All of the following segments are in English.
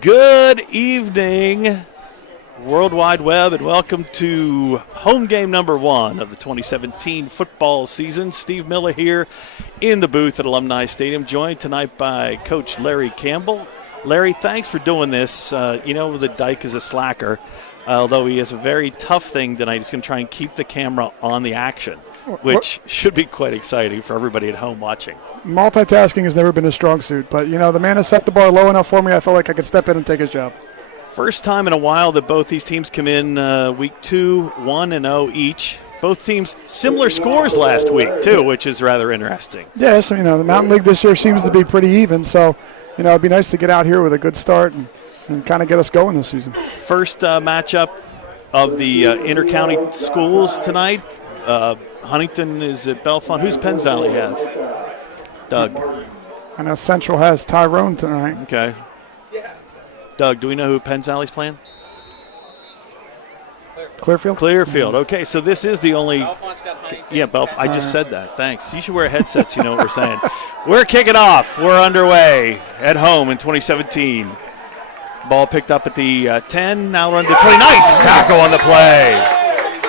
Good evening, World Wide Web, and welcome to home game number 1 of the 2017 football season. Steve Miller here in the booth at Alumni Stadium, joined tonight by Coach Larry Campbell. Larry, thanks for doing this. You know the Dyke is a slacker, although he has a very tough thing tonight. He's going to try and keep the camera on the action, which should be quite exciting for everybody at home watching. Multitasking has never been his strong suit, but, you know, the man has set the bar low enough for me. I felt like I could step in and take his job. First time in a while that both these teams come in week 2, 1-0 each. Both teams similar scores last week, too, which is rather interesting. Yeah, so, you know, the Mountain League this year seems to be pretty even, so, you know, it'd be nice to get out here with a good start and kind of get us going this season. First matchup of the inter-county schools tonight. Huntington is at Bellefonte. Who's Penns Valley have? Doug. I know Central has Tyrone tonight. Okay. Doug, do we know who Penns Valley's playing? Clearfield? Clearfield. Okay, so this is the only. Yeah, I just said that. Thanks. You should wear headsets. You know what we're saying. We're kicking off. We're underway at home in 2017. Ball picked up at the 10. Now run to 20. Nice tackle on the play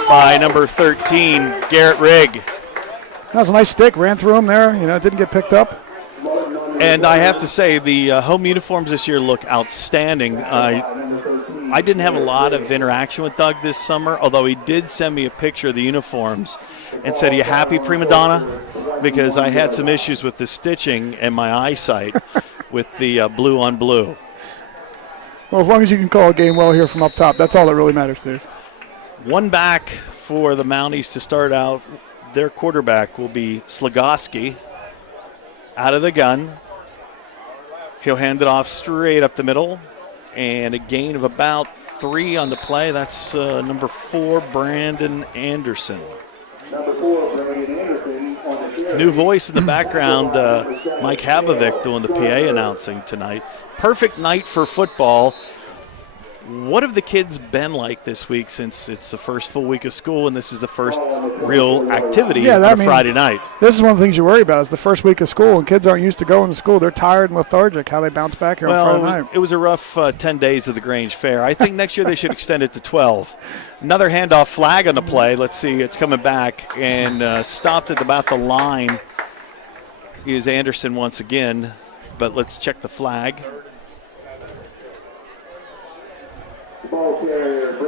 by number 13, Garrett Rigg. That was a nice stick. Ran through him there. You know, it didn't get picked up. And I have to say, the home uniforms this year look outstanding. I didn't have a lot of interaction with Doug this summer, although he did send me a picture of the uniforms and said, "Are you happy, prima donna?" Because I had some issues with the stitching and my eyesight with the blue on blue. Well, as long as you can call a game well here from up top, that's all that really matters, Steve. One back for the Mounties to start out. Their quarterback will be Slagoski out of the gun. He'll hand it off straight up the middle, and a gain of about 3 on the play. That's number 4, Brandon Anderson. New voice in the background, Mike Habovic doing the PA announcing tonight. Perfect night for football. What have the kids been like this week, since it's the first full week of school and this is the first real activity on a Friday night? This is one of the things you worry about is the first week of school, and kids aren't used to going to school. They're tired and lethargic. How they bounce back here on Friday night. It was a rough 10 days of the Grange Fair. I think next year they should extend it to 12. Another handoff flag on the play. Let's see. It's coming back and stopped at about the line is Anderson once again. But let's check the flag.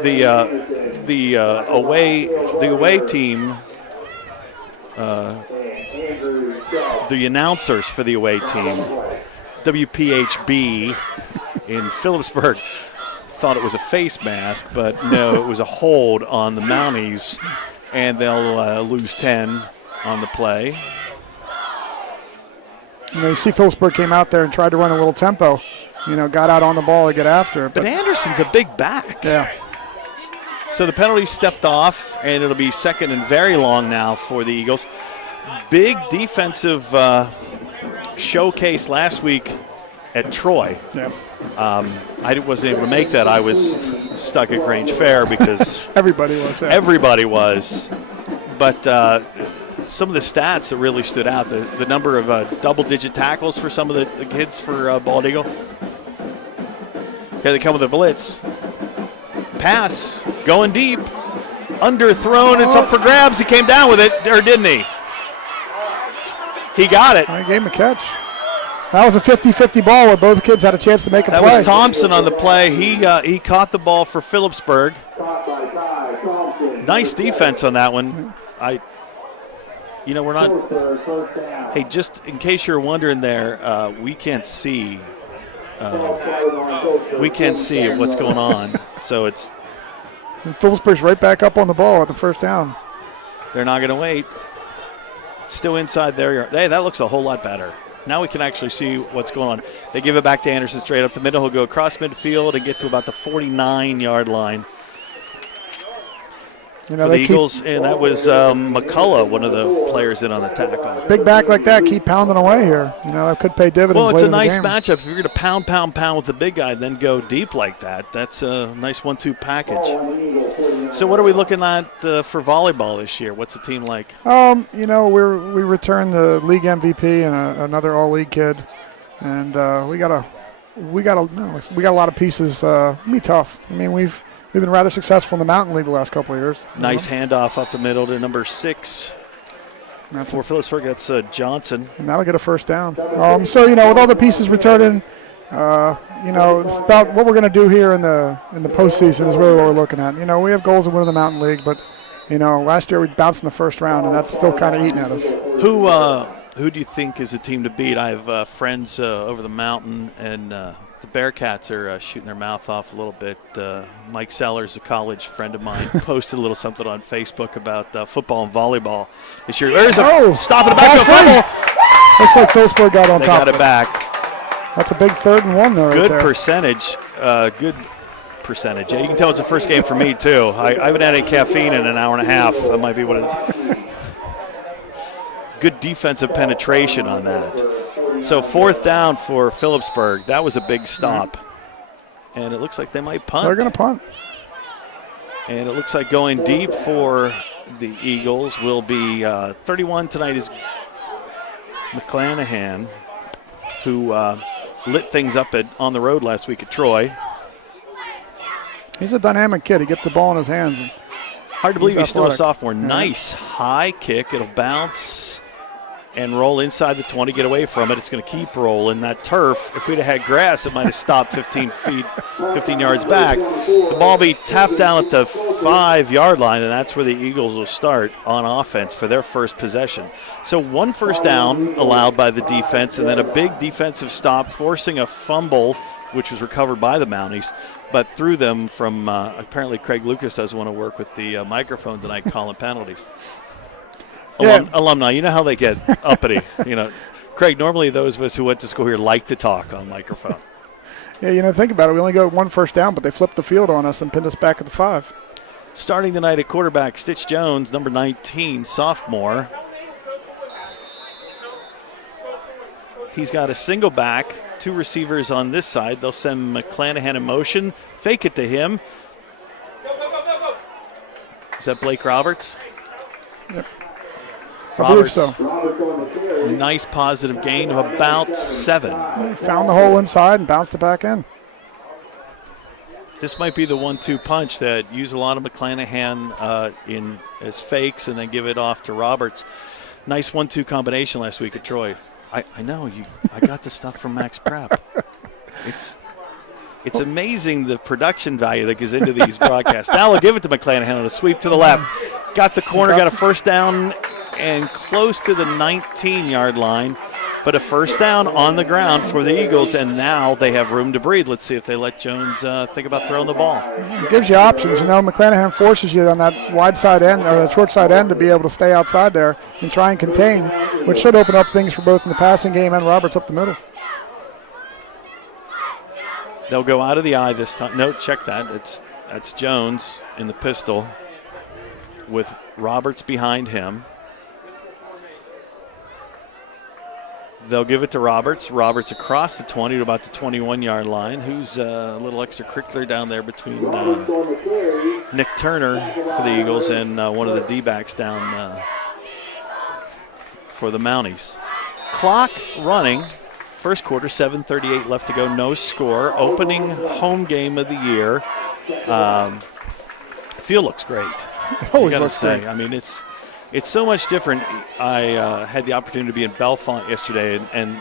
The away team, the announcers for the away team, WPHB in Philipsburg, thought it was a face mask, but no, it was a hold on the Mounties, and they'll lose 10 on the play. You know, you see Philipsburg came out there and tried to run a little tempo. You know, got out on the ball to get after it. But Anderson's a big back. Yeah. So the penalty stepped off, and it'll be second and very long now for the Eagles. Big defensive showcase last week at Troy. Yeah. I wasn't able to make that. I was stuck at Grange Fair because everybody was. Yeah. Everybody was. But some of the stats that really stood out, the number of double-digit tackles for some of the kids for Bald Eagle. Here they come with a blitz. Pass, going deep, underthrown, it's up for grabs. He came down with it, or didn't he? He got it. I gave him a catch. That was a 50-50 ball where both kids had a chance to make a play. That was Thompson on the play. He caught the ball for Philipsburg. Nice defense on that one. We're not. Hey, just in case you're wondering there, we can't see. What's going on. So it's. And Philipsburg's right back up on the ball at the first down. They're not going to wait. Still inside there. Hey, that looks a whole lot better. Now we can actually see what's going on. They give it back to Anderson straight up the middle. He'll go across midfield and get to about the 49-yard line. You know, for the Eagles, and that was McCullough, one of the players in on the tackle. Big back like that, keep pounding away here. You know, that could pay dividends. Well, it's later a nice in the game. matchup. If you're going to pound with the big guy, then go deep like that, that's a nice 1-2 package. So what are we looking at for volleyball this year? What's the team like? You know, we returned the league MVP and another all-league kid. and we got a lot of pieces. It'll be tough. I mean, we've been rather successful in the Mountain League the last couple of years. Nice handoff up the middle to number 6. For Philipsburg, that's Johnson. And that'll get a first down. So, with all the pieces returning, it's about what we're going to do here in the postseason is really what we're looking at. We have goals of winning the Mountain League, but, last year we bounced in the first round, and that's still kind of eating at us. Who do you think is the team to beat? I have friends over the mountain, and the Bearcats are shooting their mouth off a little bit. Mike Sellers, a college friend of mine, posted a little something on Facebook about football and volleyball this year. There's a stop in the back. Looks like Philipsburg got on top. They got it back. That's a big 3rd and 1 there. Good percentage. Good percentage. Yeah, you can tell it's the first game for me, too. I haven't had any caffeine in an hour and a half. That might be what it is. Good defensive penetration on that. So 4th down for Philipsburg. That was a big stop. And it looks like they might punt. They're going to punt. And it looks like going deep for the Eagles will be 31 tonight is McClanahan, who lit things up on the road last week at Troy. He's a dynamic kid. He gets the ball in his hands. Hard to believe he's still a sophomore. Yeah. Nice high kick. It'll bounce and roll inside the 20, get away from it. It's going to keep rolling. That turf, if we'd have had grass, it might have stopped 15 yards back. The ball be tapped down at the 5-yard line, and that's where the Eagles will start on offense for their first possession. So 1 first down allowed by the defense, and then a big defensive stop, forcing a fumble, which was recovered by the Mounties, but threw them from apparently Craig Lucas doesn't want to work with the microphone tonight calling penalties. Alumni, you know how they get uppity. Craig, normally those of us who went to school here like to talk on microphone. Yeah, think about it. We only got 1 first down, but they flipped the field on us and pinned us back at the 5. Starting tonight at quarterback, Stitch Jones, number 19, sophomore. He's got a single back, 2 receivers on this side. They'll send McClanahan in motion, fake it to him. Is that Blake Roberts? Yep. Roberts, I believe so. Nice positive gain of about 7. He found the hole inside and bounced it back in. This might be the 1-2 punch that use a lot of McClanahan in as fakes and then give it off to Roberts. Nice 1-2 combination last week at Troy. I know you. I got the stuff from Max Prep. It's amazing the production value that goes into these broadcasts. Now we'll give it to McClanahan on a sweep to the left. Got the corner, got a first down, and close to the 19-yard line, but a first down on the ground for the Eagles, and now they have room to breathe. Let's see if they let Jones think about throwing the ball. It gives you options. McClanahan forces you on that wide side end or the short side end to be able to stay outside there and try and contain, which should open up things for both in the passing game and Roberts up the middle. They'll go out of the eye this time. No, check that. That's Jones in the pistol with Roberts behind him. They'll give it to Roberts. Roberts across the 20 to about the 21-yard line. Who's a little extracurricular down there between Nick Turner for the Eagles and one of the D-backs down for the Mounties. Clock running. First quarter, 7:38 left to go. No score. Opening home game of the year. Field looks great. It always looks great. I mean, it's so much different. I had the opportunity to be in Bellefonte yesterday, and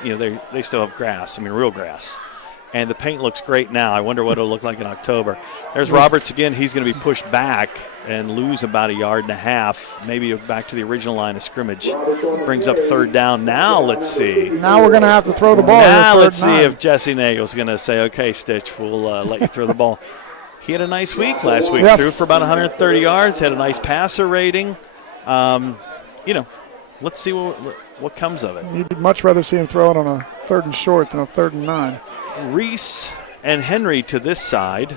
they still have grass. I mean, real grass. And the paint looks great now. I wonder what it'll look like in October. There's Roberts again. He's going to be pushed back and lose about 1.5 yards, maybe back to the original line of scrimmage. Brings up 3rd down. Now let's see. Now we're going to have to throw the ball. Now let's see if Jesse Nagel's going to say, okay, Stitch, we'll let you throw the ball. He had a nice week last week. Threw for about 130 yards, had a nice passer rating. Let's see what comes of it. You'd much rather see him throw it on a 3rd and short than a 3rd and 9. Reese and Henry to this side.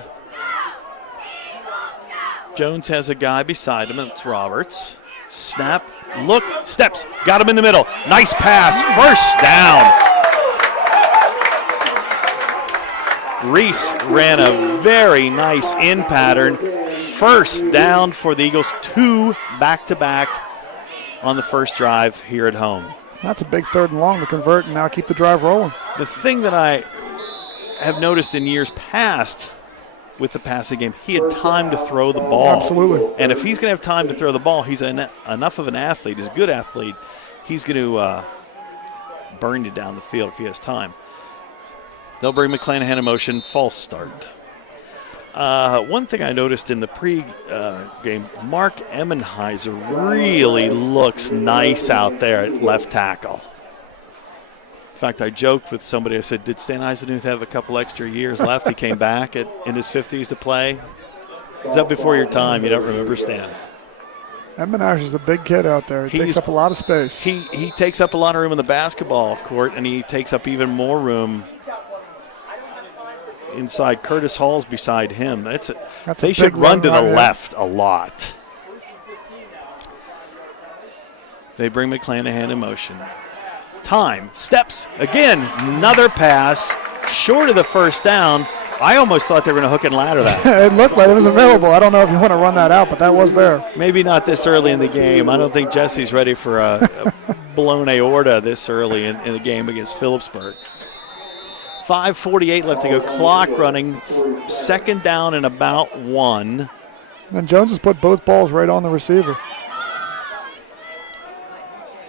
Jones has a guy beside him. It's Roberts. Snap. Look. Steps. Got him in the middle. Nice pass. First down. Reese ran a very nice in pattern. First down for the Eagles. 2 back-to-back on the first drive here at home. That's a big 3rd and long to convert and now keep the drive rolling. The thing that I have noticed in years past with the passing game, he had time to throw the ball. Absolutely. And if he's going to have time to throw the ball, he's enough of an athlete, he's a good athlete, he's going to burn you down the field if he has time. They'll bring McClanahan in motion, false start. One thing I noticed in the pre-game, Mark Emmenheiser really looks nice out there at left tackle. In fact, I joked with somebody. I said, did Stan Eisenhuth have a couple extra years left? He came back in his 50s to play. Is that before your time? You don't remember Stan? Emmenheiser's a big kid out there. He takes up a lot of space. He takes up a lot of room in the basketball court, and he takes up even more room inside. Curtis Hall's beside him. They should run to the left a lot. They bring McClanahan in motion. Time, steps, again, another pass, short of the first down. I almost thought they were going to hook and ladder that. It looked like it was available. I don't know if you want to run that out, but that was there. Maybe not this early in the game. I don't think Jesse's ready for a blown aorta this early in the game against Philipsburg. 5:48 left to go. Clock running. Second down and about 1. And Jones has put both balls right on the receiver.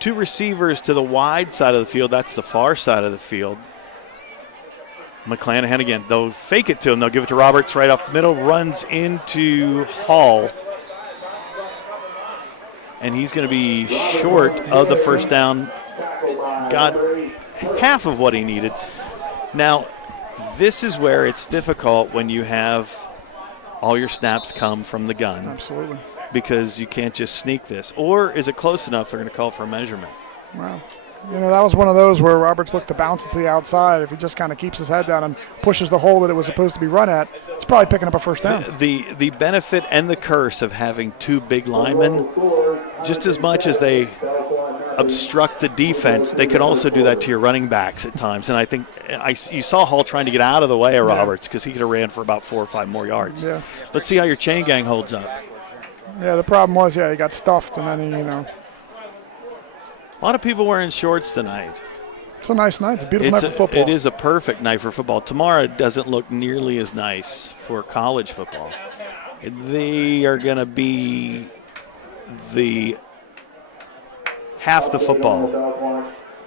2 receivers to the wide side of the field. That's the far side of the field. McClanahan again. They'll fake it to him. They'll give it to Roberts right off the middle. Runs into Hall. And he's going to be short of the first down. Got half of what he needed. Now, this is where it's difficult when you have all your snaps come from the gun. Absolutely. Because you can't just sneak this. Or is it close enough they're going to call for a measurement? Wow. That was one of those where Roberts looked to bounce it to the outside. If he just kind of keeps his head down and pushes the hole that it was supposed to be run at, it's probably picking up a first down. The benefit and the curse of having 2 big linemen, just as much as they obstruct the defense, they can also do that to your running backs at times. And I think you saw Hall trying to get out of the way of Roberts because he could have ran for about 4 or 5 more yards. Yeah. Let's see how your chain gang holds up. Yeah, the problem was, he got stuffed, and then A lot of people wearing shorts tonight. It's a nice night. It's a beautiful night for football. It is a perfect night for football. Tomorrow doesn't look nearly as nice for college football. They are going to be half the football.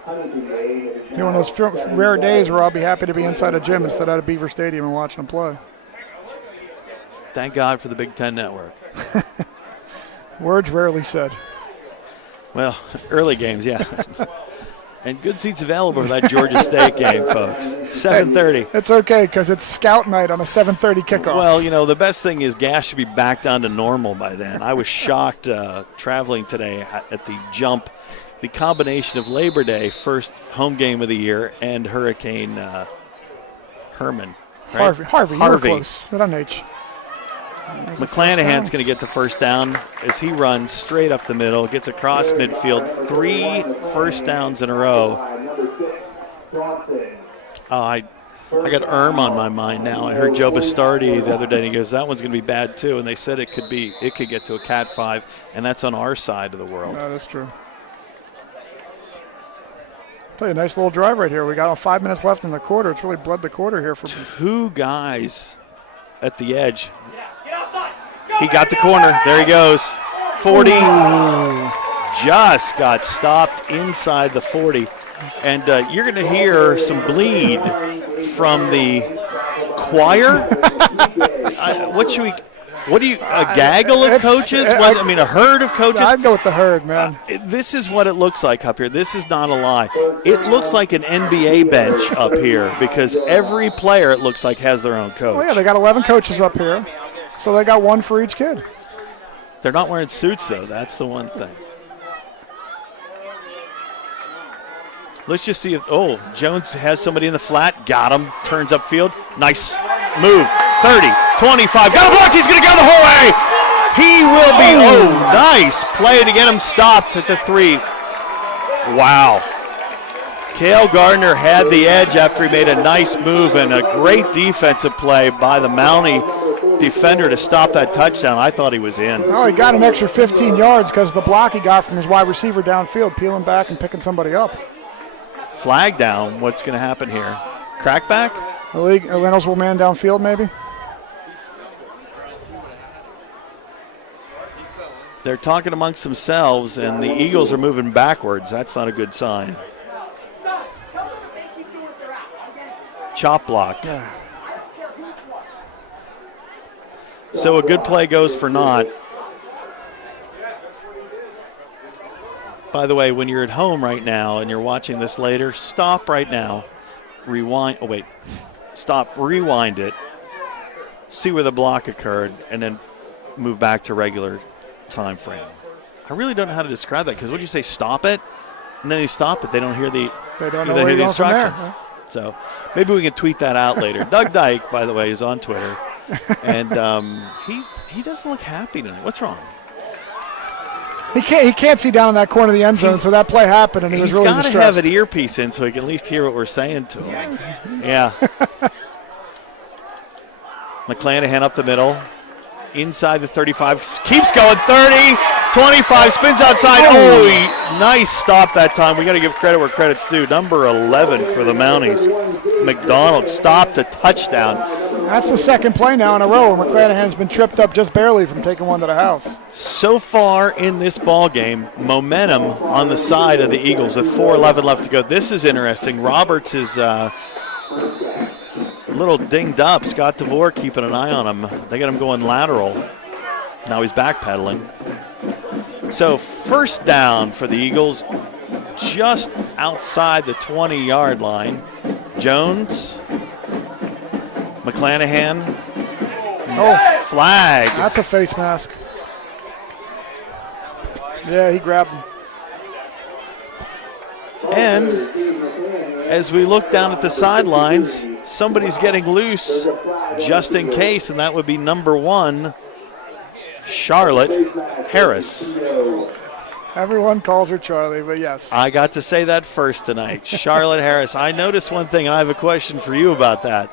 One of those rare days where I'll be happy to be inside a gym instead of at Beaver Stadium and watching them play. Thank God for the Big Ten Network. Words rarely said. Well, early games, yeah. And good seats available for that Georgia State game, folks. 7:30. It's okay because it's scout night on a 7:30 kickoff. Well, the best thing is gas should be back down to normal by then. I was shocked traveling today at the jump. The combination of Labor Day, first home game of the year, and Hurricane Herman. Right? Harvey. You were close. Hit on H. McClanahan's going to get the first down as he runs straight up the middle, gets across midfield. 3 first downs in a row. I got Erm on my mind now. I heard Joe Bastardi the other day, and he goes, that one's going to be bad too. And they said it could get to a Cat 5, and that's on our side of the world. No, that's true. I'll tell you, a nice little drive right here. We got 5 minutes left in the quarter. It's really bled the quarter here. 2 guys at the edge. He got the corner. There he goes. 40. Ooh. Just got stopped inside the 40. And you're going to hear some bleed from the choir. A gaggle of coaches? A herd of coaches? I'd go with the herd, man. This is what it looks like up here. This is not a lie. It looks like an NBA bench up here because every player, it looks like, has their own coach. Well, yeah, they got 11 coaches up here, so they got 1 for each kid. They're not wearing suits, though. That's the one thing. Let's just see if, Jones has somebody in the flat. Got him. Turns upfield. Nice move. 30, 25. Got a block. He's going to go the whole way. He will be, nice play to get him stopped at the 3. Wow. Cale Gardner had the edge after he made a nice move and a great defensive play by the Mountie defender to stop that touchdown. I thought he was in. Oh, he got an extra 15 yards because of the block he got from his wide receiver downfield, peeling back and picking somebody up. Flag down. What's going to happen here? Crackback? Reynolds will man downfield maybe. They're talking amongst themselves, and the Eagles are moving backwards. That's not a good sign. Chop block. So a good play goes for naught. By the way, when you're at home right now and you're watching this later, stop right now. Rewind. Oh, wait. Stop. Rewind it. See where the block occurred, and then move back to regular time frame. I really don't know how to describe that, because what do you say? Stop it, and then they stop it. They don't hear the instructions. Huh? So maybe we can tweet that out later. Doug Dyke, by the way, is on Twitter, and he doesn't look happy tonight. What's wrong? He can't see down in that corner of the end zone, so that play happened, and he was really distressed. He's got to have an earpiece in so he can at least hear what we're saying to him. Yeah. McClanahan up the middle. Inside the 35, keeps going, 30, 25, spins outside. Oh, nice stop that time. We got to give credit where credit's due. Number 11 for the Mounties. McDonald stopped a touchdown. That's the second play now in a row where McClanahan's been tripped up just barely from taking one to the house. So far in this ball game, momentum on the side of the Eagles with 4:11 left to go. This is interesting. Roberts is a little dinged up. Scott DeVore keeping an eye on him. They got him going lateral. Now he's backpedaling. So first down for the Eagles, just outside the 20-yard line. Jones, McClanahan. Oh, flag. That's a face mask. Yeah, he grabbed him. And as we look down at the sidelines, somebody's getting loose just in case, and that would be number 1, Charlotte Harris. Everyone calls her Charlie, but yes. I got to say that first tonight. Charlotte Harris. I noticed one thing, and I have a question for you about that.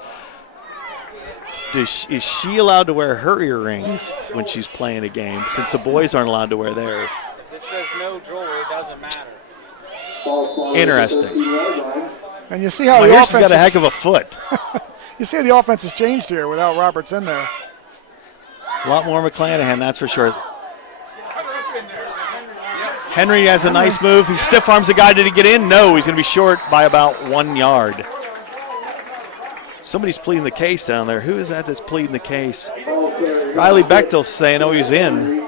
Is she allowed to wear her earrings when she's playing a game, since the boys aren't allowed to wear theirs? If it says no jewelry, it doesn't matter. Interesting. And you see how the offense offense got a heck of a foot. You see how the offense has changed here without Roberts in there. A lot more McClanahan, that's for sure. Henry has a nice move. He stiff arms the guy. Did he get in? No, he's going to be short by about 1 yard. Somebody's pleading the case down there. Who is that that's pleading the case? Riley Bechtel's saying, oh, he's in.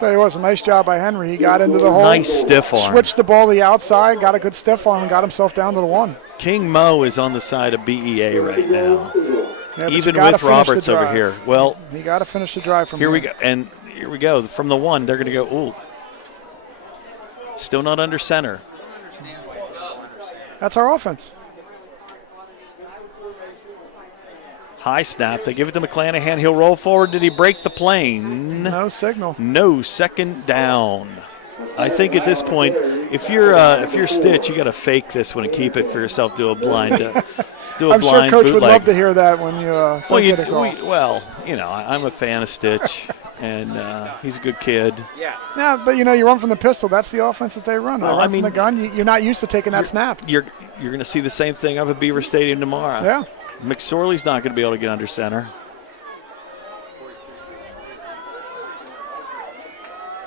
Tell you what, it was a nice job by Henry. He got into the hole. Nice stiff arm. Switched the ball to the outside, got a good stiff arm, and got himself down to the 1. King Mo is on the side of BEA right now. Yeah, even with Roberts over here. Well, you got to finish the drive from here. We go, and here we go. From the 1, they're going to go, ooh. Still not under center. That's our offense. High snap. They give it to McClanahan. He'll roll forward. Did he break the plane? No signal. No, second down. I think at this point, if you're Stitch, you got to fake this one and keep it for yourself. Do a blind. I'm sure Coach would love to hear that when you get a call. I'm a fan of Stitch, and he's a good kid. Yeah, but you run from the pistol. That's the offense that they run. They run from the gun. You're not used to taking that snap. You're going to see the same thing up at Beaver Stadium tomorrow. Yeah. McSorley's not going to be able to get under center.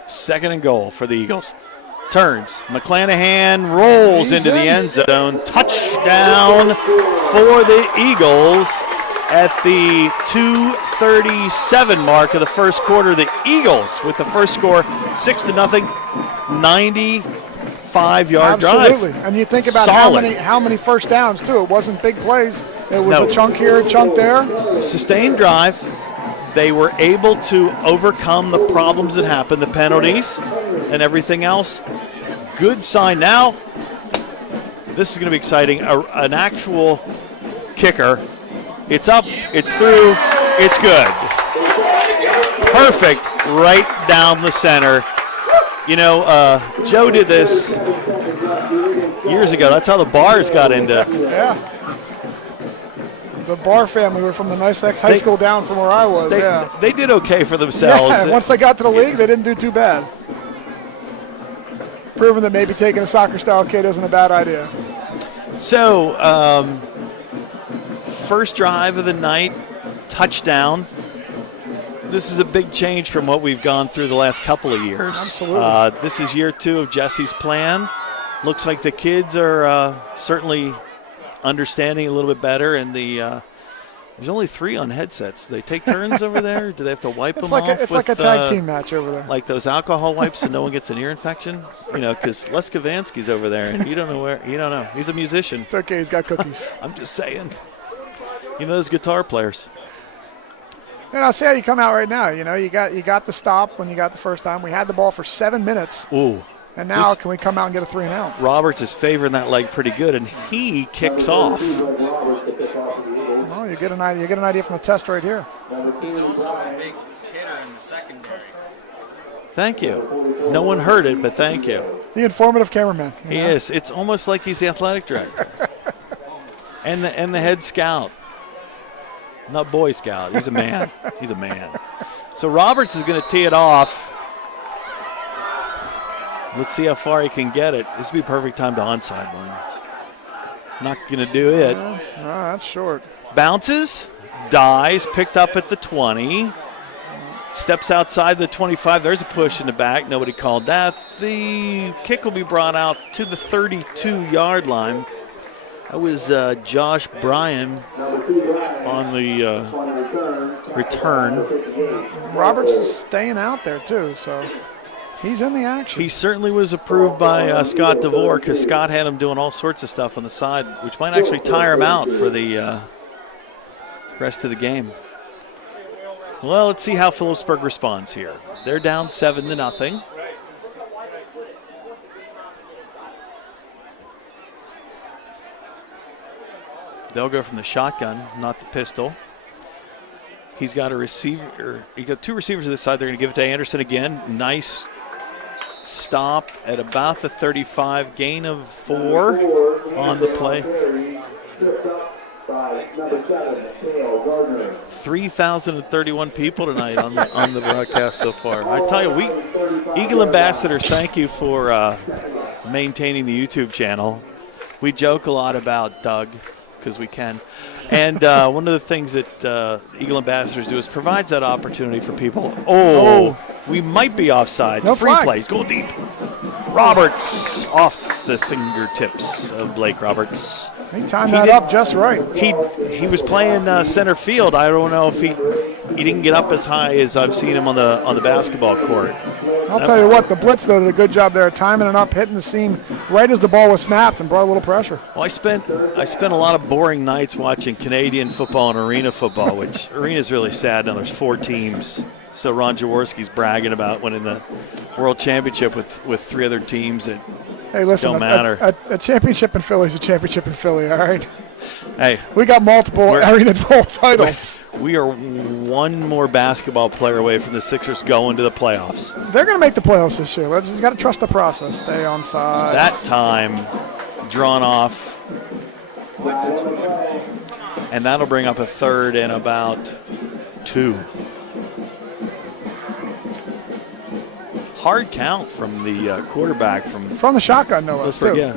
Second and goal for the Eagles. Turns. McClanahan rolls into the end zone. Touchdown for the Eagles at the 2:37 mark of the first quarter. The Eagles with the first score, 6-0, 95-yard drive. Absolutely. And you think about how many first downs, too. It wasn't big plays. It was a chunk here, a chunk there. Sustained drive. They were able to overcome the problems that happened, the penalties and everything else. Good sign. Now, this is going to be exciting. An actual kicker. It's up, it's through, it's good. Perfect right down the center. Joe did this years ago. That's how the Bars got into. Yeah. The Barr family were from the nice high school down from where I was. They did okay for themselves. Yeah, once they got to the league, they didn't do too bad. Proving that maybe taking a soccer-style kid isn't a bad idea. So, first drive of the night, touchdown. This is a big change from what we've gone through the last couple of years. Absolutely. This is year 2 of Jesse's plan. Looks like the kids are certainly understanding a little bit better, and there's only 3 on headsets. Do they take turns over there? Do they have to wipe them off? It's like a tag team match over there. Like those alcohol wipes so no one gets an ear infection? Because Les Kavansky's over there, and you don't know. He's a musician. It's okay. He's got cookies. I'm just saying. Those guitar players. And I'll see how you come out right now. You got the stop when you got the first time. We had the ball for 7 minutes. Ooh. And now can we come out and get a 3 and out? Roberts is favoring that leg pretty good, and he kicks off. Oh, you get an idea from the test right here. He's also a big hitter in the secondary. Thank you. No one heard it, but thank you. The informative cameraman. He is. It's almost like he's the athletic director. and the head scout. Not Boy Scout. He's a man. He's a man. So Roberts is going to tee it off. Let's see how far he can get it. This would be a perfect time to onside one. Not going to do it. No, that's short. Bounces, dies, picked up at the 20. Steps outside the 25. There's a push in the back. Nobody called that. The kick will be brought out to the 32-yard line. That was Josh Bryan on the return. Roberts is staying out there, too, so he's in the action. He certainly was approved by Scott DeVore because Scott had him doing all sorts of stuff on the side, which might actually tire him out for the rest of the game. Well, let's see how Philipsburg responds here. They're down 7-0. They'll go from the shotgun, not the pistol. He's got a receiver. He got 2 receivers to this side. They're going to give it to Anderson again. Nice stop at about the 35. Gain of 4 on the play. 3,031 people tonight on the broadcast so far. I tell you, Eagle Ambassadors, thank you for maintaining the YouTube channel. We joke a lot about Doug because we can. And one of the things that Eagle Ambassadors do is provides that opportunity for people. We might be offside. No free flag. plays. Go deep. Roberts off the fingertips of Blake Roberts. He timed that up just right. He was playing center field. I don't know if he didn't get up as high as I've seen him on the basketball court. I'll tell you what, the blitz, though, did a good job there, timing it up, hitting the seam right as the ball was snapped and brought a little pressure. Well, I spent a lot of boring nights watching Canadian football and arena football, which arena's really sad now. There's 4 teams. So Ron Jaworski's bragging about winning the World Championship with 3 other teams that don't matter. A championship in Philly is a championship in Philly, all right? Hey, we got multiple arena bowl titles. We are 1 more basketball player away from the Sixers going to the playoffs. They're going to make the playoffs this year. You got to trust the process. Stay on side. That time drawn off. And that'll bring up a 3rd and about 2. Hard count from the quarterback from the shotgun, no less, too. Yeah,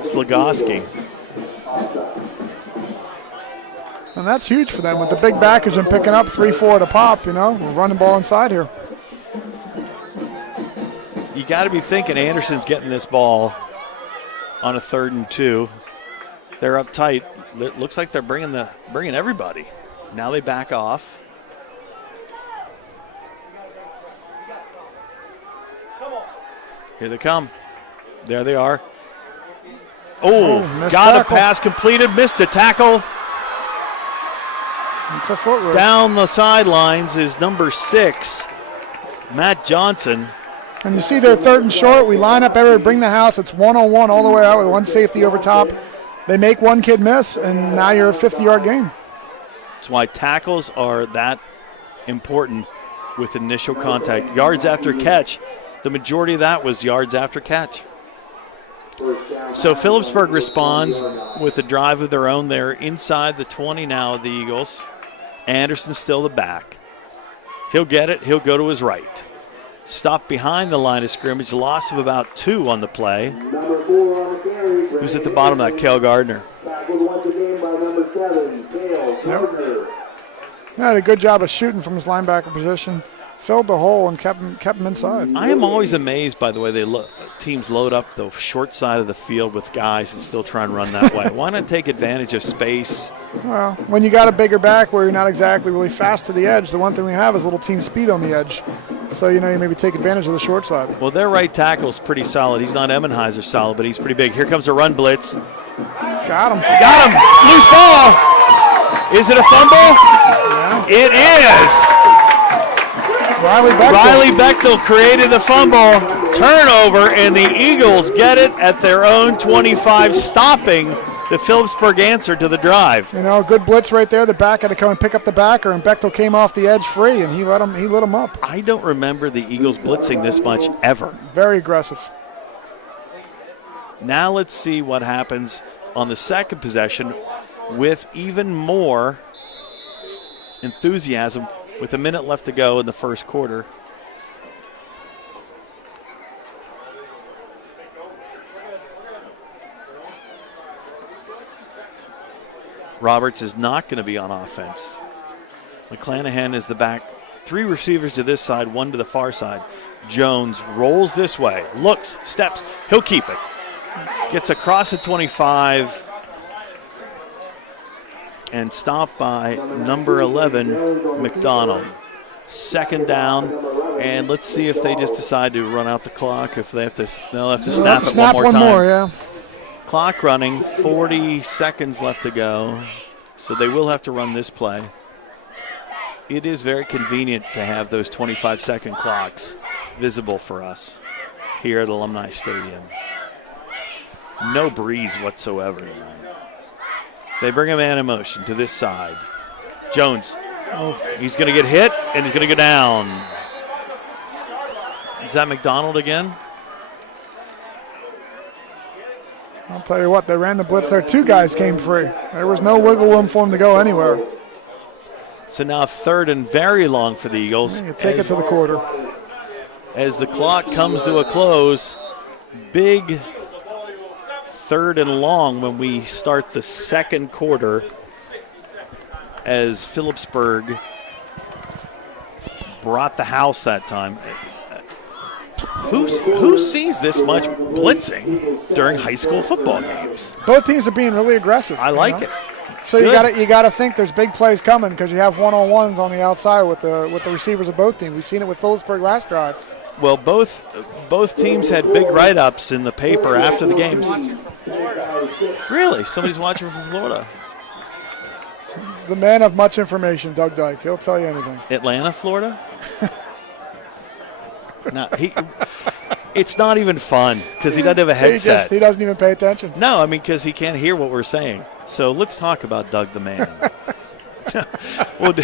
Slagoski. And that's huge for them with the big backers and picking up 3-4 at a pop. We're running ball inside here. You got to be thinking Anderson's getting this ball on a 3rd and 2. They're up tight. It looks like they're bringing everybody. Now they back off. Here they come. There they are. Got a pass completed. Missed a tackle. It's a foot down the sidelines is number 6, Matt Johnson. And you see their 3rd and short. We line up everybody, bring the house. It's 1-on-1 all the way out with 1 safety over top. They make 1 kid miss, and now you're a 50-yard game. That's why tackles are that important with initial contact. Yards after catch. The majority of that was yards after catch. So Philipsburg responds with a drive of their own. They're inside the 20 now of the Eagles. Anderson's still the back. He'll get it. He'll go to his right. Stop behind the line of scrimmage. Loss of about 2 on the play. Who's at the bottom of that? Cale Gardner. He had a good job of shooting from his linebacker position. Filled the hole and kept him inside. I am always amazed by the way teams load up the short side of the field with guys and still try and run that way. Why not take advantage of space? Well, when you got a bigger back where you're not exactly really fast to the edge, the one thing we have is a little team speed on the edge. So, you maybe take advantage of the short side. Well, their right tackle's pretty solid. He's not Emmenheiser solid, but he's pretty big. Here comes a run blitz. Got him. Got him. Loose ball. Is it a fumble? Yeah. It is. Riley Bechtel created the fumble. Turnover, and the Eagles get it at their own 25, stopping the Philipsburg answer to the drive. Good blitz right there. The back had to come and pick up the backer, and Bechtel came off the edge free, and he lit him up. I don't remember the Eagles blitzing this much ever. Very aggressive. Now let's see what happens on the second possession with even more enthusiasm with a minute left to go in the first quarter. Roberts is not going to be on offense. McClanahan is the back. 3 receivers to this side, 1 to the far side. Jones rolls this way, looks, steps. He'll keep it. Gets across the 25 and stopped by number 11, McDonald. Second down, and let's see if they just decide to run out the clock. If they have to, they'll have to snap it one more time. More, yeah. Clock running, 40 seconds left to go, so they will have to run this play. It is very convenient to have those 25-second clocks visible for us here at Alumni Stadium. No breeze whatsoever tonight. They bring a man in motion to this side. Jones, he's going to get hit, and he's going to go down. Is that McDonald again? I'll tell you what, they ran the blitz there. 2 guys came free. There was no wiggle room for him to go anywhere. So now 3rd and very long for the Eagles. You take it to the quarter. As the clock comes to a close, big 3rd and long when we start the second quarter as Philipsburg brought the house that time. Who sees this much blitzing during high school football games? Both teams are being really aggressive. I like it. So you got to think there's big plays coming because you have one-on-ones on the outside with the receivers of both teams. We've seen it with Philipsburg last drive. Well, both teams had big write-ups in the paper after the games. Really? Somebody's watching from Florida. The man of much information, Doug Dyke. He'll tell you anything. Atlanta, Florida? No, it's not even fun because he doesn't have a headset. He doesn't even pay attention. No, I mean because he can't hear what we're saying. So let's talk about Doug the Man. we'll do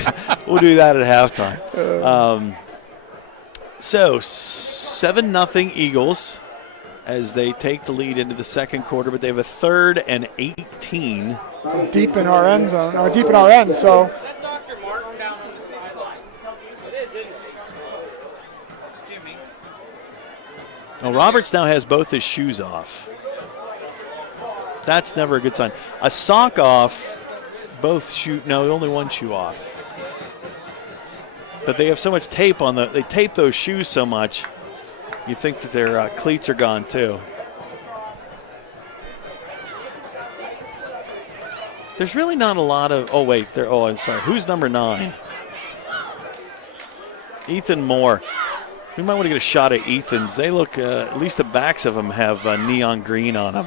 that at halftime. So 7-0 Eagles as they take the lead into the second quarter, but they have a 3rd and 18. Deep in our end zone, or deep in our end. So. Well, Roberts now has both his shoes off. That's never a good sign. A sock off, only one shoe off. But they have so much tape on they tape those shoes so much, you think that their cleats are gone too. There's really not a lot of, I'm sorry. Who's number 9? Ethan Moore. We might want to get a shot at Ethan's. They look, at least the backs of them have neon green on them.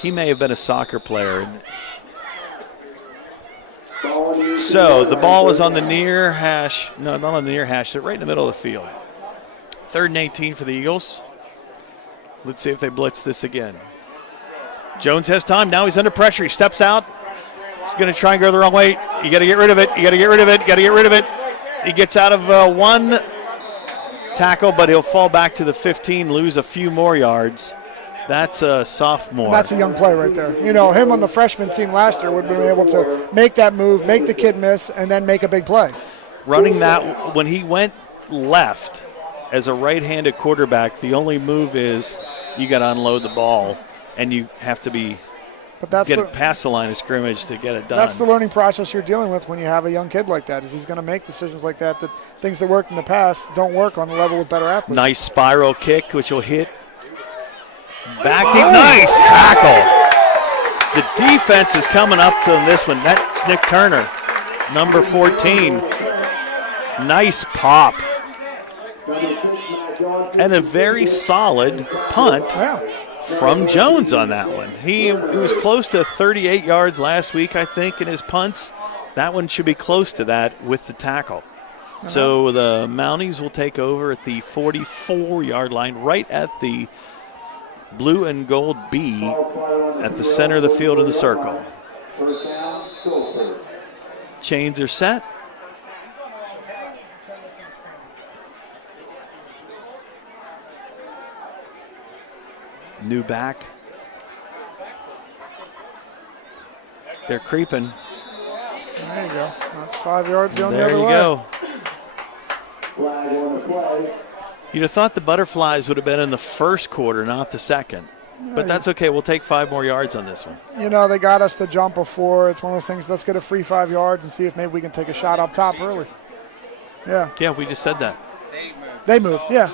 He may have been a soccer player. So the ball is on the near hash. No, not on the near hash. They're right in the middle of the field. 3rd and 18 for the Eagles. Let's see if they blitz this again. Jones has time. Now he's under pressure. He steps out. He's going to try and go the wrong way. You got to get rid of it. You got to get rid of it. You got to get rid of it. He gets out of one tackle, but he'll fall back to the 15, lose a few more yards. That's a sophomore. That's a young play right there. Him on the freshman team last year would have been able to make that move, make the kid miss, and then make a big play. Running that, when he went left as a right-handed quarterback, the only move is you got to unload the ball. and you have to be But that's get it past the line of scrimmage to get it done. That's the learning process you're dealing with when you have a young kid like that. If he's going to make decisions like that, that things that worked in the past don't work on the level with better athletes. Nice spiral kick, which will hit back deep. Nice tackle. The defense is coming up to this one. That's Nick Turner, number 14. Nice pop. And a very solid punt from Jones on that one. He was close to 38 yards last week, I think, in his punts. That one should be close to that with the tackle. So the Mounties will take over at the 44-yard line, right at the blue and gold B at the center of the field in the circle. Chains are set. New back. They're creeping. There you go. That's 5 yards going the There other you way. go. You'd have thought the Butterflies would have been in the first quarter, not the second. But that's okay. We'll take 5 more yards on this one. You know, they got us to jump before. It's one of those things, let's get a free 5 yards and see if maybe we can take a shot up top early. Yeah. Yeah, we just said that. They moved. Yeah.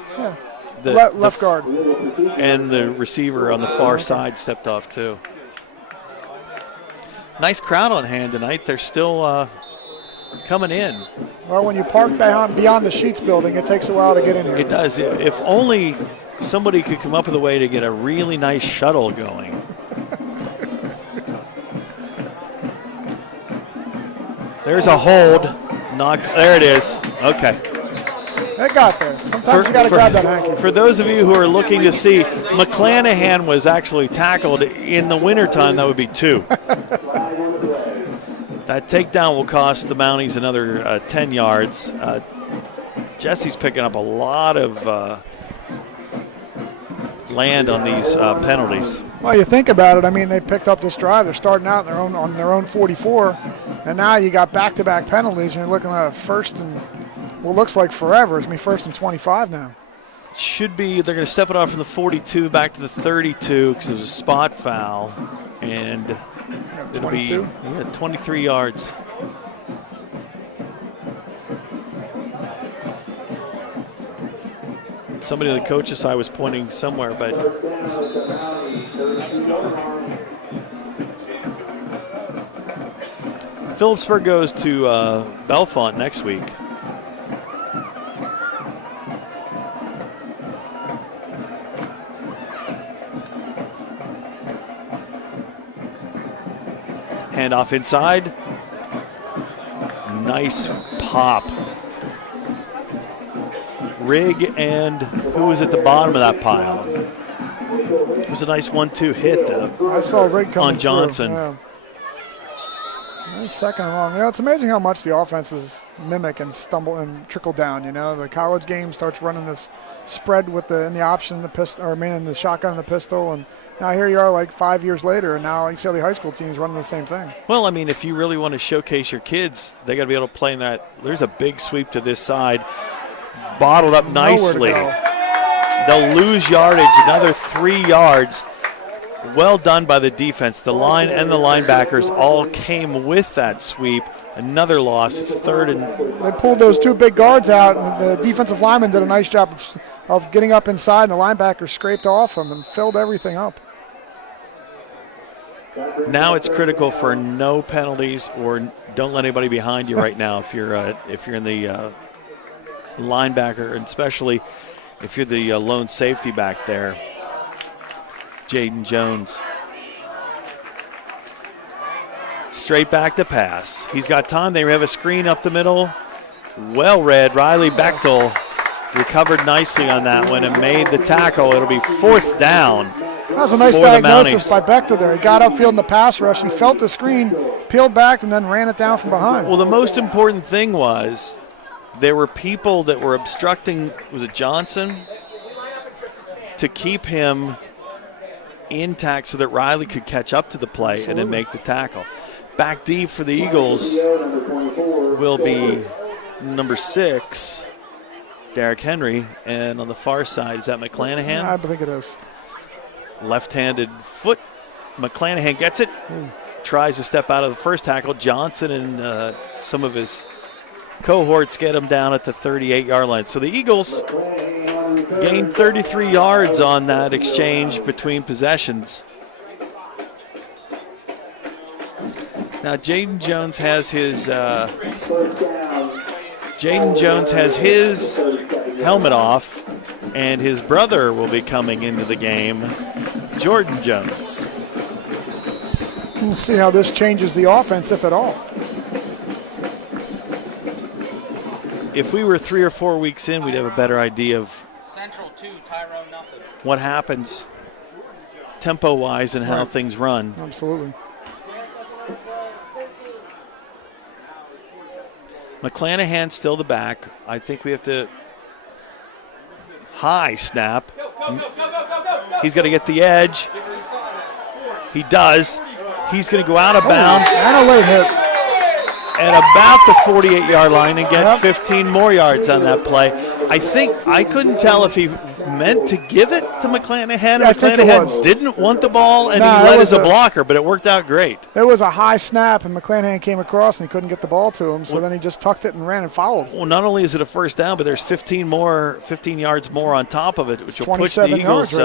The Left guard. And the receiver on the far side stepped off too. Nice crowd on hand tonight. They're still coming in. Well, when you park beyond the Sheets building, it takes a while to get in here. It does. If only somebody could come up with a way to get a really nice shuttle going. There's a hold. There it is. Okay. It got there. Sometimes you got to grab that hanky. For those of you who are looking to see, McClanahan was actually tackled in the wintertime. That would be 2. That takedown will cost the Mounties another 10 yards. Jesse's picking up a lot of land on these penalties. Well, you think about it. I mean, they picked up this drive. They're starting out on their own 44, and now you got back-to-back penalties, and you're looking at a first and what looks like forever. It's going to be 1st and 25 now. Should be. They're going to step it off from the 42 back to the 32 because it was a spot foul, and it'll be 23 yards. Somebody on the coach's side was pointing somewhere, but Philipsburg goes to Bellefonte next week. Handoff inside. Nice pop. Rigg and who was at the bottom of that pile? It was a nice 1-2 hit, though. I saw Rigg coming on Johnson. Yeah. Nice second and long. You know, it's amazing how much the offenses mimic and stumble and trickle down. You know, the college game starts running this spread with in the option, the pistol, or in the shotgun and the pistol, and now here you are like 5 years later, and now you see the high school teams running the same thing. Well, I mean, if you really want to showcase your kids, they got to be able to play in that. There's a big sweep to this side, bottled up nicely. They'll lose yardage, another 3 yards. Well done by the defense. The line and the linebackers all came with that sweep. Another loss. It's 3rd and. They pulled those 2 big guards out, and the defensive lineman did a nice job of getting up inside, and the linebackers scraped off them and filled everything up. Now it's critical for no penalties or don't let anybody behind you right now if you're in the linebacker, and especially if you're the lone safety back there, Jaden Jones. Straight back to pass. He's got time. They have a screen up the middle. Well read. Riley Bechtel recovered nicely on that one and made the tackle. It'll be 4th down. That was a nice diagnosis by Bechtel there. He got upfield in the pass rush. He felt the screen, peeled back, and then ran it down from behind. Well, the most important thing was there were people that were obstructing, was it Johnson, to keep him intact so that Riley could catch up to the play and then make the tackle. Back deep for the Eagles will be number 6, Derrick Henry, and on the far side, is that McClanahan? I think it is. left-handed foot. McClanahan gets it, tries to step out of the first tackle. Johnson and some of his cohorts get him down at the 38-yard line. So the Eagles gained 33 yards on that exchange between possessions. Now Jaden Jones has his helmet off, and his brother will be coming into the game, Jordan Jones. We'll see how this changes the offense, if at all. If we were 3 or 4 weeks in, we'd have a better idea of Central 2, Tyrone nothing. what happens tempo-wise and how things run. Absolutely. McClanahan still the back. I think we have to high snap. He's going to get the edge. He does. He's going to go out of bounds. And a late hit. At about the 48-yard line and get 15 more yards on that play. I couldn't tell if he meant to give it to McClanahan. Yeah, McClanahan didn't want the ball, and he led as a blocker, but it worked out great. It was a high snap, and McClanahan came across, and he couldn't get the ball to him, so then he just tucked it and ran and fouled. Well, not only is it a first down, but there's 15 yards more on top of it, which will push the Eagles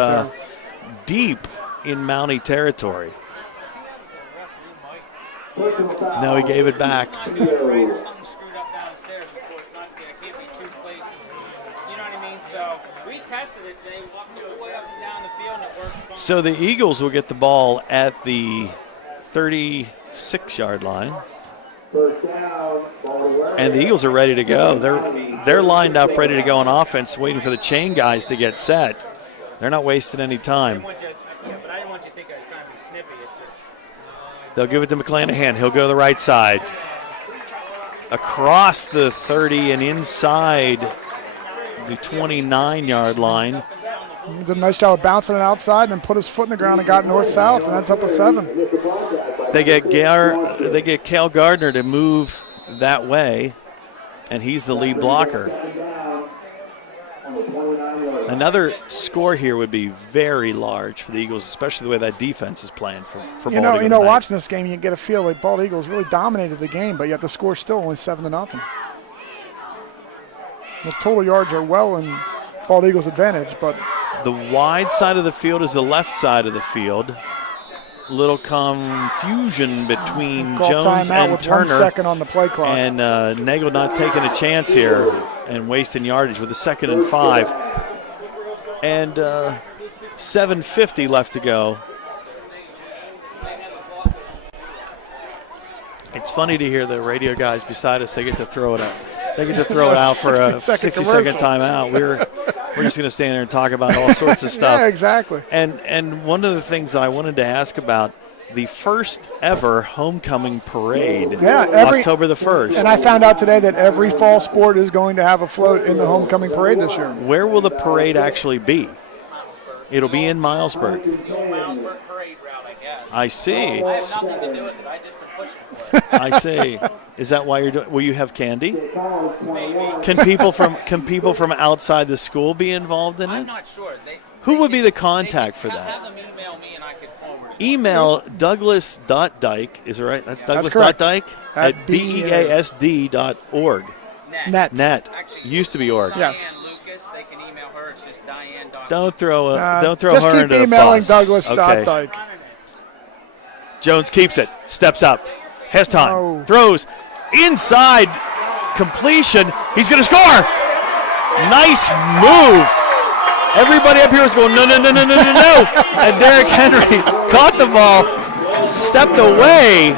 deep in Mountie territory. No, he gave it back. Something screwed up downstairs before it can't be 2 places. You know what I mean? So we tested it today, walked the way up and down the field, and it worked fine. So the Eagles will get the ball at the 36-yard line. And the Eagles are ready to go. They're lined up, ready to go on offense, waiting for the chain guys to get set. They're not wasting any time. But I didn't want you to think I was trying to be snippy. They'll give it to McClanahan. He'll go to the right side. Across the 30 and inside the 29-yard line. He did a nice job of bouncing it outside, and then put his foot in the ground and got north-south, and that's up a 7. They get Cale Gardner to move that way, and he's the lead blocker. Another score here would be very large for the Eagles, especially the way that defense is playing for Bald Eagle. Watching this game, you get a feel like Bald Eagles really dominated the game, but yet the score's still only 7-0. The total yards are well in Bald Eagles' advantage, but the wide side of the field is the left side of the field. Little confusion between Jones and with Turner. 1 second on the play clock. And Nagel not taking a chance here and wasting yardage with a 2nd and 5. And 7:50 left to go. It's funny to hear the radio guys beside us. They get to throw it out. They get to throw it out for a 60-second timeout. We're just going to stand there and talk about all sorts of stuff. Yeah, exactly. And one of the things that I wanted to ask about, the first ever homecoming parade, October the 1st. And I found out today that every fall sport is going to have a float in the homecoming parade this year. Where will the parade actually be? It'll be in Milesburg. The old Milesburg parade route, I guess. I see. I have nothing to do with it. I just been pushing for it. I see. Is that why you're doing? Will you have candy? Maybe. Can people from outside the school be involved in it? I'm not sure. Who would be the contact for that? Have them email me and I could forward it. Email Douglas.Dyke, is it right? That's Douglas.Dyke at beasd.org. Net. Actually, Used to be org. Yes. Diane Lucas, they can email her. It's just Diane. Don't throw her into the bus. Just keep emailing Douglas.Dyke. Okay. Jones keeps it, steps up, has time, Oh. throws inside, completion. He's going to score. Nice move. Everybody up here is going, no. And Derrick Henry caught the ball, stepped away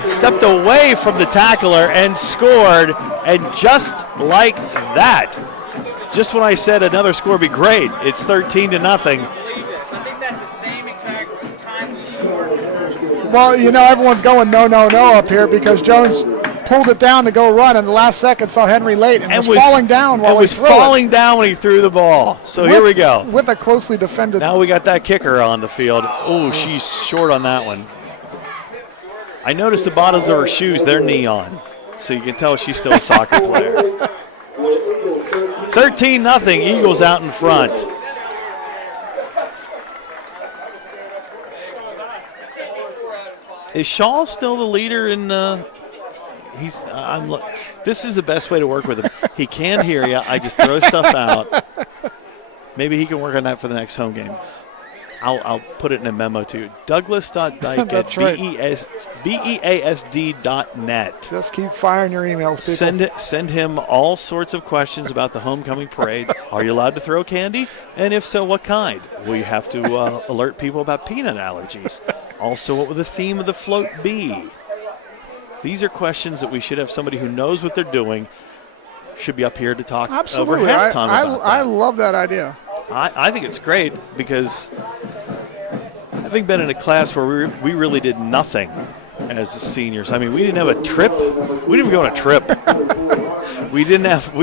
from the tackler and scored. And just like that, just when I said another score would be great, it's 13-0. I think that's the same exact time we scored the first quarter. Well, everyone's going no up here because Jones pulled it down to go run, and the last second saw Henry late and was falling down while he threw it. When he threw the ball. So here we go. With a closely defended. Now we got that kicker on the field. Oh, she's short on that one. I noticed the bottoms of her shoes, they're neon. So you can tell she's still a soccer player. 13-0, Eagles out in front. Is Shaw still the leader in this is the best way to work with him. He can hear you. I just throw stuff out. Maybe he can work on that for the next home game. I'll put it in a memo to you. Douglas.dyke at beasd.net. Just keep firing your emails, people. Send him all sorts of questions about the homecoming parade. Are you allowed to throw candy? And if so, what kind? Will you have to alert people about peanut allergies? Also, what will the theme of the float be? These are questions that we should have somebody who knows what they're doing should be up here to talk over halftime about that. I love that idea. I think it's great because having been in a class where we really did nothing as seniors. I mean, we didn't have a trip. We didn't even go on a trip. We didn't have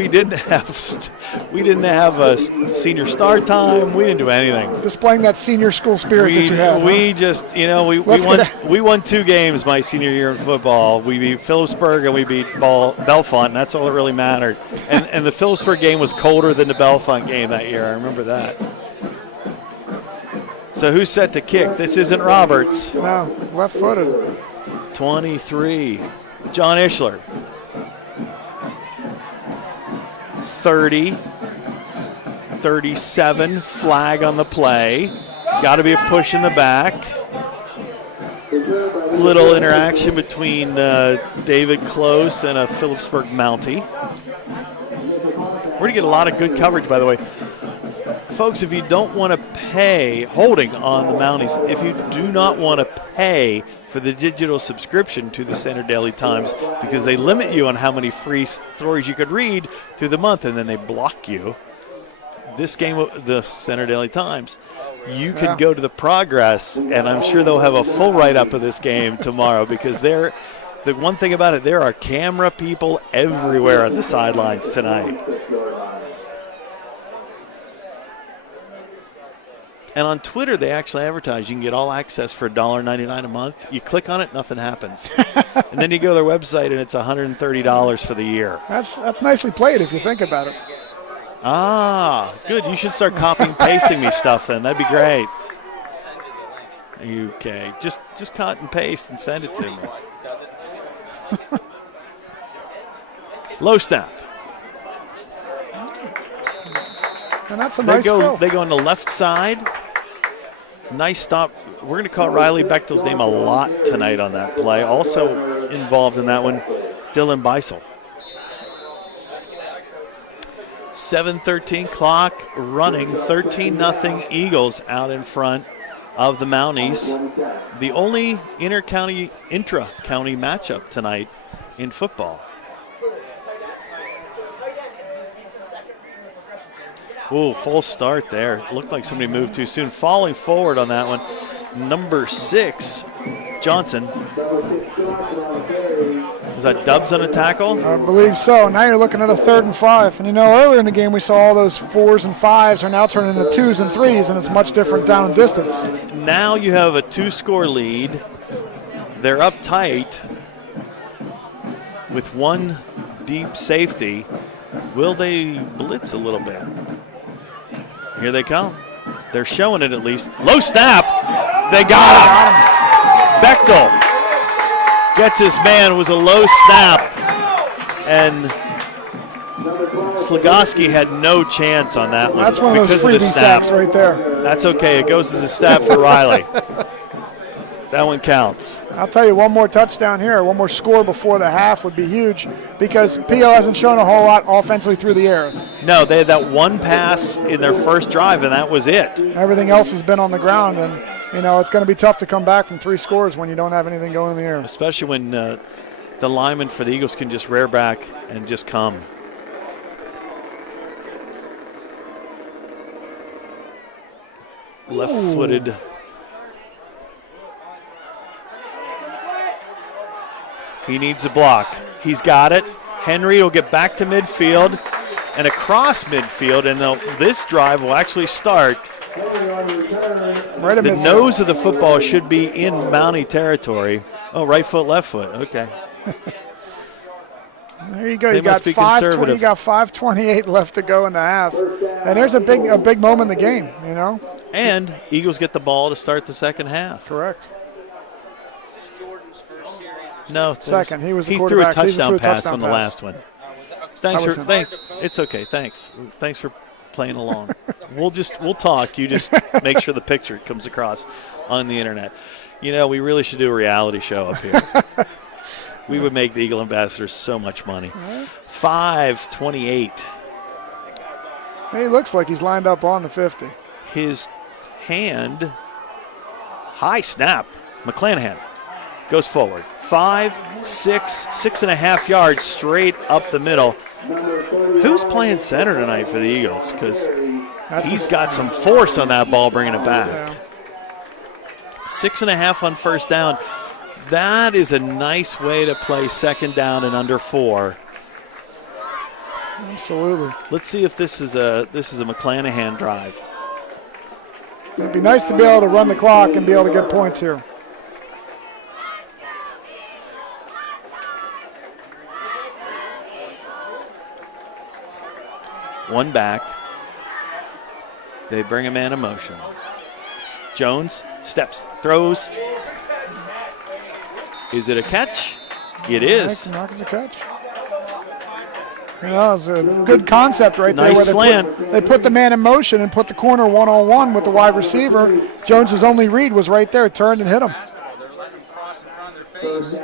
a senior start time. We didn't do anything. Displaying that senior school spirit that you had. We just, we won 2 games my senior year in football. We beat Philipsburg and we beat Bellefonte, and that's all that really mattered. And the Philipsburg game was colder than the Bellefonte game that year. I remember that. So who's set to kick? This isn't Roberts. No, left-footed. 23, John Ishler. 30, 37, flag on the play. Got to be a push in the back. Little interaction between David Close and a Philipsburg Mountie. We're going to get a lot of good coverage, by the way. Folks, if you don't want to pay, holding on the Mounties, if you do not want to pay for the digital subscription to the Center Daily Times because they limit you on how many free stories you could read through the month and then they block you, this game of the Center Daily Times, you can go to the Progress, and I'm sure they'll have a full write-up of this game tomorrow because the one thing about it, there are camera people everywhere at the sidelines tonight. And on Twitter, they actually advertise you can get all access for $1.99 a month. You click on it, nothing happens. And then you go to their website, and it's $130 for the year. That's nicely played if you think about it. Ah, good. You should start copying and pasting me stuff then. That'd be great. Okay. Just cut and paste and send it to me. Low snap. And that's a nice throw. They go on the left side. Nice stop. We're going to call Riley Bechtel's name a lot tonight on that play. Also involved in that one, Dylan Beisel. 7:13 clock running. 13-0 Eagles out in front of the Mounties. The only intra-county matchup tonight in football. Ooh, false start there. Looked like somebody moved too soon. Falling forward on that one. Number 6, Johnson. Is that Dubs on a tackle? I believe so. Now you're looking at a 3rd and 5. And earlier in the game we saw all those 4s and 5s are now turning into 2s and 3s, and it's much different down in distance. Now you have a 2-score lead. They're up tight with one deep safety. Will they blitz a little bit? Here they come. They're showing it at least. Low snap. They got him. Bechtel gets his man. It was a low snap. And Slagoski had no chance on that one. That's one of those freebie sacks right there. That's okay. It goes as a stab for Riley. That one counts. I'll tell you, one more touchdown here, one more score before the half would be huge because PO hasn't shown a whole lot offensively through the air. No, they had that one pass in their first drive, and that was it. Everything else has been on the ground, and, it's going to be tough to come back from 3 scores when you don't have anything going in the air. Especially when the linemen for the Eagles can just rear back and just come. Left-footed. He needs a block. He's got it. Henry will get back to midfield and across midfield, and this drive will actually start. Right the nose of the football should be in Mountie territory. Oh, right foot, left foot. Okay. There you go. You got 5:28 left to go in the half, and there's a big moment in the game. And Eagles get the ball to start the second half. Correct. Jordan's first series? No, second. He was the he threw a quarterback. touchdown pass on the pass. last one. That was him. Thanks. It's okay. Thanks for playing along. We'll talk. You just make sure the picture comes across on the internet. You know, we really should do a reality show up here. We would make the Eagle Ambassadors so much money. 5:28. He looks like he's lined up on the 50. His hand, high snap. McClanahan goes forward. 6.5 yards straight up the middle. Who's playing center tonight for the Eagles? Because he's got some force on that ball bringing it back. Yeah. 6.5 on first down. That is a nice way to play second down and under 4. Absolutely. Let's see if this is a McClanahan drive. It'd be nice to be able to run the clock and be able to get points here. One back. They bring a man in motion. Jones steps, throws. Is it a catch? It is. It's a catch. You know, it's a good concept right there. Nice Where slant. They put the man in motion and put the corner one-on-one with the wide receiver. Jones's only read was right there, turned and hit him. They're letting him cross in front of their face.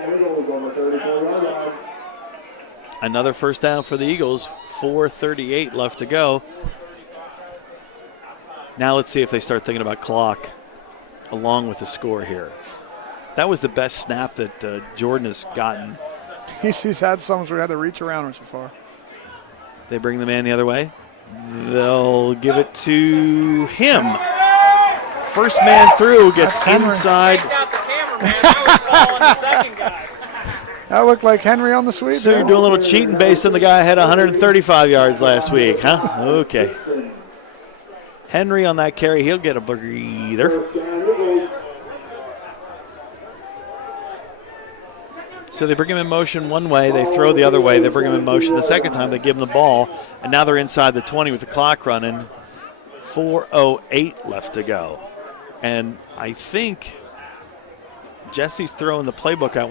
Another first down for the Eagles. 4:38 left to go. Now let's see if they start thinking about clock along with the score here. That was the best snap that Jordan has gotten. He's had some where he had to reach around so far. They bring the man the other way. They'll give it to him. First man through gets inside. Take out the cameraman. I was following the second guy. That looked like Henry on the sweep. So you're doing a little cheating based on the guy who had 135 yards last week, huh? Okay. Henry on that carry, he'll get a breather. So they bring him in motion one way, they throw the other way, they bring him in motion the second time, they give him the ball, and now they're inside the 20 with the clock running. 4:08 left to go. And I think Jesse's throwing the playbook out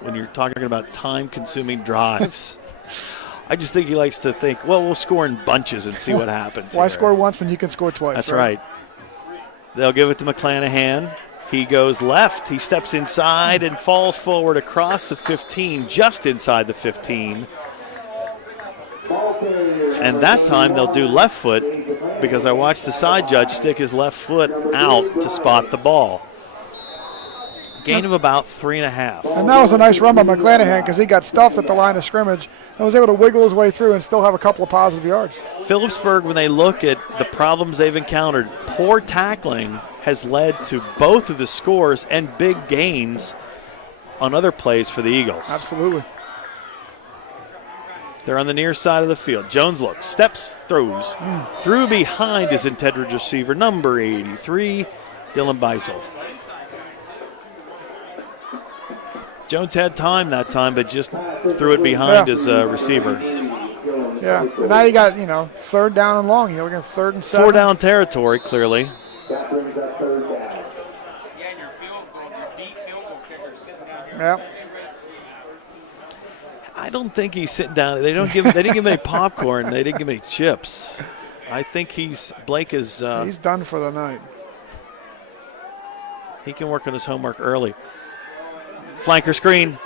when you're talking about time-consuming drives. I just think he likes to think, well, we'll score in bunches and see what happens. Why score once when you can score twice? That's right. They'll give it to McClanahan. He goes left. He steps inside and falls forward across the 15, just inside the 15. And that time they'll do left foot because I watched the side judge stick his left foot out to spot the ball. Gain of about 3.5. And that was a nice run by McClanahan because he got stuffed at the line of scrimmage and was able to wiggle his way through and still have a couple of positive yards. Philipsburg, when they look at the problems they've encountered, poor tackling has led to both of the scores and big gains on other plays for the Eagles. Absolutely. They're on the near side of the field. Jones looks, steps, throws. Through behind his intended receiver, number 83, Dylan Beisel. Jones had time that time, but just threw it behind his receiver. Yeah, and now you got, third down and long. You're looking at 3rd and 7. 4 down territory, clearly. Yeah, and your deep field goal kicker is sitting down here. Yeah. I don't think he's sitting down. They didn't give him any popcorn. They didn't give him any chips. I think Blake is. He's done for the night. He can work on his homework early. Flanker screen.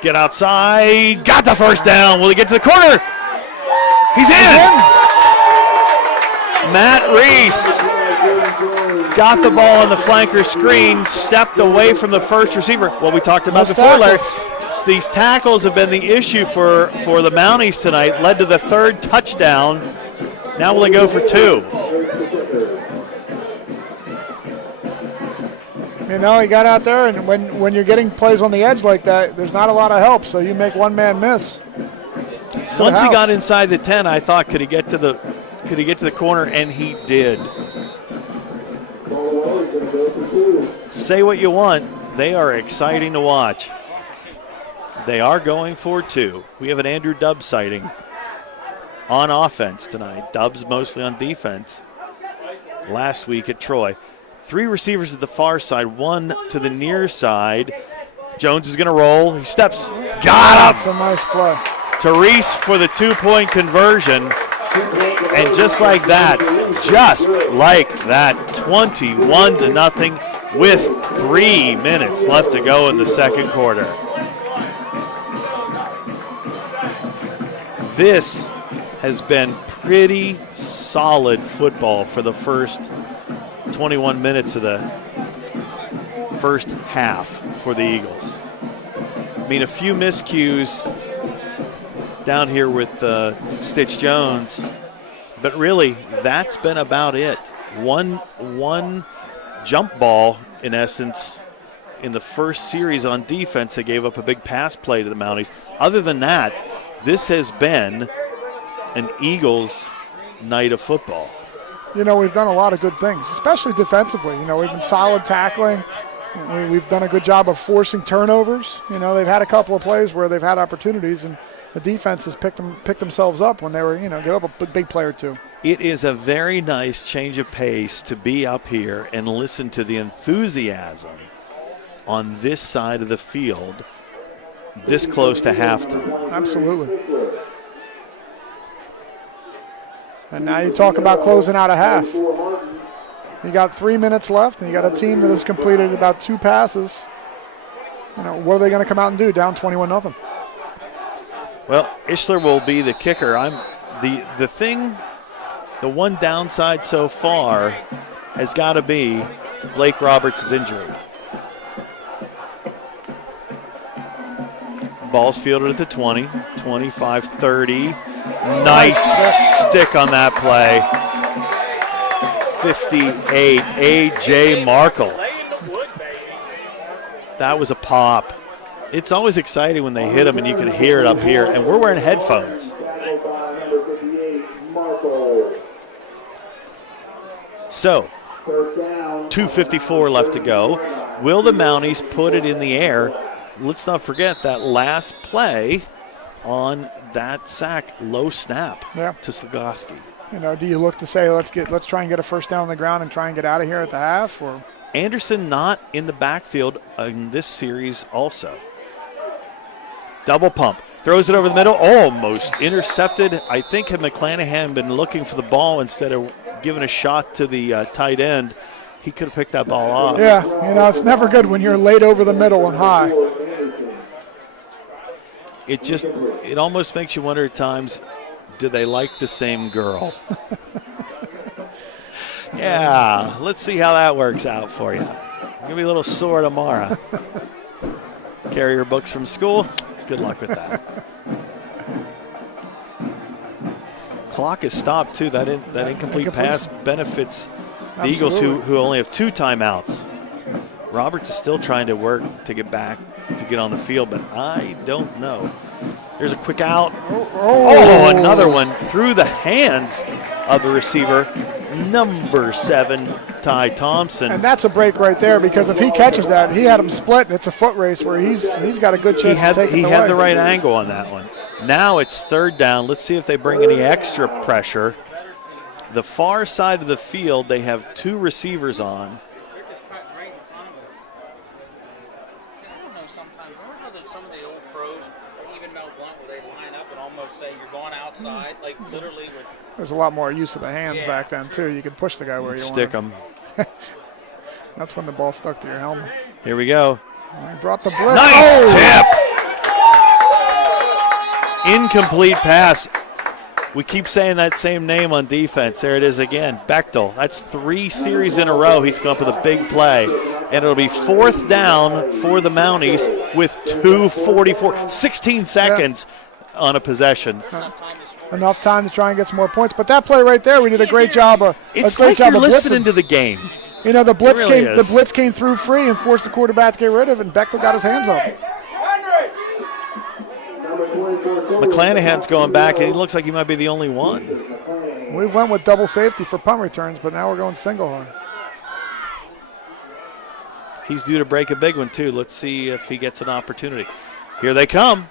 Get outside. Got the first down. Will he get to the corner? He's in. Matt Reese got the ball on the flanker screen, stepped away from the first receiver. What we talked about before, Larry. These tackles have been the issue for the Mounties tonight, led to the 3rd touchdown. Now will they go for 2? He got out there, and when you're getting plays on the edge like that, there's not a lot of help, so you make one man miss. Once he got inside the 10, I thought, could he get to the corner, and he did. Say what you want, they are exciting to watch. They are going for 2. We have an Andrew Dubbs sighting on offense tonight. Dubbs mostly on defense last week at Troy. 3 receivers at the far side, 1 to the near side. Jones is going to roll. He steps. Got That's him. a nice play. Therese for the 2-point conversion. And just like that, 21-0 with 3 minutes left to go in the second quarter. This has been pretty solid football for the first 21 minutes of the first half for the Eagles. I mean, a few miscues down here with Stitch Jones, but really that's been about it. One jump ball, in essence, in the first series on defense that gave up a big pass play to the Mounties. Other than that, this has been an Eagles night of football. You know, we've done a lot of good things, especially defensively. You know, we've been solid tackling. We've done a good job of forcing turnovers. You know, they've had a couple of plays where they've had opportunities, and the defense has picked themselves up when they were, give up a big play or two. It is a very nice change of pace to be up here and listen to the enthusiasm on this side of the field this close to halftime. Absolutely. And now you talk about closing out a half. You got 3 minutes left, and you got a team that has completed about 2 passes. You know, what are they going to come out and do? Down 21-0. Well, Ishler will be the kicker. The one downside so far has got to be Blake Roberts' injury. Ball's fielded at the 20, 25, 30. Nice stick on that play. 58, A.J. Markle. That was a pop. It's always exciting when they hit them and you can hear it up here, and we're wearing headphones. So, 2:54 left to go. Will the Mounties put it in the air? Let's not forget that last play on that sack, low snap to Slogoski. You know, do you look to say let's try and get a first down on the ground and try and get out of here at the half? Or Anderson not in the backfield in this series also. Double pump. Throws it over the middle. Almost intercepted. I think had McClanahan been looking for the ball instead of giving a shot to the tight end, he could have picked that ball off. Yeah, you know, it's never good when you're laid over the middle and high. It almost makes you wonder at times, do they like the same girl? Yeah, let's see how that works out for you. You're going to be a little sore tomorrow. Carry your books from school. Good luck with that. Clock is stopped, too. That incomplete pass benefits the Eagles, who only have 2 timeouts. Roberts is still trying to work to get back to get on the field, but I don't know. There's a quick out. Oh, another one through the hands of the receiver, number 7, Ty Thompson. And that's a break right there, because if he catches that, he had him split, and it's a foot race where he's got a good chance to take it away. He had the right angle on that one. Now it's 3rd down. Let's see if they bring any extra pressure. The far side of the field, they have 2 receivers on. They're just cutting right in front of us. See, I don't know sometimes. I don't know that some of the old pros, even Mel Blunt, where they line up and almost say you're going outside, like literally. There's a lot more use of the hands back then, too. You could push the guy where you want. Stick him. That's when the ball stuck to your helmet. Here we go. He brought the blitz. Nice tip. Incomplete pass. We keep saying that same name on defense. There it is again. Bechtel. That's 3 series in a row. He's come up with a big play. And it'll be 4th down for the Mounties with 2:44, 16 seconds on a possession. Enough time to try and get some more points. But that play right there, we did a great job of It's like you're listening to the game. You know, the blitz came through free and forced the quarterback to get rid of it, and Bechtel got his hands up. McClanahan's going back, and he looks like he might be the only one. We went with double safety for punt returns, but now we're going single high. He's due to break a big one, too. Let's see if he gets an opportunity. Here they come.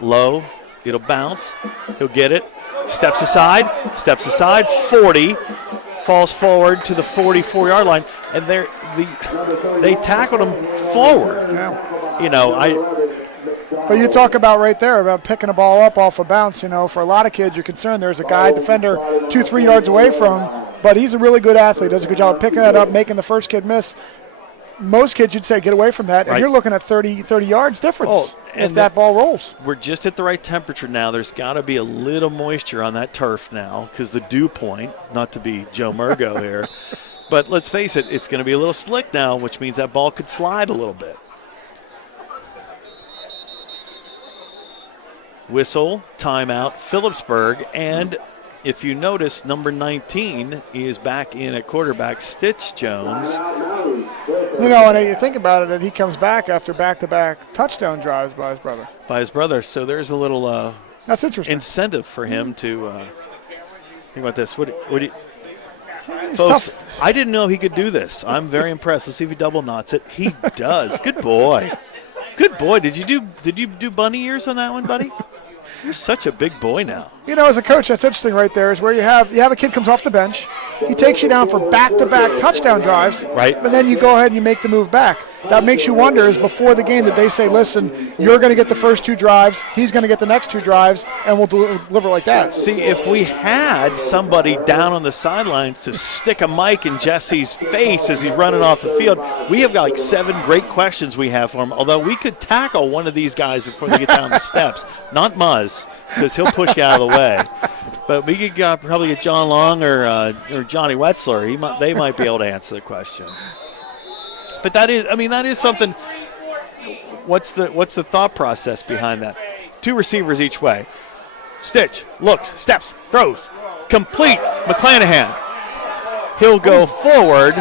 Low. It'll bounce. He'll get it. Steps aside. 40. falls forward to the 44-yard line, and they tackled him forward. Yeah. You know, But you talk about right there about picking a ball up off a bounce. You know, for a lot of kids, you're concerned there's a guy, defender, 2-3 yards away from him, but he's a really good athlete. Does a good job of picking that up, making the first kid miss. Most kids, you'd say, get away from that, and you're looking at 30 yards difference if that ball rolls. We're just at the right temperature now. There's got to be a little moisture on that turf now because the dew point, not to be Joe Murgo here, but let's face it, it's going to be a little slick now, which means that ball could slide a little bit. Whistle, timeout, Philipsburg, and if you notice, number 19 is back in at quarterback, Stitch Jones. You know, and you think about it, and he comes back after back-to-back touchdown drives by his brother. So there's a little that's interesting incentive for him to think about this. What do you, It's folks? tough. I didn't know he could do this. I'm very impressed. Let's see if he double knots it. He does. Good boy. Good boy. Did you do bunny ears on that one, buddy? You're such a big boy now. You know, as a coach, that's interesting right there is where you have a kid comes off the bench. He takes you down for back-to-back touchdown drives. Right. But then you go ahead and you make the move back. That makes you wonder is before the game that they say, listen, you're going to get the first 2 drives, he's going to get the next 2 drives, and we'll deliver like that. See, if we had somebody down on the sidelines to stick a mic in Jesse's face as he's running off the field, we have got like 7 great questions we have for him, although we could tackle one of these guys before they get down the steps. Not Muzz, because he'll push you out of the way. But we could probably get John Long or Johnny Wetzler. They might be able to answer the question. But that is something. What's the thought process behind that? 2 receivers each way. Stitch looks, steps, throws, complete. McClanahan. He'll go forward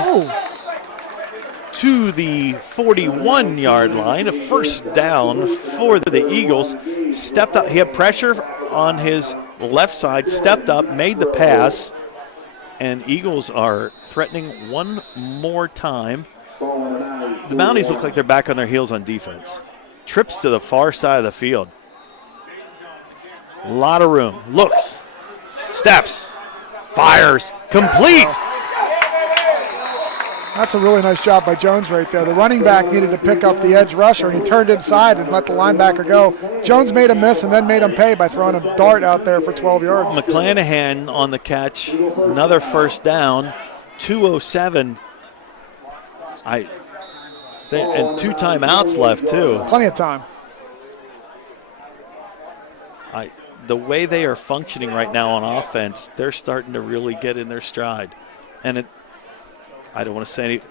to the 41-yard line. A first down for the Eagles. Stepped up. He had pressure on his left side. Stepped up, made the pass, and Eagles are threatening one more time. The Mounties look like they're back on their heels on defense. Trips to the far side of the field. A lot of room. Looks. Steps. Fires. Complete. That's a really nice job by Jones right there. The running back needed to pick up the edge rusher, and he turned inside and let the linebacker go. Jones made a miss and then made him pay by throwing a dart out there for 12 yards. McClanahan on the catch. Another first down. 2:07. And 2 timeouts left, too. Plenty of time. The way they are functioning right now on offense, they're starting to really get in their stride. And I don't want to say any,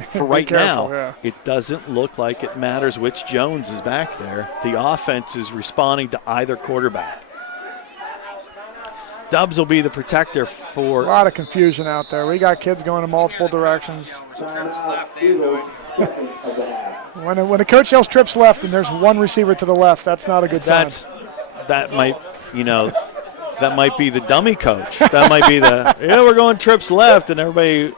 for right careful, now, yeah. It doesn't look like it matters which Jones is back there. The offense is responding to either quarterback. Dubs will be the protector for. A lot of confusion out there. We got kids going in multiple directions. When a coach yells trips left and there's one receiver to the left, that's not a good sign. That might be the dummy coach. That might be we're going trips left, and everybody,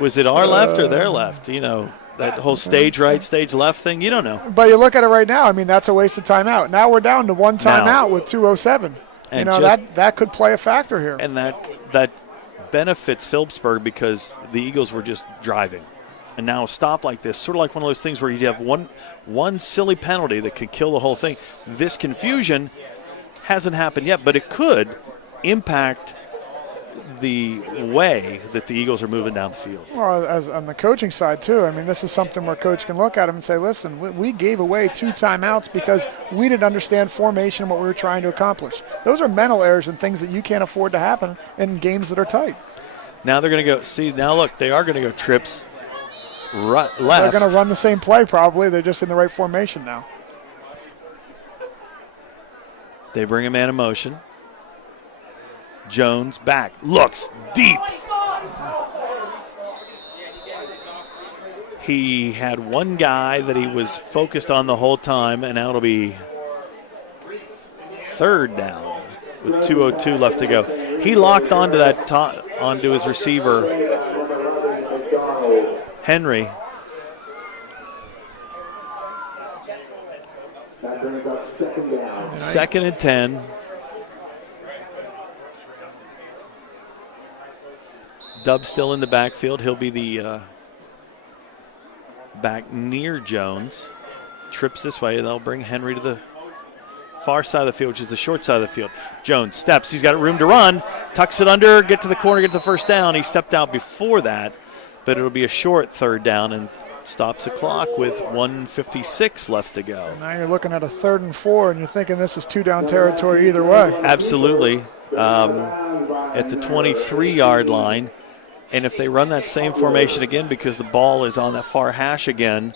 was it our left or their left? You know, that whole stage right, stage left thing, you don't know. But you look at it right now, I mean, that's a waste of timeout. Now we're down to 1 timeout with 2:07. You know, that could play a factor here. And that benefits Philipsburg because the Eagles were just driving. And now a stop like this, sort of like one of those things where you have one silly penalty that could kill the whole thing. This confusion hasn't happened yet, but it could impact the way that the Eagles are moving down the field. Well, as on the coaching side, too, I mean, this is something where coach can look at him and say, listen, we gave away 2 timeouts because we didn't understand formation and what we were trying to accomplish. Those are mental errors and things that you can't afford to happen in games that are tight. Now they're going to go, see, now look, they are going to go trips left. They're going to run the same play probably. They're just in the right formation now. They bring a man in motion. Jones back, looks deep. He had one guy that he was focused on the whole time, and now it'll be 3rd down with 2:02 left to go. He locked onto onto his receiver, Henry. Second and 10. Dub's still in the backfield. He'll be the back near Jones. Trips this way. They'll bring Henry to the far side of the field, which is the short side of the field. Jones steps. He's got room to run. Tucks it under, get to the corner, get to the first down. He stepped out before that, but it'll be a short third down and stops the clock with 1:56 left to go. Now you're looking at a 3rd and 4, and you're thinking this is 2-down territory either way. Absolutely. At the 23-yard line. And if they run that same formation again because the ball is on that far hash again,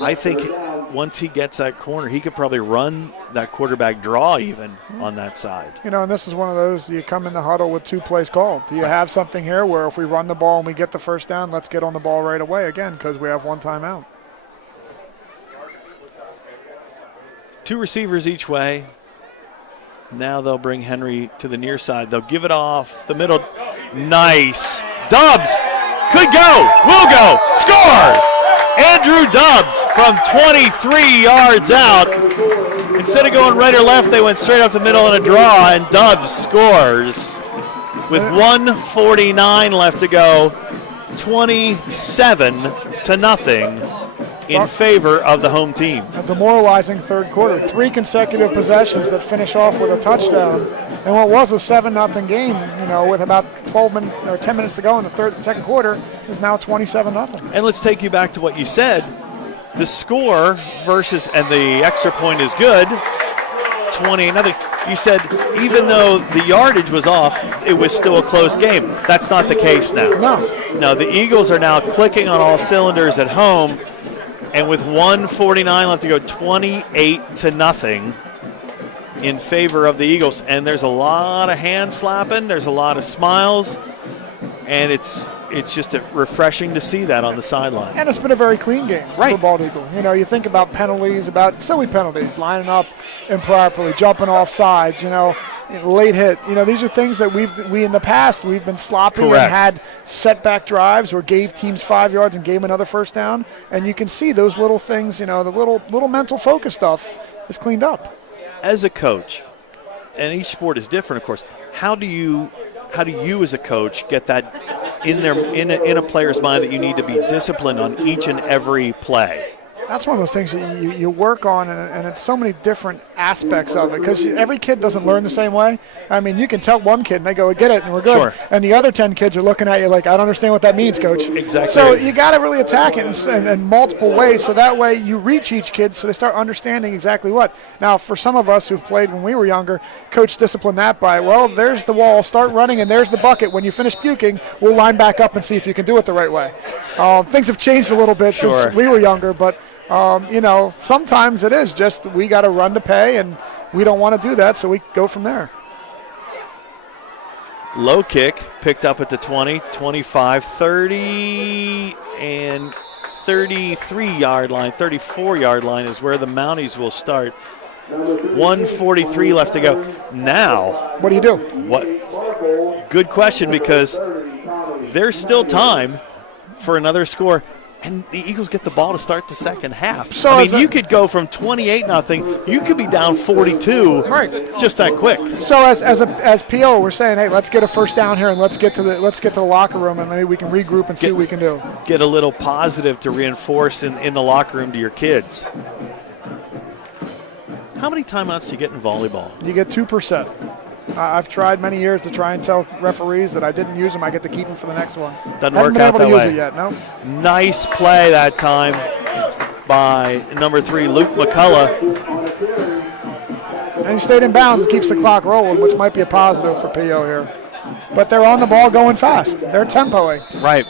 I think once he gets that corner, he could probably run that quarterback draw even on that side. You know, and this is one of those, you come in the huddle with 2 plays called. Do you have something here where if we run the ball and we get the first down, let's get on the ball right away again because we have 1 timeout. 2 receivers each way. Now they'll bring Henry to the near side. They'll give it off the middle. Nice. Dubs could go, will go, scores! Andrew Dubs from 23 yards out. Instead of going right or left, they went straight up the middle in a draw, and Dubs scores with 1:49 left to go, 27-0 in favor of the home team. A demoralizing third quarter. 3 consecutive possessions that finish off with a touchdown. And what was a 7-0 game, you know, with about 12 minutes or 10 minutes to go in the second quarter, is now 27-0. And let's take you back to what you said. The score versus, and the extra point is good, 20-0. You said even though the yardage was off, it was still a close game. That's not the case now. No, the Eagles are now clicking on all cylinders at home. And with 1:49 left to go, 28-0 in favor of the Eagles. And there's a lot of hand slapping. There's a lot of smiles. And it's just refreshing to see that on the sideline. And it's been a very clean game for Bald Eagle. You know, you think about penalties, about silly penalties, lining up improperly, jumping off sides, you know, late hit. You know, these are things that we in the past, we've been sloppy and had setback drives or gave teams 5 yards and gave them another first down. And you can see those little things, you know, the little mental focus stuff is cleaned up. As a coach, and each sport is different, of course, how do you as a coach get that in a player's mind that you need to be disciplined on each and every play? That's one of those things that you work on, and it's so many different aspects of it because every kid doesn't learn the same way. I mean, you can tell one kid, and they go, get it, and we're good. Sure. And the other 10 kids are looking at you like, I don't understand what that means, Coach. Exactly. So you got to really attack it in multiple ways so that way you reach each kid so they start understanding exactly what. Now, for some of us who've played when we were younger, Coach disciplined that by, well, there's the wall, start running, and there's the bucket. When you finish puking, we'll line back up and see if you can do it the right way. Things have changed a little bit since we were younger, but you know, sometimes it is just we got to run to pay, and we don't want to do that, so we go from there. Low kick picked up at the 20, 25, 30, and 33-yard line. 34-yard line is where the Mounties will start. 1:43 left to go. Now, what do you do? Good question, because there's still time for another score. And the Eagles get the ball to start the second half. So I mean, you could go from 28-0. You could be down 42, just that quick. So as PO, we're saying, hey, let's get a first down here and let's get to the locker room, and maybe we can regroup and see what we can do. Get a little positive to reinforce in the locker room to your kids. How many timeouts do you get in volleyball? You get 2%. I've tried many years to try and tell referees that I didn't use them. I get to keep them for the next one. Doesn't work out that way. Haven't been able to use it yet, no. Nice play that time by number 3, Luke McCullough. And he stayed in bounds. It keeps the clock rolling, which might be a positive for PO here. But they're on the ball going fast. They're tempoing. Right.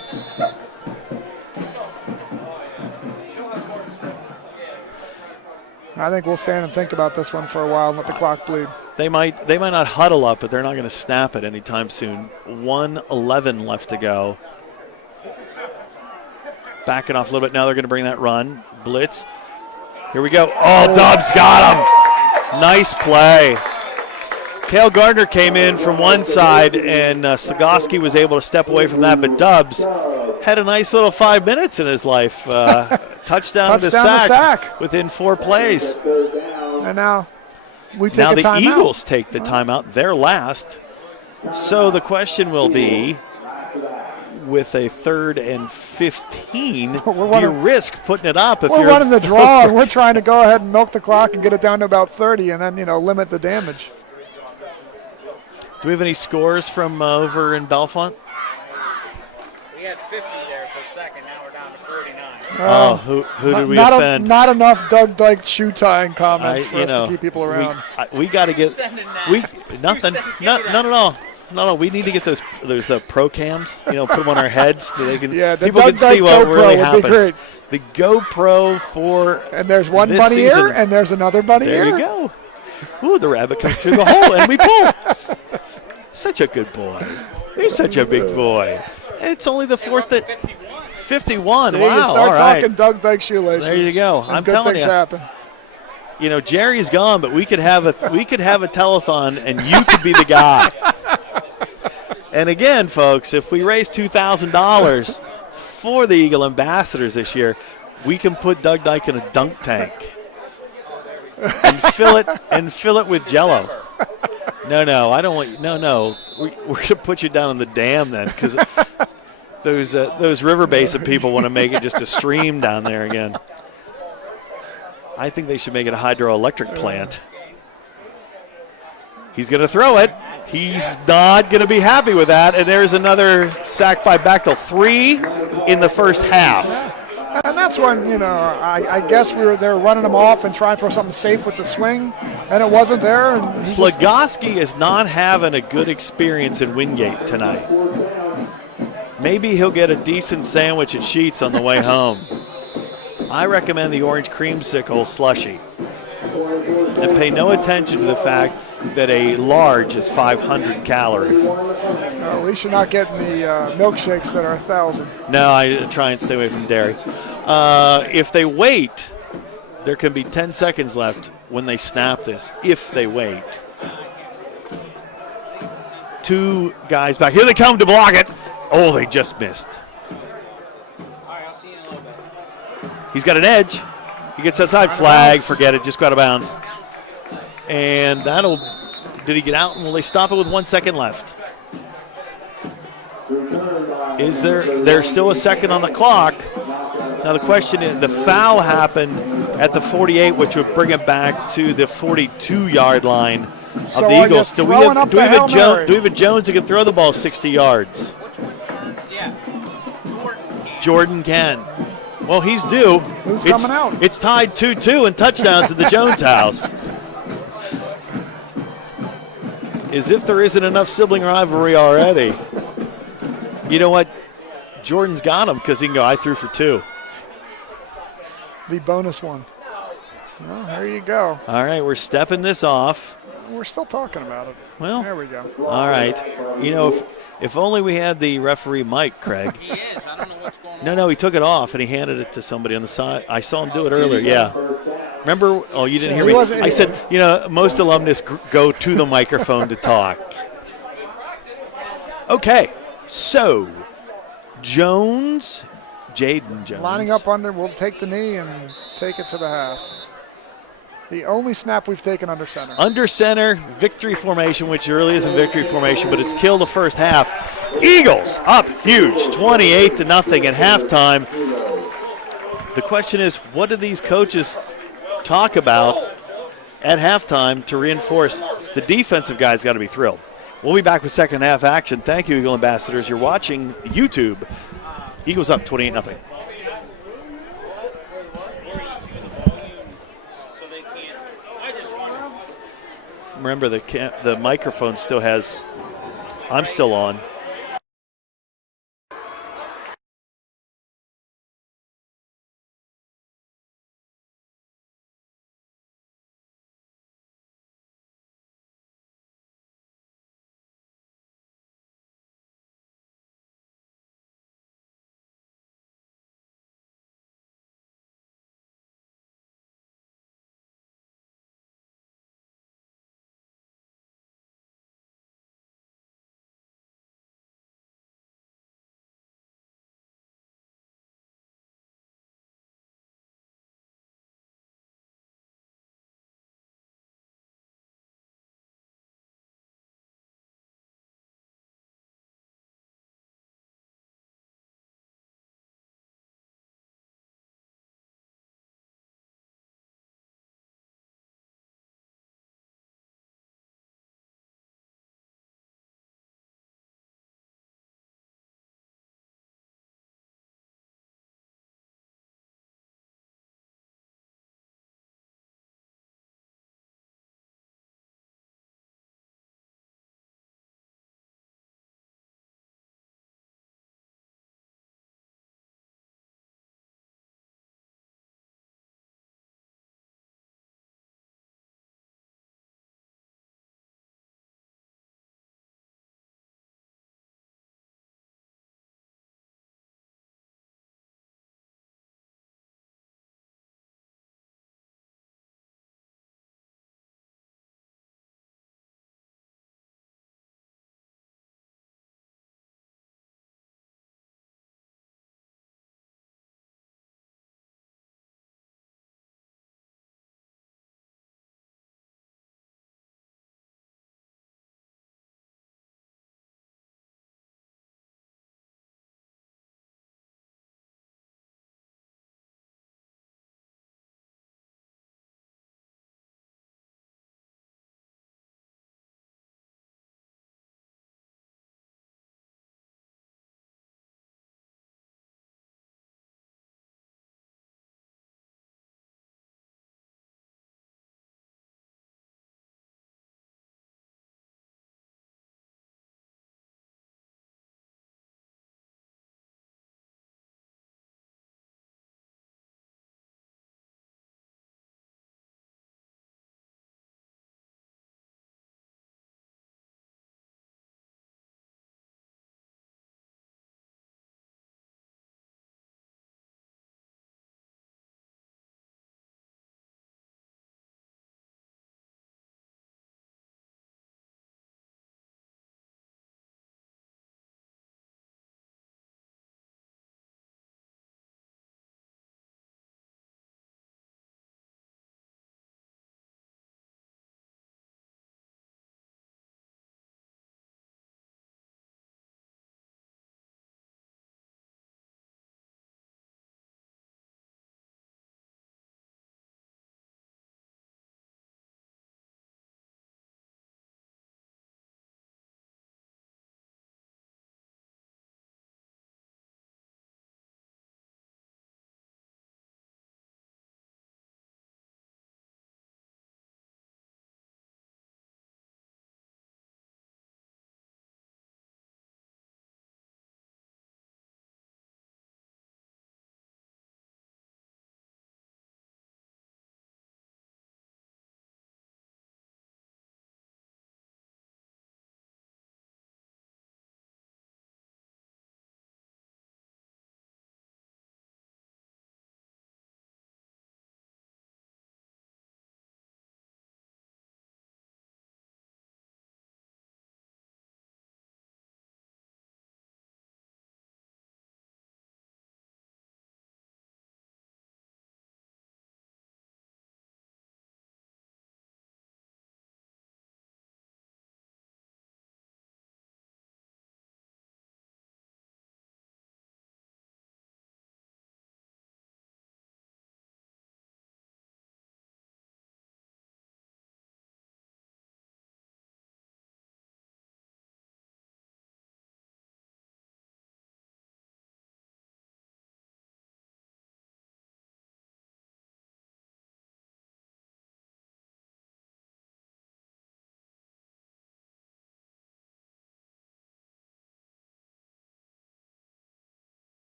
I think we'll stand and think about this one for a while and let the clock bleed. They might not huddle up, but they're not going to snap it anytime soon. 1:11 left to go. Backing off a little bit. Now they're going to bring that run. Blitz. Here we go. Oh, Dubs got him. Nice play. Cale Gardner came in from one side, and Slagoski was able to step away from that, but Dubs had a nice little 5 minutes in his life. Touchdown to sack within 4 plays. And now we take a timeout. Now the Eagles take the timeout. They're last. So the question will be, with a 3rd and 15. Do you running- risk putting it up if We're you're running the draw, and we're trying to go ahead and milk the clock and get it down to about 30 and then, limit the damage. Do we have any scores from over in Bellefonte? We had 50 there for a second. Now we're down to 49. Oh, who did we offend? Not enough Doug Dyke shoe tying comments for us to keep people around. We got to get nothing. Not at all. No, we need to get those pro cams. Put them on our heads so they can. Yeah, people Doug can see Dyke what GoPro really would happens. be great. The GoPro for and there's one this bunny season. ear, and there's another bunny there ear. There you go. Ooh, the rabbit comes through the hole, and we pull. Such a good boy. He's such a big boy. And it's only the 4th that 51. See, wow. you start all right. talking Doug Dyke shoelaces. There you go. and I'm good telling things you. happen. Jerry's gone, but we could have a telethon, and you could be the guy. And again, folks, if we raise $2,000 for the Eagle Ambassadors this year, we can put Doug Dyke in a dunk tank and fill it with Jello. No, I don't want you. No. We're gonna put you down in the dam then, because those river basin people want to make it just a stream down there again. I think they should make it a hydroelectric plant. He's going to throw it. He's not going to be happy with that. And there's another sack by Bechtel. 3 in the first half. And that's when, I guess they were running him off and trying to throw something safe with the swing, and it wasn't there. And Slagoski is not having a good experience in Wingate tonight. Maybe he'll get a decent sandwich at Sheetz on the way home. I recommend the orange creamsicle slushy. And pay no attention to the fact that a large is 500 calories. At least you're not getting the milkshakes that are 1,000. No, I try and stay away from dairy. If they wait, there can be 10 seconds left when they snap this, if they wait. 2 guys back. Here they come to block it. Oh, they just missed. He's got an edge. He gets outside. Flag. Forget it. Just got out of bounds. And did he get out? And will they stop it with 1 second left? Is there's still a second on the clock. Now the question is, the foul happened at the 48, which would bring it back to the 42-yard line of the Eagles. Do we have a Jones who can throw the ball 60 yards? Yeah. Jordan can. Well, he's due. Who's coming out? It's tied 2-2 and touchdowns at the Jones house. As if there isn't enough sibling rivalry already. You know what? Jordan's got him because he can go, I threw for 2. The bonus one. Well, there you go. All right, we're stepping this off. We're still talking about it. Well, there we go. All right. If only we had the referee mic, Craig. He is. I don't know what's going on. No, he took it off and he handed it to somebody on the side. I saw him do it earlier, yeah. Remember? Oh, you didn't hear me. I said, most alumnus go to the microphone to talk. Okay, so Jaden Jones. Lining up under, we'll take the knee and take it to the half. The only snap we've taken under center. Under center, victory formation, which really isn't victory formation, but it's killed the first half. Eagles up huge, 28-0 at halftime. The question is, what do these coaches talk about at halftime to reinforce? The defensive guys got to be thrilled. We'll be back with second half action. Thank you, Eagle Ambassadors. You're watching YouTube. Eagles up 28-0. Remember, the microphone still has, I'm still on.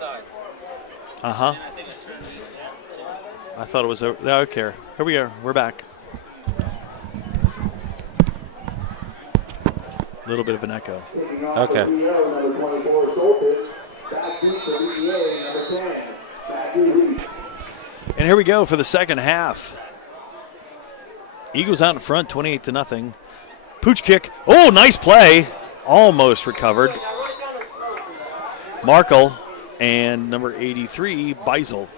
side. Uh-huh. And I think it turned me down. I thought it was over. I don't care. Here we are. We're back. A little bit of an echo. Okay. And here we go for the second half. Eagles out in front, 28-0. Pooch kick. Oh, nice play. Almost recovered. Markle and number 83, Beisel,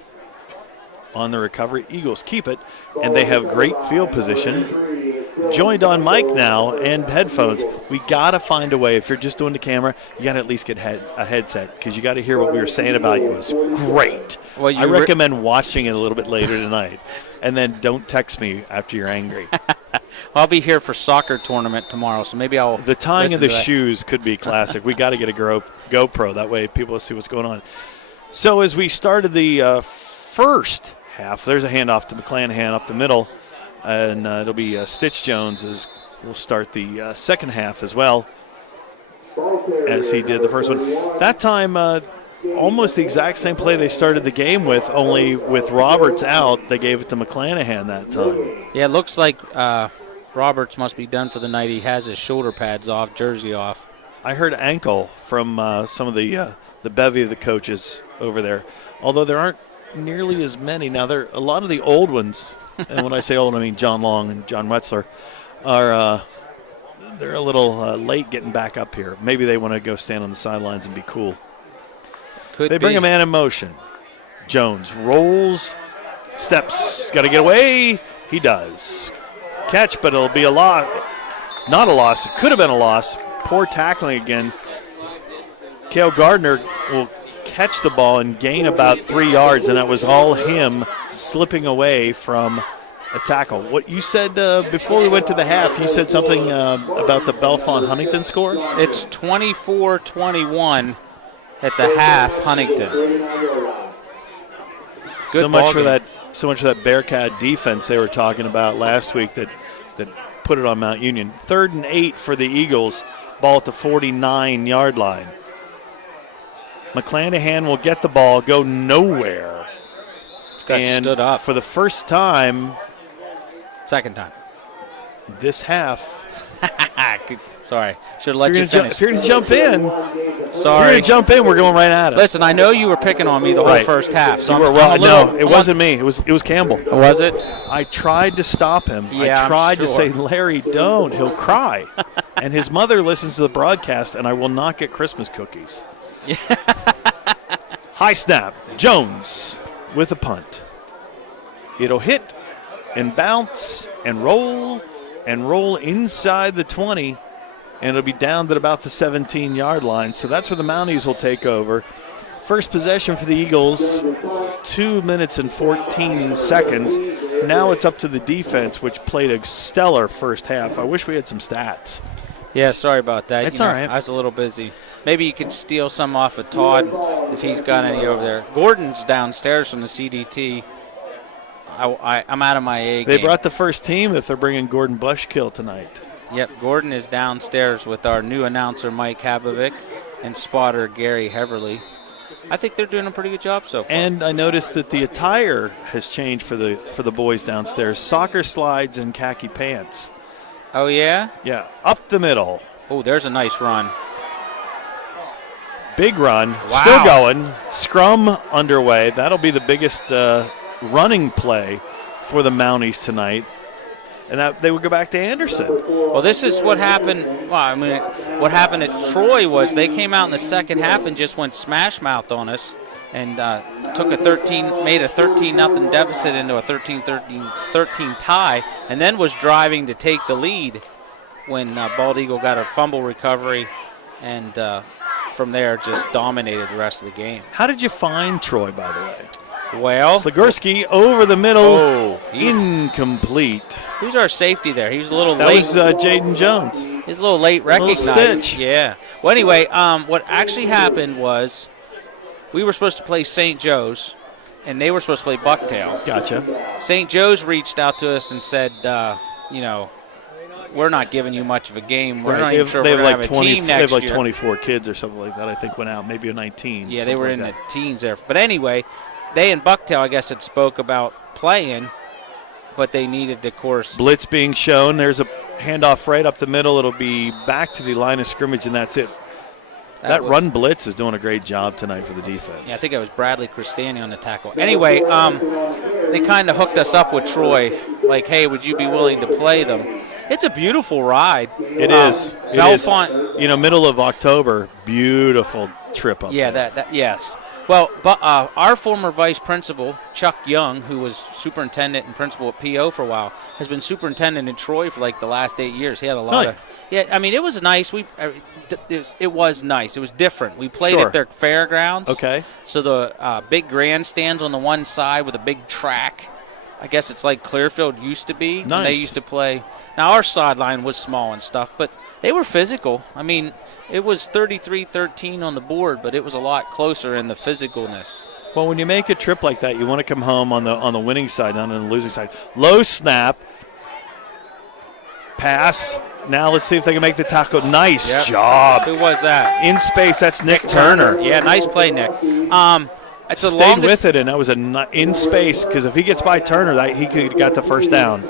on the recovery. Eagles keep it, and they have great field position. Joined on mic now and headphones. We got to find a way. If you're just doing the camera, you got to at least get a headset because you got to hear what we were saying about you. It was great. Well, I recommend watching it a little bit later tonight, and then don't text me after you're angry. I'll be here for soccer tournament tomorrow, so maybe I'll. The tying of the shoes could be classic. We got to get a GoPro. That way people will see what's going on. So as we started the first half, there's a handoff to McClanahan up the middle, and it'll be Stitch Jones as we'll start the second half as well, as he did the first one. That time, almost the exact same play they started the game with, only with Roberts out, they gave it to McClanahan that time. Yeah, it looks like Roberts must be done for the night. He has his shoulder pads off, jersey off. I heard ankle from some of the bevy of the coaches over there, although there aren't nearly as many. Now, there a lot of the old ones, and when I say old, I mean John Long and John Wetzler, are they're a little late getting back up here. Maybe they want to go stand on the sidelines and be cool. They bring a man in motion. Jones rolls, steps, got to get away. He does. Catch, but it'll be a loss. Not a loss. It could have been a loss. Poor tackling again. Cale Gardner will catch the ball and gain about 3 yards, and that was all him slipping away from a tackle. What you said before we went to the half, you said something about the Bellefonte-Huntington score? It's 24-21 at the half, Huntington. So much for that Bearcat defense they were talking about last week that put it on Mount Union. 3rd and 8 for the Eagles, ball at the 49-yard line. McClanahan will get the ball, go nowhere. Got stood up. For the first time. Second time. This half. Sorry. Should have let you finish. If you're going to jump in. Sorry. If you're going to jump in, we're going right at it. Listen, I know you were picking on me the whole first half. So no, it wasn't me. It was Campbell. Was it? I tried to stop him. Yeah, I tried to say, Larry, don't. He'll cry. And his mother listens to the broadcast, and I will not get Christmas cookies. High snap. Jones with a punt. It'll hit and bounce and roll inside the 20, and it'll be down to about the 17-yard line. So that's where the Mounties will take over. First possession for the Eagles, 2 minutes and 14 seconds. Now it's up to the defense, which played a stellar first half. I wish we had some stats. Yeah, sorry about that. It's all right. I was a little busy. Maybe you could steal some off of Todd if he's got any over there. Gordon's downstairs from the CDT. I'm out of my A game. They brought the first team if they're bringing Gordon Bushkill tonight. Yep, Gordon is downstairs with our new announcer, Mike Habovic, and spotter, Gary Heverly. I think they're doing a pretty good job so far. And I noticed that the attire has changed for the boys downstairs. Soccer slides and khaki pants. Oh, yeah? Yeah, up the middle. Oh, there's a nice run. Big run. Wow. Still going. Scrum underway. That'll be the biggest running play for the Mounties tonight. And that they would go back to Anderson. Well, this is what happened. Well, I mean, what happened at Troy was they came out in the second half and just went smash mouth on us, and made a 13-0 deficit into a 13 tie, and then was driving to take the lead when Bald Eagle got a fumble recovery, and from there just dominated the rest of the game. How did you find Troy, by the way? Well, Sligurski over the middle, incomplete. Who's our safety there? He was a little late. That was Jaden Jones. He's a little late recognizing. Stitch. Yeah. Well, anyway, what actually happened was we were supposed to play St. Joe's, and they were supposed to play Bucktail. Gotcha. St. Joe's reached out to us and said, we're not giving you much of a game. We're Right. not even sure if we're going to have a team They next have like year. 24 kids or something like that, I think, went out, maybe a 19. Yeah, they were like in that. the teens there. But anyway, they in Bucktail, I guess, had spoke about playing, but they needed, of course. Blitz being shown. There's a handoff right up the middle. It'll be back to the line of scrimmage, and that's it. That run blitz is doing a great job tonight for the defense. Yeah, I think it was Bradley Cristani on the tackle. Anyway, they kind of hooked us up with Troy, like, hey, would you be willing to play them? It's a beautiful ride. It is. It is. Bellefonte, middle of October, beautiful trip up yeah, there. Yes. Well, but our former vice principal, Chuck Young, who was superintendent and principal at PO for a while, has been superintendent in Troy for like the last 8 years. He had a lot of. Yeah, I mean, it was nice. It was nice. It was different. We played at their fairgrounds. Okay. So the big grandstands on the one side with a big track. I guess it's like Clearfield used to be. Nice. They used to play. Now, our sideline was small and stuff, but they were physical. I mean, it was 33-13 on the board, but it was a lot closer in the physicalness. Well, when you make a trip like that, you want to come home on the winning side, not on the losing side. Low snap. Pass. Now let's see if they can make the tackle. Nice job. Who was that? In space, that's Nick Turner. Yeah, nice play, Nick. It's the Stayed longest, with it, and that was in space, because if he gets by Turner, he could have got the first down.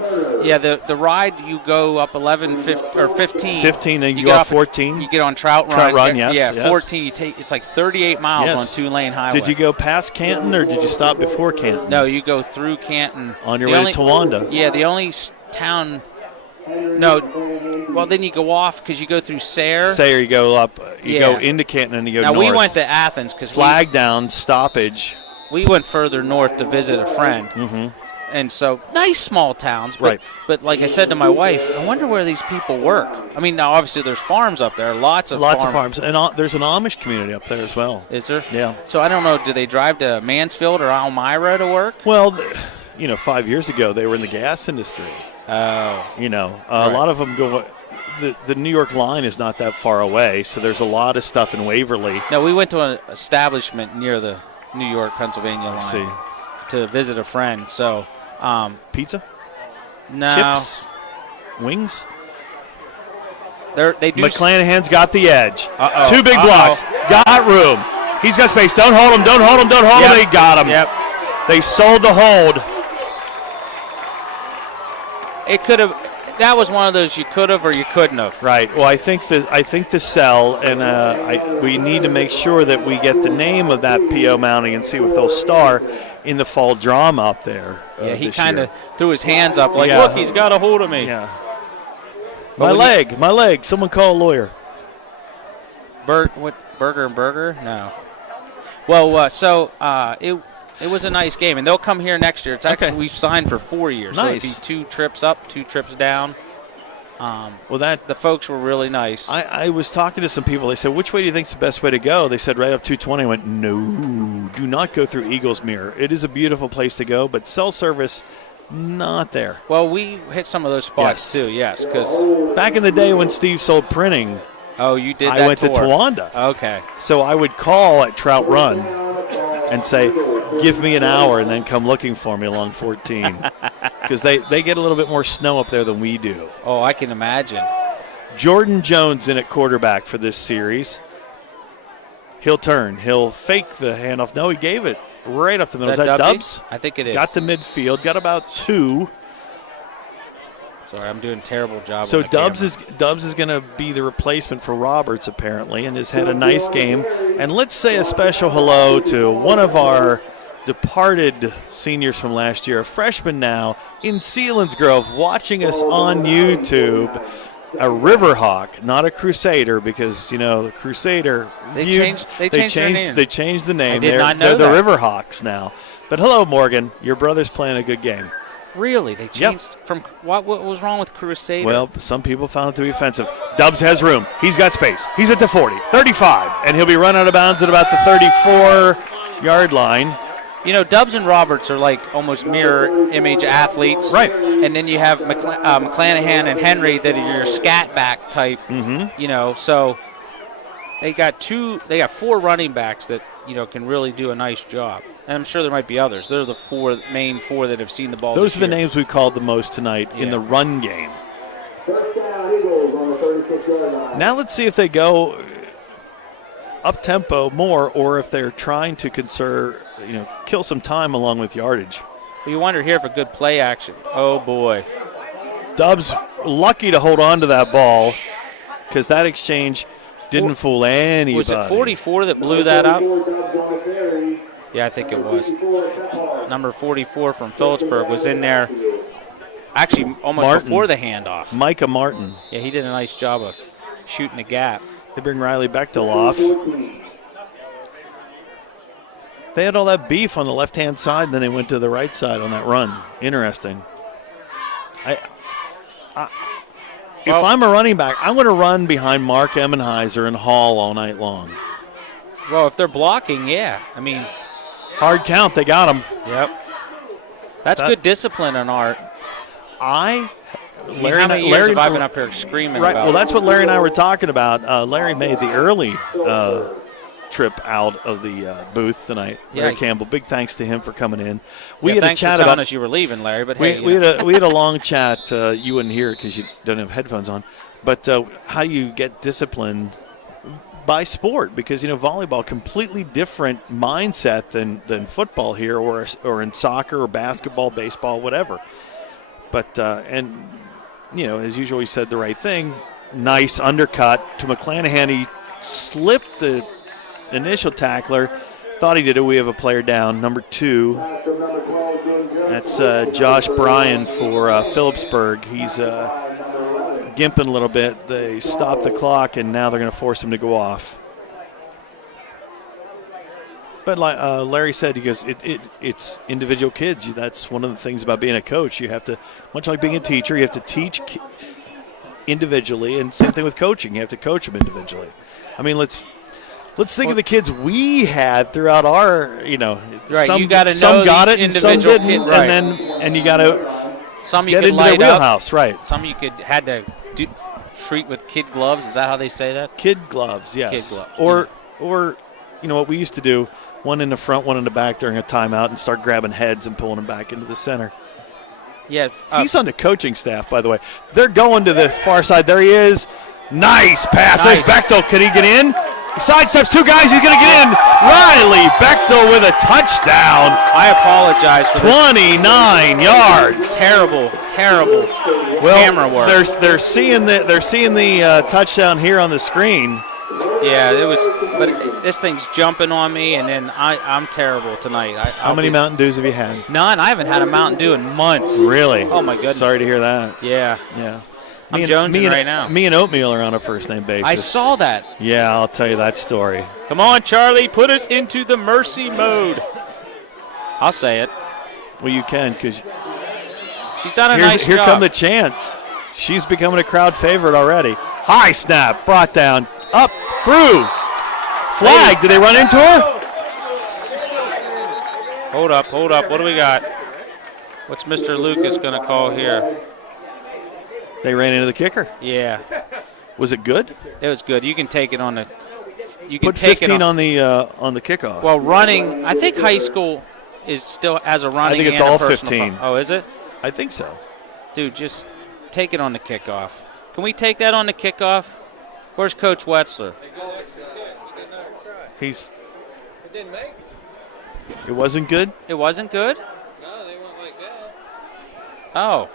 Yeah, the ride, you go up 11, 15. 15, and you go up 14. You get on Trout Run. Trout Run, yes. Yeah, yes. 14, it's like 38 miles on Two-Lane Highway. Did you go past Canton, or did you stop before Canton? No, you go through Canton. On your way to Towanda. Yeah, the only town. No, well, then you go off because you go through Sayre. Sayre, you go up, you go into Canton, and you go north. Now, we went to Athens because flag down, stoppage. We went further north to visit a friend. Mm-hmm. And so, nice small towns. But, right. But like I said to my wife, I wonder where these people work. I mean, now, obviously, there's farms up there, lots of farms. And there's an Amish community up there as well. Is there? Yeah. So, I don't know, do they drive to Mansfield or Elmira to work? Well, 5 years ago, they were in the gas industry. Oh. A lot of them go. The New York line is not that far away, so there's a lot of stuff in Waverly. No, we went to an establishment near the New York-Pennsylvania line to visit a friend. So, pizza? No. Chips? Wings? They do. McClanahan's got the edge. Uh-oh. 2 big blocks. Got room. He's got space. Don't hold him. Don't hold him. Don't hold him. They got him. Yep. They sold the hold. It could have. That was one of those you could have or you couldn't have. Right. Well, I think the sell, and we need to make sure that we get the name of that PO mounting and see if they'll star in the fall drama up there. Yeah, he kind of threw his hands up like, look, he's got a hold of me. Yeah. My leg. Someone call a lawyer. Burger and Burger? No. Well, it was a nice game, and they'll come here next year. It's actually we've signed for 4 years, nice. So it'd be 2 trips up, 2 trips down. The folks were really nice. I was talking to some people. They said, which way do you think is the best way to go? They said right up 220. I went, no, do not go through Eagles Mirror. It is a beautiful place to go, but cell service, not there. Well, we hit some of those spots too, yes. Because back in the day when Steve sold printing, you did. I went to Towanda. Okay. So I would call at Trout Run and say, give me an hour and then come looking for me along 14. Because they get a little bit more snow up there than we do. Oh, I can imagine. Jordan Jones in at quarterback for this series. He'll turn. He'll fake the handoff. No, he gave it right up the middle. Is that Dubs? I think it is. Got to midfield. Got about 2. Sorry, I'm doing a terrible job. So Dubs is going to be the replacement for Roberts apparently, and has had a nice game. And let's say a special hello to one of our departed seniors from last year, a freshman now in Selinsgrove, watching us on YouTube. A Riverhawk, not a Crusader, because the Crusader they changed their name. They changed the name. I did not know they're that. the Riverhawks now. But hello, Morgan. Your brother's playing a good game. Really? They changed from what was wrong with Crusader? Well, some people found it to be offensive. Dubs has room. He's got space. He's at the 40, 35, and he'll be run out of bounds at about the 34-yard line. Dubs and Roberts are like almost mirror image athletes. Right. And then you have McClanahan and Henry that are your scat back type. Mm-hmm. So they got 4 running backs that, can really do a nice job. And I'm sure there might be others. They're the main four that have seen the ball. Those are the names we called the most tonight in the run game. Now let's see if they go up-tempo more or if they're trying to kill some time along with yardage. Well, you wonder here for good play action. Oh, boy. Dubs lucky to hold on to that ball because that exchange didn't fool anybody. Was it 44 that blew that up? Yeah, I think it was. Number 44 from Philipsburg was in there actually almost before the handoff. Micah Martin. Yeah, he did a nice job of shooting the gap. They bring Riley Bechtel off. They had all that beef on the left-hand side, and then they went to the right side on that run. Interesting. If I'm a running back, I'm going to run behind Mark Emmenheiser and Hall all night long. Well, if they're blocking, yeah. I mean, hard count, they got him. Yep. That's good discipline on Art. Larry, how many years have I been up here screaming about? Well, that's what Larry and I were talking about. Larry made the early trip out of the booth tonight. Larry Campbell, big thanks to him for coming in. We had thanks a chat for telling about us you were leaving, Larry. But we had a long chat. You wouldn't hear it because you don't have headphones on. But how you get disciplined by sport, because volleyball, completely different mindset than football here, or in soccer or basketball, baseball, whatever. But as usual, he said the right thing. Nice undercut to McClanahan. He slipped the initial tackler. Thought he did it. We have a player down, number 2. That's Josh Bryan for Philipsburg. He's gimping a little bit. They stopped the clock, and now they're going to force him to go off. But like Larry said, he goes, it's individual kids. That's one of the things about being a coach. You have to, much like being a teacher, you have to teach individually, and same thing with coaching. You have to coach them individually. I mean, let's think of the kids we had throughout our, right. Some, you got to some know got it and some didn't, kid, right. and you got to some you get could into their light wheelhouse, up. right? Some you had to treat with kid gloves. Is that how they say that? Kid gloves, yes. Kid gloves. Or what we used to do, one in the front, one in the back during a timeout, and start grabbing heads and pulling them back into the center. Yeah, he's on the coaching staff, by the way. They're going to the far side. There he is. Nice pass. There's Bechtel. Can he get in? He sidesteps 2 guys. He's going to get in. Riley Bechtel with a touchdown. I apologize for 29 yards. Terrible camera work. They're seeing the touchdown here on the screen. Yeah, it was. But this thing's jumping on me, and then I'm terrible tonight. How many Mountain Dews have you had? None. I haven't had a Mountain Dew in months. Really? Oh my goodness. Sorry to hear that. Yeah. I'm jonesing right now. Me and Oatmeal are on a first-name basis. I saw that. Yeah, I'll tell you that story. Come on, Charlie, put us into the mercy mode. I'll say it. Well, you can, because she's done a nice job. Here come the chants. She's becoming a crowd favorite already. High snap, brought down, up, through. Flag, did they run into her? Hold up. What do we got? What's Mr. Lucas going to call here? They ran into the kicker. Yeah. Was it good? It was good. You can take it on the. You can put take 15 it on the kickoff. Well, running. I think high school is still as a running. I think it's and all a 15. Oh, is it? I think so. Dude, just take it on the kickoff. Can we take that on the kickoff? Where's Coach Wetzler? He's. It didn't make. It wasn't good. It wasn't good. No, they went like that. Oh.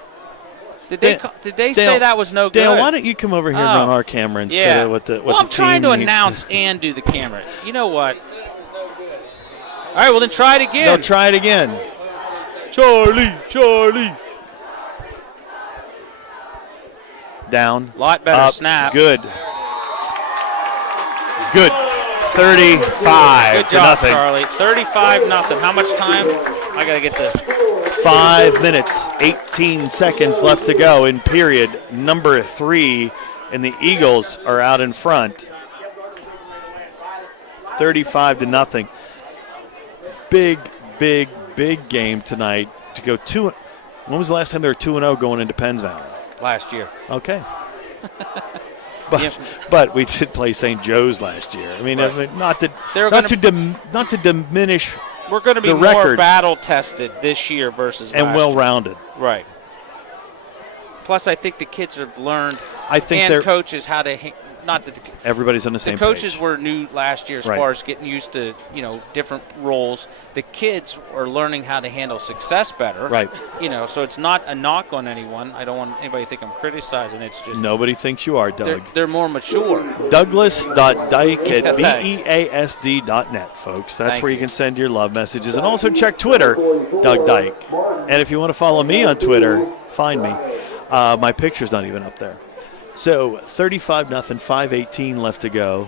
Did they say that was no good? Dale, why don't you come over here and run our camera instead of what the Well, I'm trying to announce and do the camera. You know what? All right, well, then try it again. No, try it again. Charlie. Down. Lot better up, snap. Good. 35 Good job, nothing. Charlie. 35-0. How much time? I got to get the 5 minutes, 18 seconds left to go in period number 3, and the Eagles are out in front. 35-0. Big game tonight to go 2. When was the last time they were 2-0 going into Penns Valley? last year. Okay. But we did play St. Joe's last year. I mean, Right. not to diminish. We're going to be the more record. battle tested this year versus And last well-rounded. year. Right. Plus, I think the kids have learned, I think and they're coaches, how to not that everybody's on the same the coaches page. were new last year as Right. far as getting used to different roles. The kids are learning how to handle success better. Right. So it's not a knock on anyone. I don't want anybody to think I'm criticizing. It's just Nobody thinks you are, Doug. they're more mature. Douglas.dyke at Thanks. beasd.net, folks. That's Thank where you you. can send your love messages. And also check Twitter, Doug Dyke. And if you want to follow me on Twitter, find me. My picture's not even up there. So 35-0, 5:18 left to go.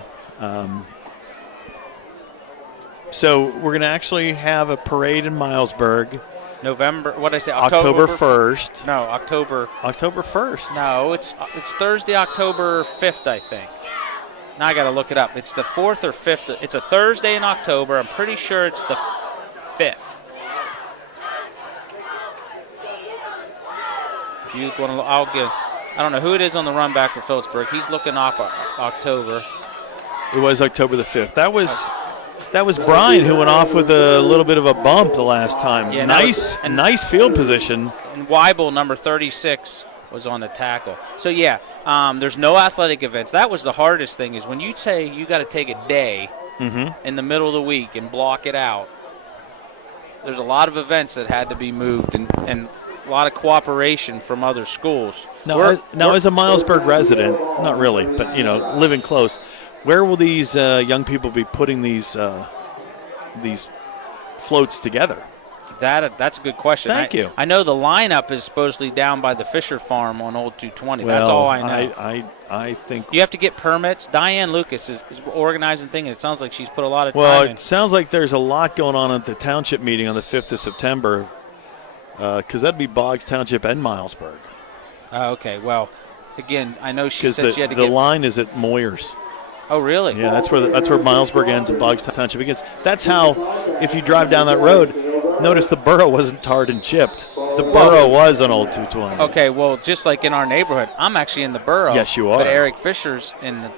So we're going to actually have a parade in Milesburg. November, what did I say? October 1st. No, October 1st. No, it's Thursday, October 5th, I think. Now I got to look it up. It's the 4th or 5th. It's a Thursday in October. I'm pretty sure it's the 5th. If you want to, I don't know who it is on the run back for Philipsburg. He's looking off October. It was October the 5th. That was Brian who went off with a little bit of a bump the last time. Yeah, nice field position. And Weibel, number 36, was on the tackle. So, there's no athletic events. That was the hardest thing is when you say you got to take a day in the middle of the week and block it out, there's a lot of events that had to be moved and a lot of cooperation from other schools. Now, as a Milesburg resident, not really, but, living close, where will these young people be putting these floats together? That's a good question. Thank you. I know the lineup is supposedly down by the Fisher Farm on Old 220. Well, that's all I know. I think you have to get permits. Diane Lucas is organizing thing, and it sounds like she's put a lot of time Well, in. it sounds like there's a lot going on at the township meeting on the 5th of September because that'd be Boggs Township and Milesburg. Okay, well, again, I know she said Because she had to the get. line is at Moyers. Oh, really? Yeah, that's where Milesburg ends and Boggs Township begins. That's how, if you drive down that road, notice the borough wasn't tarred and chipped. The borough was on Old 220. Okay, well, just like in our neighborhood, I'm actually in the borough. Yes, you are. But Eric Fisher's in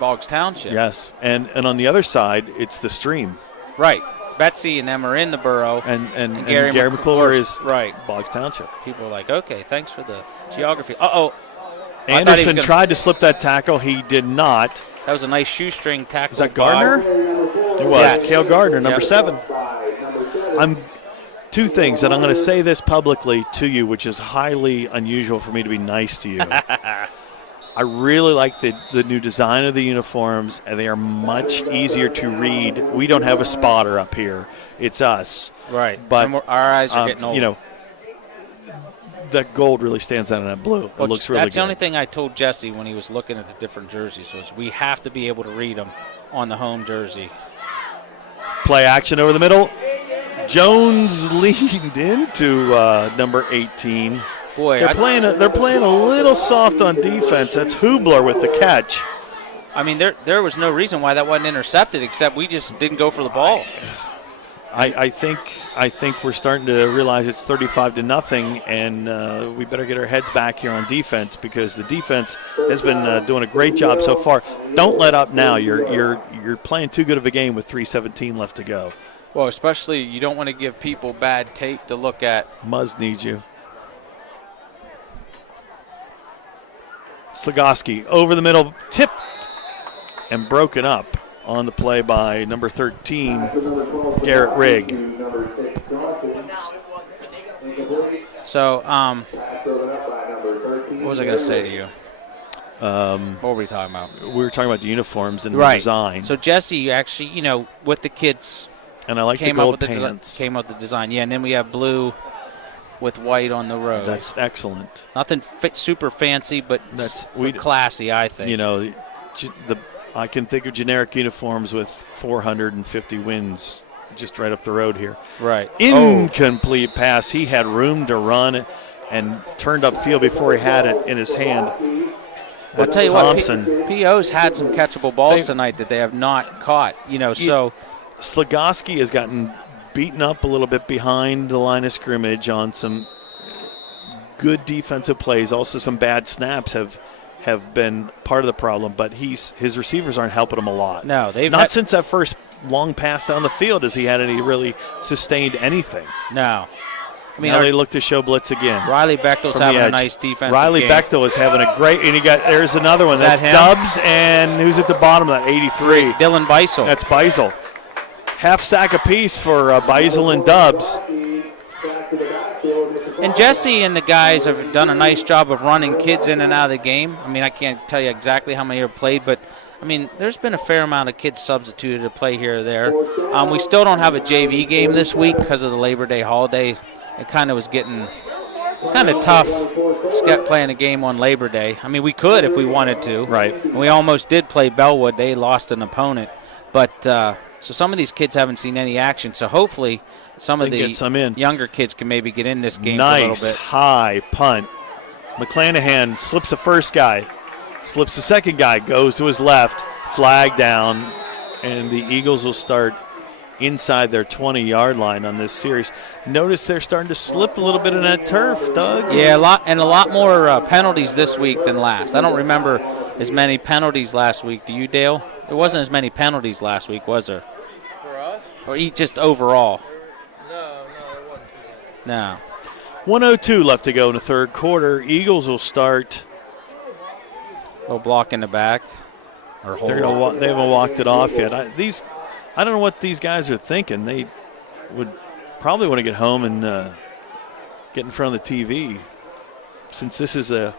Boggs Township. Yes, and on the other side, it's the stream. Right. Betsy and them are in the borough. And Gary McClure is right. Boggs Township. People are like, okay, thanks for the geography. Uh-oh. Anderson tried to slip that tackle. He did not. That was a nice shoestring tackle. Was that Gardner? It was. Yes. Cale Gardner, number Yep. 7. Two things, and I'm going to say this publicly to you, which is highly unusual for me to be nice to you. I really like the new design of the uniforms, and they are much easier to read. We don't have a spotter up here. It's us. Right. But and our eyes are getting old. That gold really stands out in that blue. It looks really good. That's the only thing I told Jesse when he was looking at the different jerseys was we have to be able to read them on the home jersey. Play action over the middle. Jones leaned into number 18. Boy, they're playing a little soft on defense. That's Hubler with the catch. I mean, there was no reason why that wasn't intercepted except we just didn't go for the ball. I think we're starting to realize it's 35-0, and we better get our heads back here on defense because the defense has been doing a great job so far. Don't let up now. You're playing too good of a game with 3:17 left to go. Well, especially you don't want to give people bad tape to look at. Muzz needs you. Slagoski over the middle, tipped and broken up on the play by number 13, Garrett Rigg. So, what was I going to say to you? What were we talking about? We were talking about the uniforms and the design. So Jesse actually, with the kids, and I like the gold pants. Came up with the design. Yeah, and then we have blue with white on the road. That's excellent. Nothing super fancy, but classy, I think. I can think of generic uniforms with 450 wins just right up the road here. Right. Incomplete pass. He had room to run and turned upfield before he had it in his hand. I'll tell you Thompson. what, PO's had some catchable balls tonight that they have not caught. So Slagoski has gotten beaten up a little bit behind the line of scrimmage on some good defensive plays. Also, some bad snaps have been part of the problem, but his receivers aren't helping him a lot. No, not since that first long pass down the field has he had any really sustained anything. No. I mean, now they look to show blitz again. Riley Bechtel's From having the a edge. nice defensive Riley game. Bechtel is having a great, and there's another one. Is that That's him? Stubbs, and who's at the bottom of that? 83. Dylan Beisel. That's Beisel. Half sack apiece for Beisel and Dubs. And Jesse and the guys have done a nice job of running kids in and out of the game. I mean, I can't tell you exactly how many are played, but I mean, there's been a fair amount of kids substituted to play here or there. We still don't have a JV game this week because of the Labor Day holiday. It kind of was getting, it's kind of tough playing a game on Labor Day. I mean, we could if we wanted to. Right. And we almost did play Bellwood. They lost an opponent. But so some of these kids haven't seen any action. So hopefully some of the younger kids can maybe get in this game for a little bit. Nice high punt. McClanahan slips the first guy. Slips the second guy, goes to his left, flag down, and the Eagles will start inside their 20-yard line on this series. Notice they're starting to slip a little bit in that turf, Doug. Yeah, a lot more penalties this week than last. I don't remember as many penalties last week. Do you, Dale? There wasn't as many penalties last week, was there? For us? Or just overall? No, it wasn't too No. 1:02 left to go in the third quarter. Eagles will start. Little block in the back. Or hold. They haven't walked it off yet. I don't know what these guys are thinking. They would probably want to get home and get in front of the TV, since this is a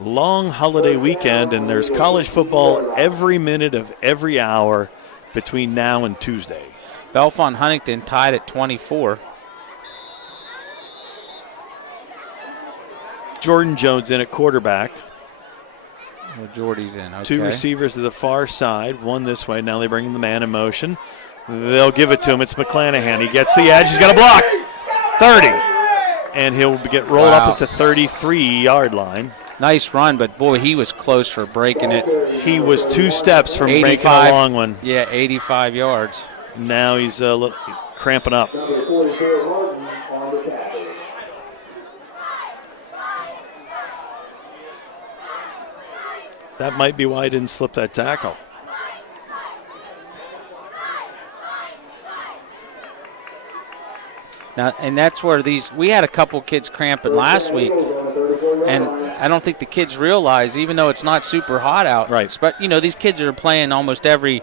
long holiday weekend and there's college football every minute of every hour between now and Tuesday. Bellefonte Huntington tied at 24. Jordan Jones in at quarterback. Oh, Jordy's in. Okay. Two receivers to the far side, one this way. Now they bring the man in motion. They'll give it to him. It's McClanahan. He gets the edge. He's got a block. 30. And he'll get rolled up at the 33-yard line. Nice run, but, boy, he was close for breaking it. He was 2 steps from making a long one. Yeah, 85 yards. Now he's cramping up. That might be why he didn't slip that tackle. Now, and that's where we had a couple kids cramping last week, and I don't think the kids realize, even though it's not super hot out, right? But these kids are playing almost every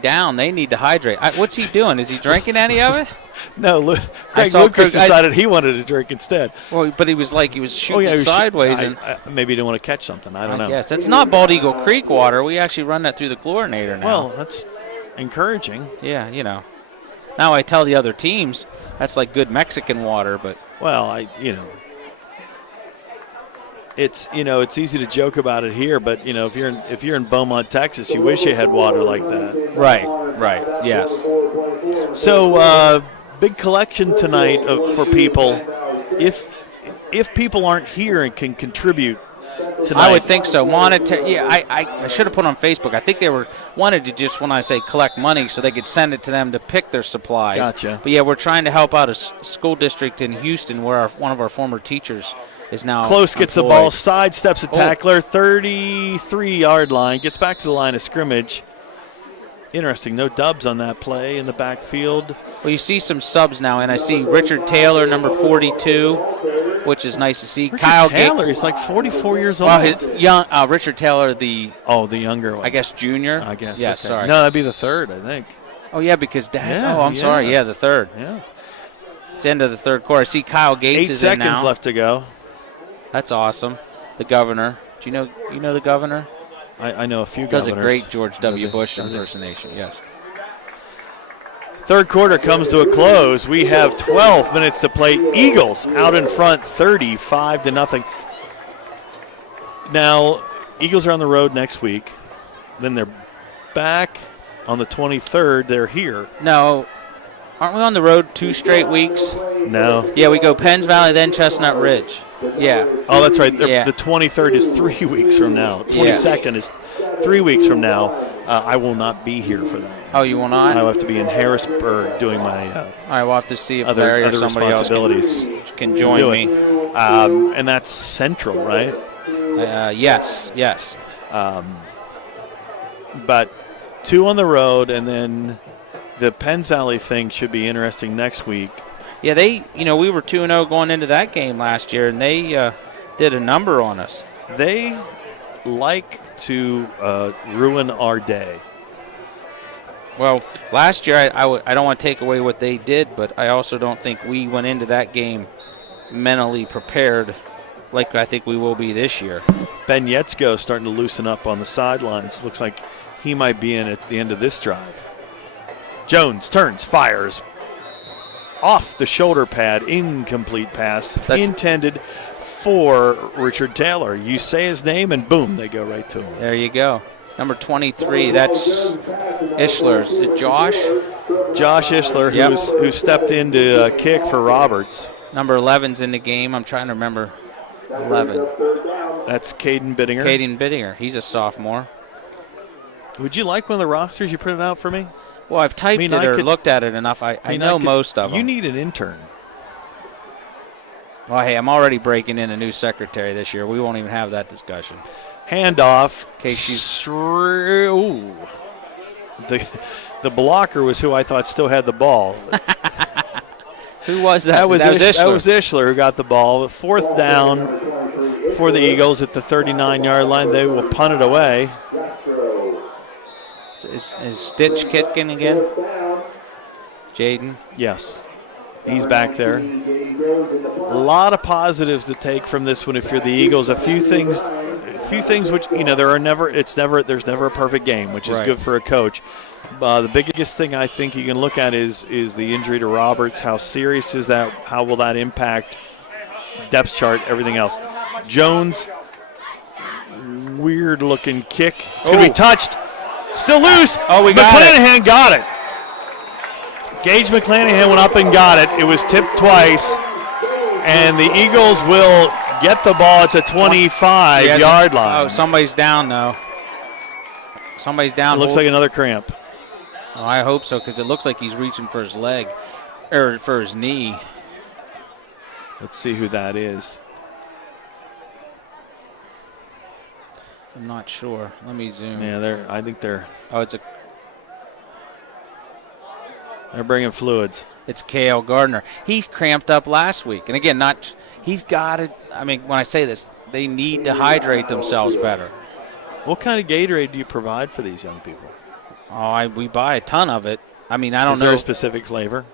down. They need to hydrate. What's he doing? Is he drinking any of it? No, Greg Lucas decided he wanted to drink instead. Well, but he was shooting sideways, and maybe he didn't want to catch something. I don't know. Yes, it's not Bald Eagle Creek water. We actually run that through the chlorinator now. Well, that's encouraging. Yeah, Now I tell the other teams that's like good Mexican water, but it's easy to joke about it here, but if you're in Beaumont, Texas, you wish you had water like that. Right. Yes. So big collection tonight for people. If people aren't here and can contribute tonight, I would think so. I should have put on Facebook. I think they wanted to just, when I say collect money, so they could send it to them to pick their supplies. Gotcha. But yeah, we're trying to help out a school district in Houston where one of our former teachers is now Close gets employed. the ball, sidesteps a tackler, 33-yard line, gets back to the line of scrimmage. Interesting, no Dubs on that play in the backfield. Well, you see some subs now, and I see Richard Taylor, number 42, which is nice to see. Kyle Taylor, he's like 44 years old. Well, Richard Taylor, the younger one. I guess junior. I guess. Yeah, okay. sorry. No, that'd be the third, I think. Oh yeah, because Dad's. I'm sorry. Yeah, the third. Yeah. It's the end of the third quarter. I see Kyle Gates is in now. 8 seconds left to go. That's awesome. The governor. Do you know the governor? I know a few Does governors. a great George W. Bush impersonation, yes. Third quarter comes to a close. We have 12 minutes to play. Eagles out in front, 35-0. Now, Eagles are on the road next week. Then they're back on the 23rd. They're here. No. Aren't we on the road 2 straight weeks? No. Yeah, we go Penns Valley, then Chestnut Ridge. Yeah. Oh, that's right. Yeah. The 23rd is 3 weeks from now. 22nd is 3 weeks from now. I will not be here for that. Oh, you will not? I will have to be in Harrisburg doing my all right, we'll have to see if other Larry or somebody else can join me. And that's Central, right? Yes. But 2 on the road, and then the Penns Valley thing should be interesting next week. Yeah, we were 2-0 going into that game last year, and they did a number on us. They like to ruin our day. Well, last year I don't want to take away what they did, but I also don't think we went into that game mentally prepared like I think we will be this year. Ben Yetzko starting to loosen up on the sidelines. Looks like he might be in at the end of this drive. Jones turns, fires. Off the shoulder pad, incomplete pass. Intended for Richard Taylor. You say his name and boom, they go right to him. There you go. Number 23, that's Ishler. Is it Josh? Josh Ishler, who stepped in to kick for Roberts. Number 11's in the game. I'm trying to remember 11. That's Caden Bittinger. Caden Bittinger. He's a sophomore. Would you like one of the rosters you printed out for me? Well, I've typed it or looked at it enough. I know most of them. You need an intern. Well, hey, I'm already breaking in a new secretary this year. We won't even have that discussion. Handoff. Okay, she's Ooh. The blocker was who I thought still had the ball. Who was that? That was Ishler. That was Ishler who got the ball. 4th down for the Eagles at the 39-yard line. They will punt it away. Is Stitch kicking again? Jaden? Yes. He's back there. A lot of positives to take from this one if you're the Eagles. A few things which, there's never a perfect game, which is right. good for a coach. The biggest thing I think you can look at is the injury to Roberts. How serious is that? How will that impact depth chart, everything else? Jones, weird-looking kick. It's going to be touched. Still loose. Oh, we got McClanahan got it. Gage McClanahan went up and got it. It was tipped twice. And the Eagles will get the ball at the 25-yard line. Oh, somebody's down, though. Somebody's down. It looks like another cramp. Oh, I hope so, because it looks like he's reaching for his leg, or for his knee. Let's see who that is. I'm not sure. Let me zoom. Yeah, I think they're bringing fluids. It's Kale Gardner. He cramped up last week. And again, he's got it. I mean, when I say this, they need to hydrate themselves better. What kind of Gatorade do you provide for these young people? Oh, we buy a ton of it. I mean, I don't know. Is there a specific flavor?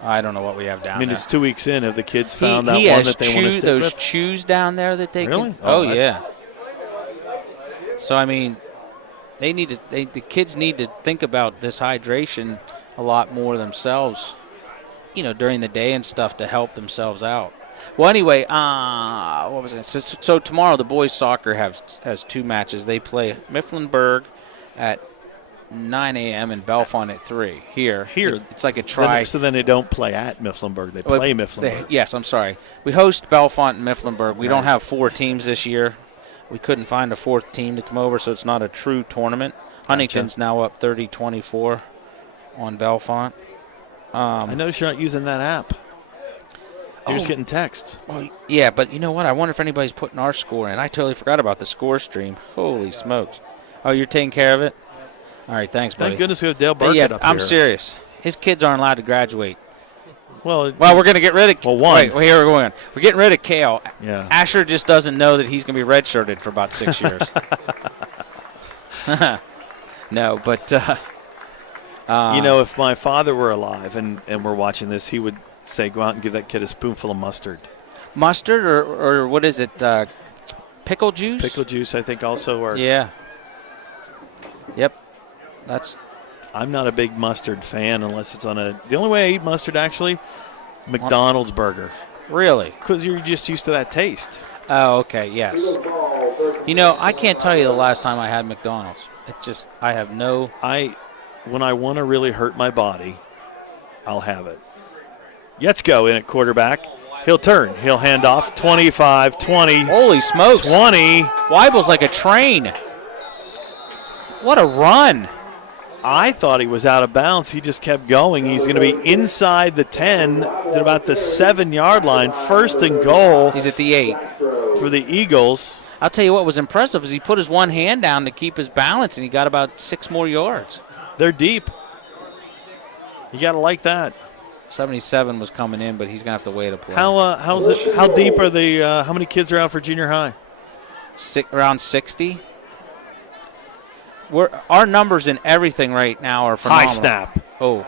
I don't know what we have down there. I mean, it's 2 weeks in. Have the kids found he that one that they want to stick those with? chews down there that they really? can. Oh yeah. So, I mean, the kids need to think about this hydration a lot more themselves, during the day and stuff to help themselves out. Well, anyway, what was it? So tomorrow the boys soccer has 2 matches. They play Mifflinburg at 9 a.m. and Bellefonte at 3. Here. It's like a try. So then they don't play at Mifflinburg. They play Mifflinburg. Yes, I'm sorry. We host Bellefonte and Mifflinburg. We don't have 4 teams this year. We couldn't find a 4th team to come over, so it's not a true tournament. Huntington's now up 30-24 on Bellefonte. I noticed you're not using that app. You're just getting texts. Well, yeah, but you know what? I wonder if anybody's putting our score in. I totally forgot about the score stream. Holy smokes. Oh, you're taking care of it? All right, thanks, buddy. Thank goodness we have Dale Burkett up here. I'm serious. His kids aren't allowed to graduate. Well, we're going to get rid of – one. Wait, here we're going. We're getting rid of Kale. Yeah. Asher just doesn't know that he's going to be redshirted for about 6 years. No, but if my father were alive and we're watching this, he would say, go out and give that kid a spoonful of mustard. Mustard or what is it, pickle juice? Pickle juice, I think, also works. Yeah. Yep. I'm not a big mustard fan unless it's on the only way I eat mustard, actually, McDonald's burger. Really? Because you're just used to that taste. Oh, okay, yes. I can't tell you the last time I had McDonald's. I have no. When I want to really hurt my body, I'll have it. Yetzko in at quarterback. He'll turn. He'll hand off. 25, 20. Holy smokes. 20. Weibel's like a train. What a run. I thought he was out of bounds. He just kept going. He's going to be inside the 10 at about the 7-yard line. 1st and goal. He's at the 8. For the Eagles. I'll tell you what was impressive is he put his one hand down to keep his balance, and he got about 6 more yards. They're deep. You got to like that. 77 was coming in, but he's going to have to wait a play. How deep are the how many kids are out for junior high? Around 60. Our numbers in everything right now are phenomenal. High snap. Oh.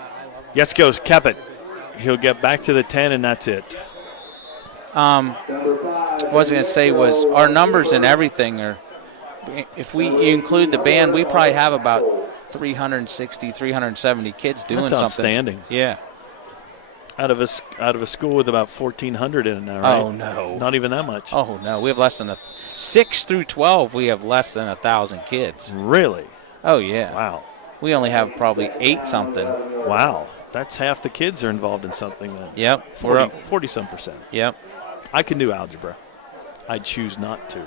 Yes, goes Keppett. He'll get back to the 10, and that's it. What I was going to say was our numbers in everything are, if you include the band, we probably have about 360, 370 kids doing that's something. Outstanding. Yeah. Out of a school with about 1,400 in it now, right? Oh, no. Not even that much. Oh, no. We have less than 6 through 12, we have less than 1,000 kids. Really? Oh, yeah. Wow. We only have probably 8 something. Wow. That's half the kids are involved in something then. Yep. 40-some%. Yep. I can do algebra. I choose not to.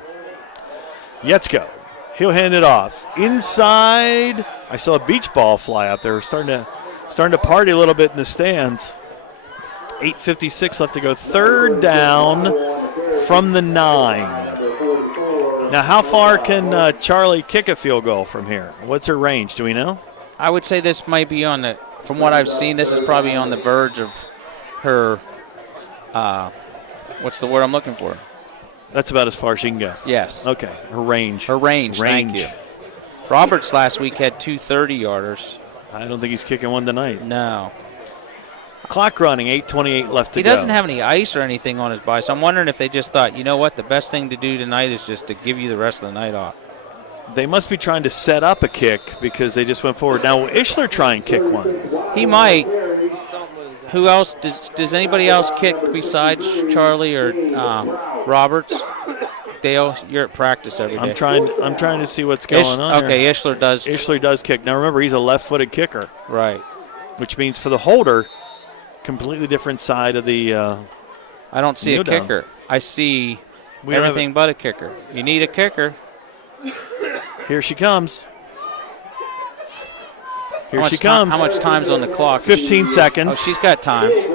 Yetzko. He'll hand it off. Inside. I saw a beach ball fly out there. We're starting to party a little bit in the stands. 8:56 left to go. Third down from the 9. Now, how far can Charlie kick a field goal from here? What's her range? Do we know? I would say this might be from what I've seen, this is probably on the verge of her, what's the word I'm looking for? That's about as far as she can go. Yes. Okay, her range. Her range, thank you. Roberts last week had 2 30-yarders. I don't think he's kicking one tonight. No. Clock running, 8:28 left to go. He doesn't have any ice or anything on his body, so I'm wondering if they just thought, you know what, the best thing to do tonight is just to give you the rest of the night off. They must be trying to set up a kick because they just went forward. Now, will Ishler try and kick one? He might. Who else? Does anybody else kick besides Charlie or Roberts? Dale, you're at practice every day. I'm trying to see what's going on. Okay, here. Ishler does. Ishler does kick. Now, remember, he's a left-footed kicker. Right. Which means for the holder, completely different side of the I don't see a down. kicker. I see everything but a kicker. You need a kicker. Here she comes. Here she comes. How much time's on the clock? 15 seconds. Oh, she's got time. She's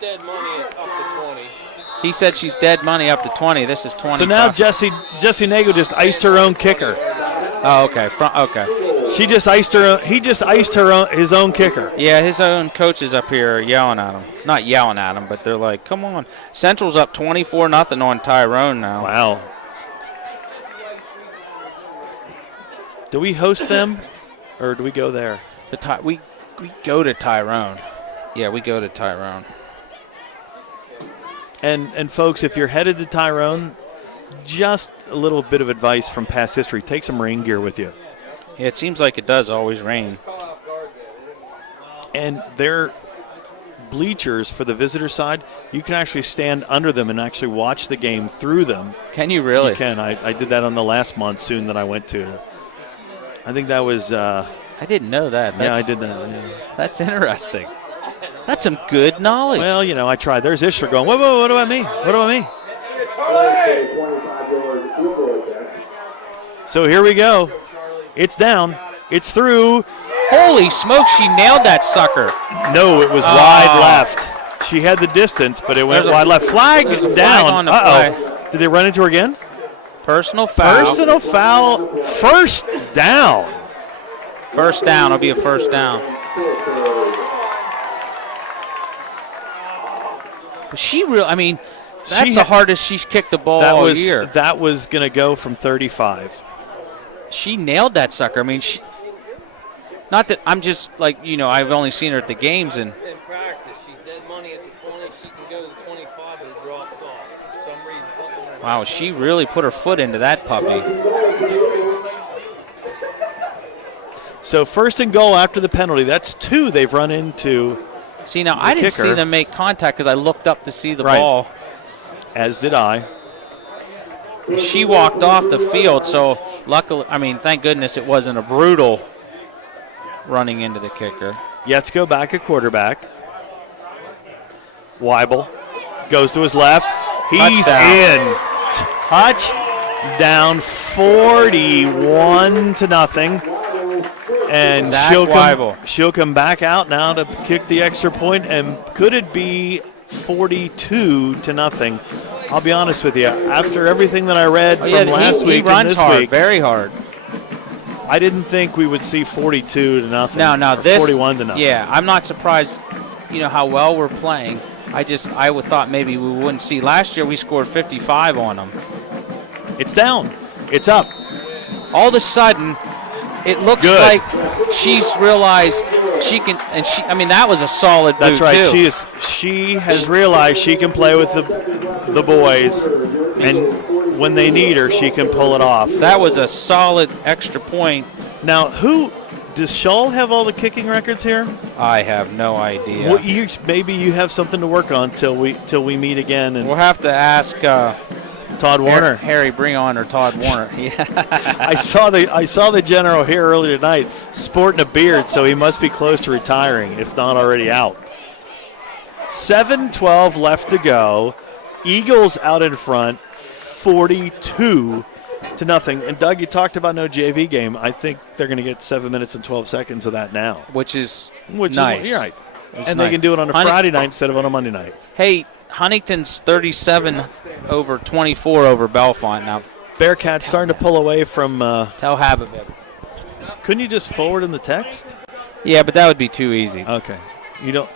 dead money up to 20. He said she's dead money up to 20. This is 20. So now Jesse Nagle just iced her own kicker. Oh, okay. Okay. She just iced her. He just iced his own kicker. Yeah, his own coaches up here are yelling at him. Not yelling at him, but they're like, "Come on!" Central's up 24-0 on Tyrone now. Wow. Do we host them, or do we go there? We go to Tyrone. Yeah, we go to Tyrone. And folks, if you're headed to Tyrone, just a little bit of advice from past history: take some rain gear with you. Yeah, it seems like it does always rain. And their bleachers for the visitor side, you can actually stand under them and actually watch the game through them. Can you really? You can. I did that on the last monsoon that I went to. I think that was. I didn't know that. Yeah, I did that. Yeah. That's interesting. That's some good knowledge. Well, I tried. There's Ishler going, whoa, what about me? What about me? So here we go. It's down. It's through. Holy smokes, she nailed that sucker. No, it was wide left. She had the distance, but it went wide left. Flag down. Uh-oh. Did they run into her again? Personal foul. Personal foul. First down. First down. It'll be a first down. But that's the hardest she's kicked the ball all year. That was going to go from 35. She nailed that sucker. Not that I'm just I've only seen her at the games. And In practice, she's dead money at the 20. She can go to the 25, but it drops off. For some reason, wow, she really put her foot into that puppy. So first and goal after the penalty. That's 2 they've run into. See, now I didn't see them make contact because I looked up to see the ball. As did I. She walked off the field, so luckily, thank goodness it wasn't a brutal running into the kicker. Yetzko back at quarterback. Weibel goes to his left. He's in. Touchdown, 41-0. And she'll come back out now to kick the extra point. And could it be 42-0? I'll be honest with you. After everything that I read from last week he runs and this hard, week, very hard. I didn't think we would see 42-0. No, or this 41-0. Yeah, I'm not surprised. How well we're playing. I would thought maybe we wouldn't see. Last year we scored 55 on them. It's down. It's up. All of a sudden, it looks Good. like she's realized she can. And that was a solid boot That's right. too. She has realized she can play with the boys, and when they need her, she can pull it off. That was a solid extra point. Now, does Shaw have all the kicking records here? I have no idea. Well, maybe you have something to work on till we meet again. And we'll have to ask Todd Warner, Harry Breon, or Todd Warner. Yeah. I saw the general here earlier tonight, sporting a beard, so he must be close to retiring, if not already out. 7:12 left to go. Eagles out in front, 42-0. And Doug, you talked about no JV game. I think they're going to get 7 minutes and 12 seconds of that now. Which is nice. You're right. And nice. they can do it on a Friday night instead of on a Monday night. Hey, Huntington's 37-24 over Bellefonte now. Bearcats starting to pull away from. Tell Habib. Couldn't you just forward in the text? Yeah, but that would be too easy. Okay. You don't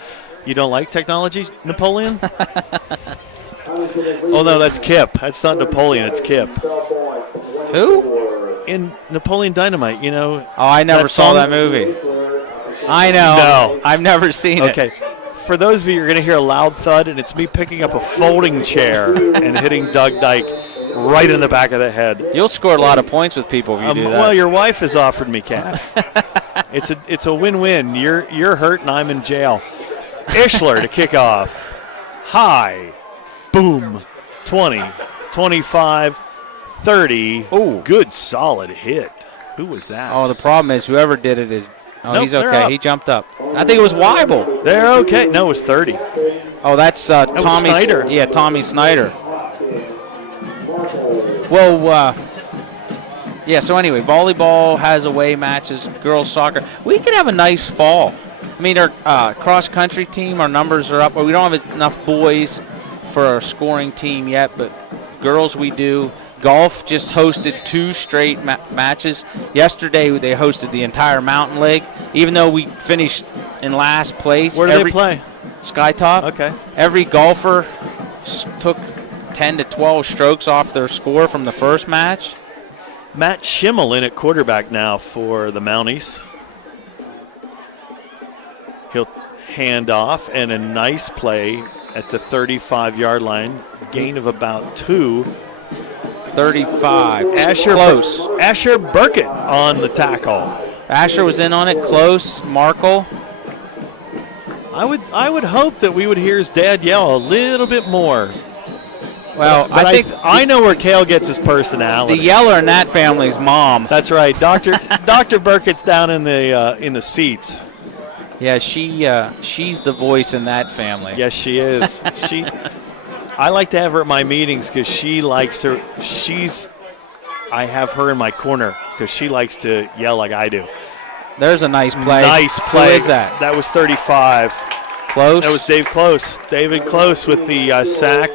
like technology, Napoleon? Oh no, that's Kip. That's not Napoleon. It's Kip. Who? In Napoleon Dynamite, Oh, I never saw that movie. I know. No. I've never seen it. Okay. For those of you, you're going to hear a loud thud, and it's me picking up a folding chair and hitting Doug Dyke right in the back of the head. You'll score a lot of points with people if you do that. Well, your wife has offered me cash. It's a win-win. You're hurt and I'm in jail. Ishler to kick off. High. Boom. 20, 25, 30. Ooh. Good solid hit. Who was that? Oh, the problem is whoever did it is. Oh, Nope, he's they're okay. up. He jumped up. I think it was Weibel. They're okay. No, it was 30. Oh, that's Tommy Snyder. Yeah, Tommy Snyder. Well, so anyway, volleyball has away matches, girls soccer. We could have a nice fall. I mean, our cross-country team, our numbers are up. We don't have enough boys for our scoring team yet, but girls we do. Golf just hosted 2 straight matches. Yesterday, they hosted the entire Mountain League, even though we finished in last place. Where do they play? Skytop. Okay. Every golfer took 10 to 12 strokes off their score from the first match. Matt Schimmel in at quarterback now for the Mounties. He'll hand off, and a nice play at the 35-yard line. Gain of about 2. 35. Close. Asher Burkett on the tackle. Asher was in on it. Close. Markle. I would hope that we would hear his dad yell a little bit more. Well, But I think I know where Cale gets his personality. the yeller in that family's mom. That's right. Dr. Burkett's down in the seats. Yeah, she's the voice in that family. Yes, she is. I like to have her at my meetings because she likes her. I have her in my corner because she likes to yell like I do. There's a nice play. Nice play. Who is that? That was 35. Close. That was Dave Close. David Close with the sack.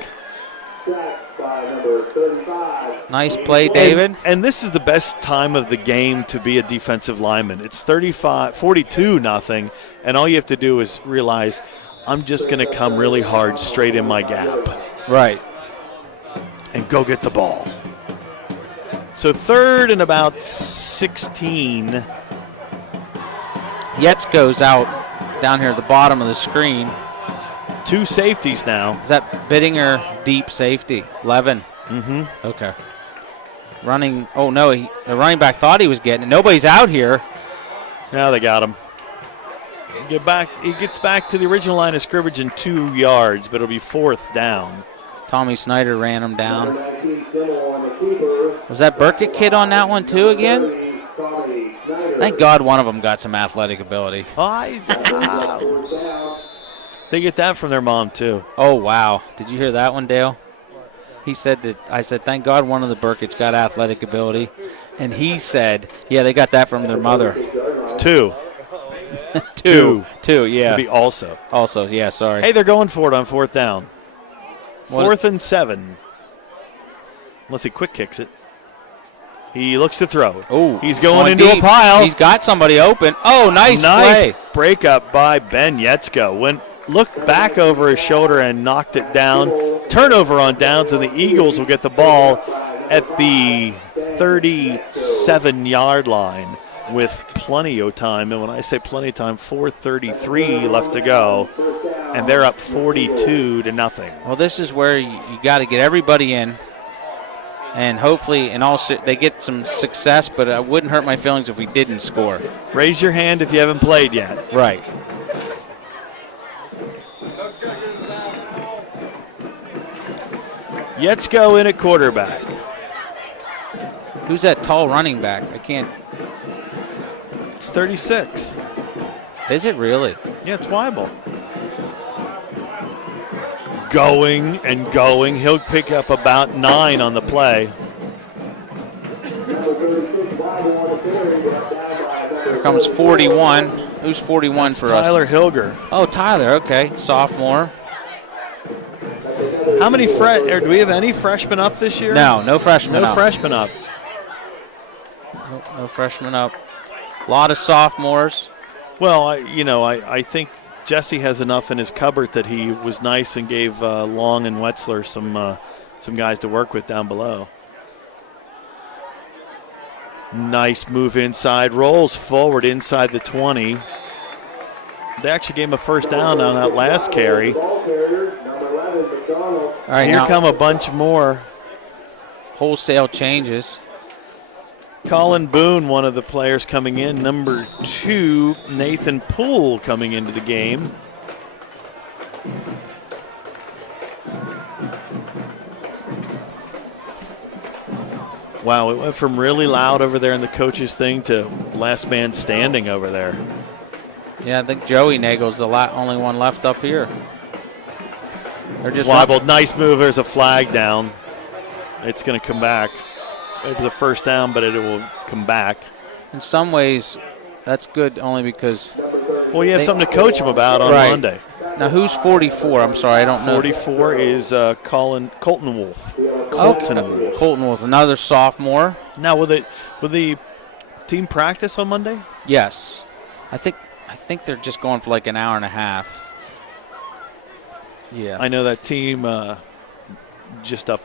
Nice play, David. And this is the best time of the game to be a defensive lineman. It's 42-0, and all you have to do is realize I'm just going to come really hard straight in my gap. Right. And go get the ball. So 3rd and about 16. Yetz goes out down here at the bottom of the screen. 2 safeties now. Is that Bittinger deep safety? 11. Mm-hmm. Okay. Running. Oh, no. The running back thought he was getting it. Nobody's out here. Now they got him. He gets back to the original line of scrimmage in 2 yards, but it'll be 4th down. Tommy Snyder ran him down. Was that Burkett kid on that one too again? Thank God one of them got some athletic ability. They get that from their mom too. Oh, wow. Did you hear that one, Dale? He said that, I said, thank God one of the Burketts got athletic ability. And he said, yeah, they got that from their mother. 2. Two, yeah. Could be also. Also, yeah, sorry. Hey, they're going for it on 4th down. 4th and 7. Unless he quick kicks it. He looks to throw. Oh, he's going into deep. a pile. He's got somebody open. Oh, nice play. Breakup by Ben Yetzko. Looked back over his shoulder and knocked it down. Turnover on downs, and the Eagles will get the ball at the 37-yard line with plenty of time. And when I say plenty of time, 4:33 left to go. And they're up 42-0. Well, this is where you got to get everybody in. And hopefully, they get some success, but it wouldn't hurt my feelings if we didn't score. Raise your hand if you haven't played yet. Right. Yetzko in at quarterback. Who's that tall running back? I can't. It's 36. Is it really? Yeah, it's Weibel. Going and going. He'll pick up about 9 on the play. Here comes 41. Who's 41 That's for Tyler us? Hilger. Oh, Tyler. Okay, sophomore. How many do we have any freshmen up this year? No freshmen up. No freshmen up. No freshmen up. A lot of sophomores. Well, I think Jesse has enough in his cupboard that he was nice and gave Long and Wetzler some guys to work with down below. Nice move inside, rolls forward inside the 20. They actually gave him a first down on that last carry. All right, here come a bunch more. Wholesale changes. Colin Boone, one of the players coming in. Number 2, Nathan Poole coming into the game. Wow, it went from really loud over there in the coaches thing to last man standing over there. Yeah, I think Joey Nagel's the only one left up here. They're just wobbled. Nice move. There's a flag down. It's going to come back. It was a first down, but it will come back. In some ways, that's good only because. Well, you have something to coach them about on Monday. Now, who's 44? I'm sorry, I don't know. 44 is Colton Wolf. Colton Wolf, another sophomore. Now, will the team practice on Monday? Yes. I think they're just going for like an hour and a half. Yeah. I know that team just up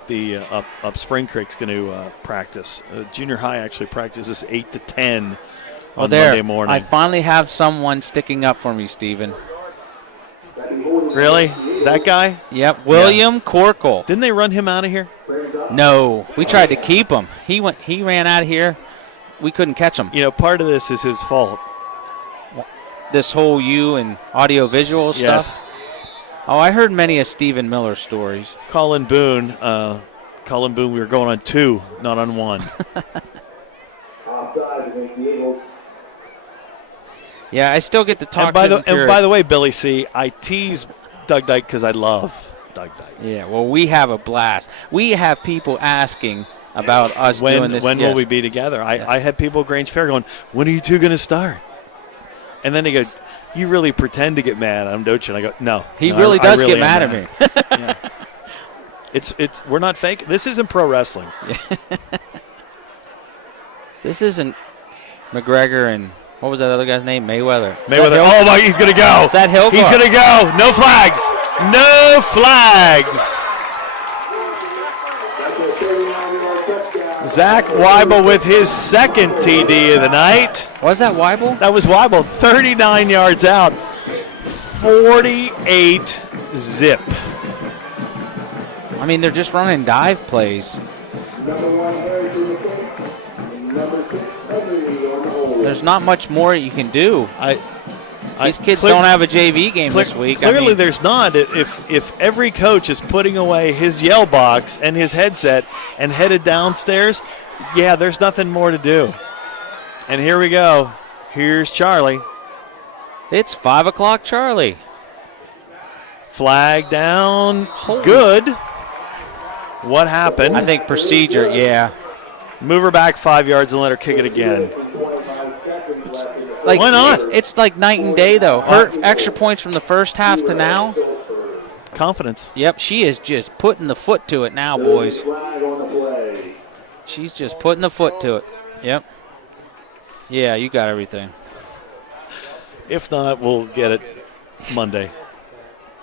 Spring Creek's going to practice. Junior high actually practices 8 to 10 on Monday morning. I finally have someone sticking up for me, Stephen. Really? That guy? Yep. William Corkle. Didn't they run him out of here? No. We tried to keep him. He ran out of here. We couldn't catch him. Part of this is his fault. This whole and audio-visual stuff? Yes. Oh, I heard many of Stephen Miller stories. Colin Boone, we were going on 2, not on 1. Yeah, I still get to talk to him. And by the way, Billy C., I tease Doug Dyke because I love Doug Dyke. Yeah, well, we have a blast. We have people asking about us doing this. When will we be together? I had people at Grange Fair going, when are you two going to start? And then they go, you really pretend to get mad at him, don't you? And I go, no. He really does get mad at me. Yeah. It's we're not fake. This isn't pro wrestling. This isn't McGregor and what was that other guy's name? Mayweather. Oh my! He's gonna go. Is that Hill? He's gonna go. No flags. No flags. Zach Weibel with his second TD of the night. Was that Weibel? That was Weibel. 39 yards out. 48 zip. I mean, they're just running dive plays. There's not much more you can do. These kids don't have a JV game this week. Clearly, there's not. If every coach is putting away his yell box and his headset and headed downstairs, yeah, there's nothing more to do. And here we go. Here's Charlie. It's 5 o'clock, Charlie. Flag down. Good. What happened? I think procedure, yeah. Move her back 5 yards and let her kick it again. Why not? It's like night and day, though. Her extra points from the first half to now. Confidence. Yep, she is just putting the foot to it now, boys. She's just putting the foot to it. Yep. Yeah, you got everything. If not, we'll get it Monday.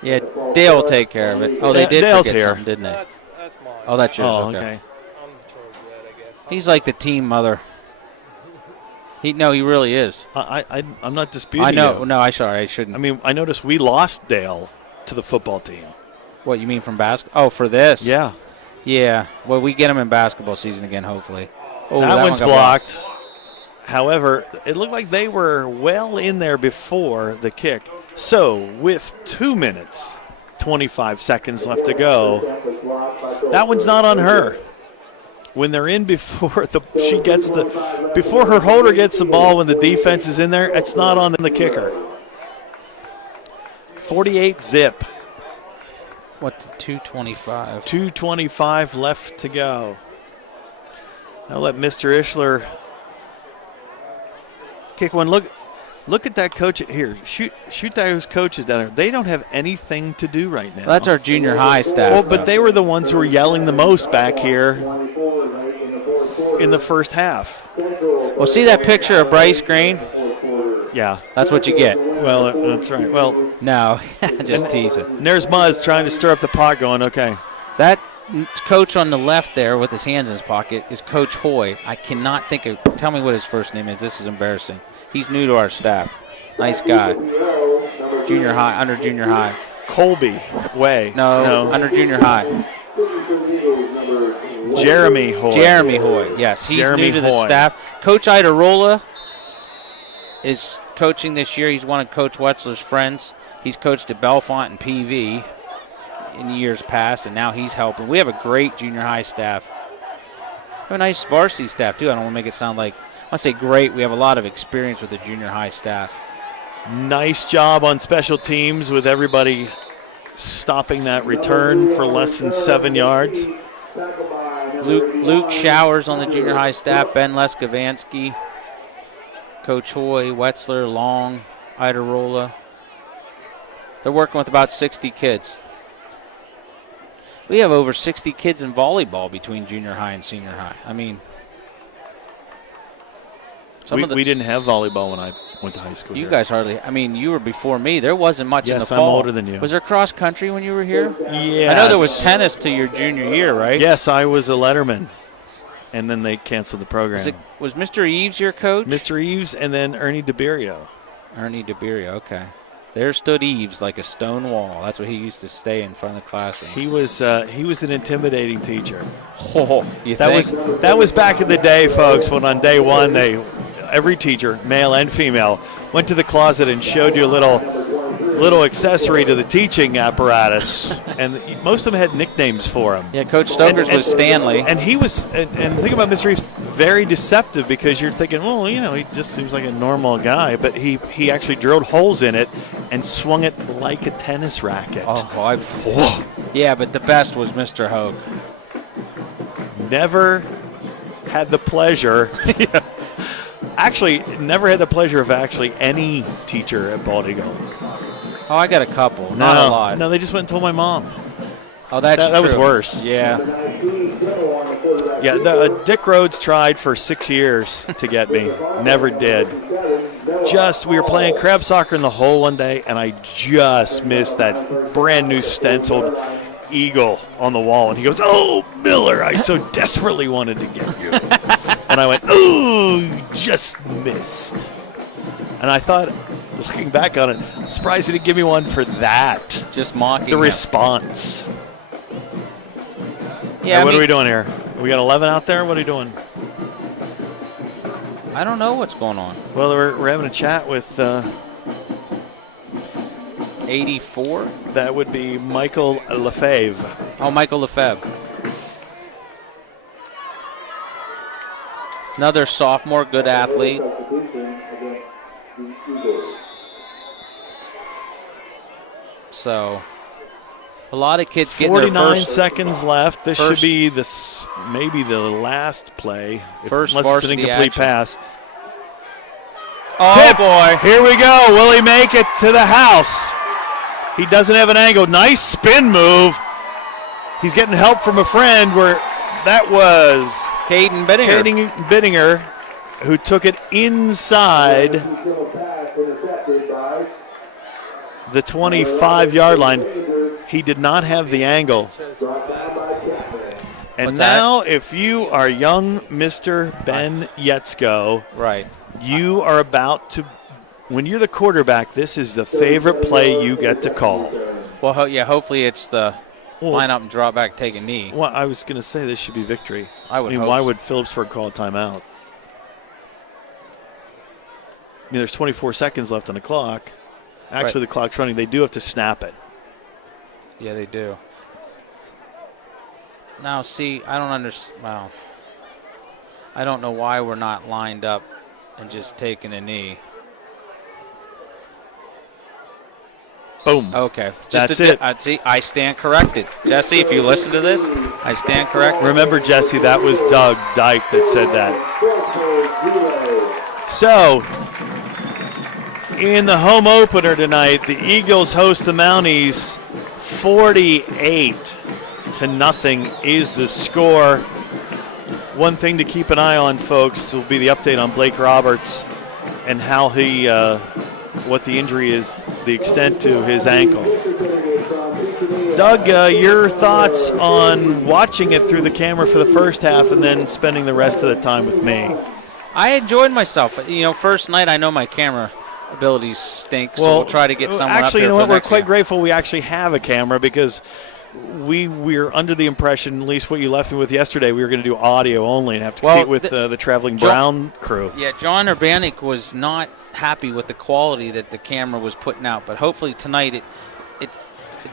Yeah, Dale will take care of it. Oh, they did Dale's forget here. something, didn't they? That's mine. Oh, that's yours. Oh, okay. okay. I'm in charge of that, I guess. He's like the team mother. He really is. I'm not disputing I know. you. No, I shouldn't. I mean, I noticed we lost Dale to the football team. What, you mean from basketball? Oh, for this? Yeah. Yeah. Well, we get him in basketball season again, hopefully. Oh, that one one's got blocked. However, it looked like they were well in there before the kick. So, with 2 minutes, 25 seconds left to go, that one's not on her. When they're in before before her holder gets the ball when the defense is in there, it's not on the kicker. 48 zip. What, 2:25? 2:25 left to go. I'll let Mr. Ishler kick one. Look at that coach here. Shoot those coaches down there. They don't have anything to do right now. Well, that's our junior high staff. Well, but they were the ones who were yelling the most back here in the first half. Well, see that picture of Bryce Green? Yeah. That's what you get. Well, that's right. Well, No, just teasing. and there's Muzz trying to stir up the pot going, okay. That coach on the left there with his hands in his pocket is Coach Hoy. I cannot think of – tell me what his first name is. This is embarrassing. He's new to our staff. Nice guy. Junior high, under junior high. Colby Way. No, under junior high. Jeremy Hoy. Jeremy Hoy, yes. He's Jeremy new to the Hoy. staff. Coach Idarola is coaching this year. He's one of Coach Wetzler's friends. He's coached at Belfont and PV in years past, and now he's helping. We have a great junior high staff. We have a nice varsity staff, too. I don't want to make it sound like – I say great. We have a lot of experience with the junior high staff. Nice job on special teams with everybody stopping that return for less than 7 yards. Luke Showers on the junior high staff, Ben Leskavansky, Coach Hoy, Wetzler, Long, Idarola. They're working with about 60 kids. We have over 60 kids in volleyball between junior high and senior high. I mean, we didn't have volleyball when I went to high school. You guys hardly. I mean, you were before me. There wasn't much in the fall. Yes, I'm older than you. Was there cross country when you were here? Yes. I know there was tennis to your junior year, right? Yes, I was a letterman, and then they canceled the program. Was Mr. Eves your coach? Mr. Eves and then Ernie DeBerio. Ernie DeBerio, okay. There stood Eves like a stone wall. That's what he used to stay in front of the classroom. He was an intimidating teacher. Oh, you think? That was back in the day, folks, when on day one every teacher, male and female, went to the closet and showed you a little accessory to the teaching apparatus, and most of them had nicknames for him. Yeah, Coach Stokers was Stanley. And he was, and think about Mr. Reeves, very deceptive, because you're thinking, well, he just seems like a normal guy, but he actually drilled holes in it and swung it like a tennis racket. Yeah, but the best was Mr. Hogue. Never had the pleasure. Actually, never had the pleasure of any teacher at Bald Eagle. Oh, I got a couple. Not a lot. No, they just went and told my mom. Oh, that's true. That was worse. Yeah. Yeah, Dick Rhodes tried for 6 years to get me. Never did. We were playing crab soccer in the hole one day, and I just missed that brand new stenciled eagle on the wall. And he goes, "Oh, Miller, I so desperately wanted to get you." And I went, "Ooh, just missed." And I thought, looking back on it, I'm surprised he didn't give me one for that. Just mocking the response. Yeah. What are we doing here? We got 11 out there? What are you doing? I don't know what's going on. Well, we're having a chat with 84. That would be Michael Lefebvre. Oh, Michael Lefebvre. Another sophomore, good athlete. So, a lot of kids getting their 49 first. seconds left. This should be maybe the last play. First unless it's an varsity incomplete action. pass. Oh, Tip. boy. Here we go. Will he make it to the house? He doesn't have an angle. Nice spin move. He's getting help from a friend where that was Caden Bittinger. Bittinger, who took it inside the 25-yard line. He did not have the angle. And What's now, that? if you are young Mr. Ben Yetzko, Right. you are about to, when you're the quarterback, this is the favorite play you get to call. Well, hopefully it's the line up and draw back, take a knee. Well, I was going to say this should be victory. I would mean, hope why so. would Philipsburg call a timeout? I mean, there's 24 seconds left on the clock. Actually, the clock's running. They do have to snap it. Yeah, they do. Now, see, I don't understand. Well, I don't know why we're not lined up and just taking a knee. Boom. Okay. That's it. See, I stand corrected. Jesse, if you listen to this, I stand corrected. Remember, Jesse, that was Doug Dyke that said that. So, in the home opener tonight, the Eagles host the Mounties. 48-0 is the score. One thing to keep an eye on, folks, will be the update on Blake Roberts and how he, what the injury is, the extent to his ankle. Doug, your thoughts on watching it through the camera for the first half and then spending the rest of the time with me? I enjoyed myself. You know, first night I know my camera abilities stink, so we'll try to get someone actually, up here you know for what? We're next quite game. grateful we actually have a camera because we're under the impression, at least what you left me with yesterday, we were going to do audio only and have to compete with the Traveling Brown crew. Yeah, John Urbanik was not happy with the quality that the camera was putting out, but hopefully tonight it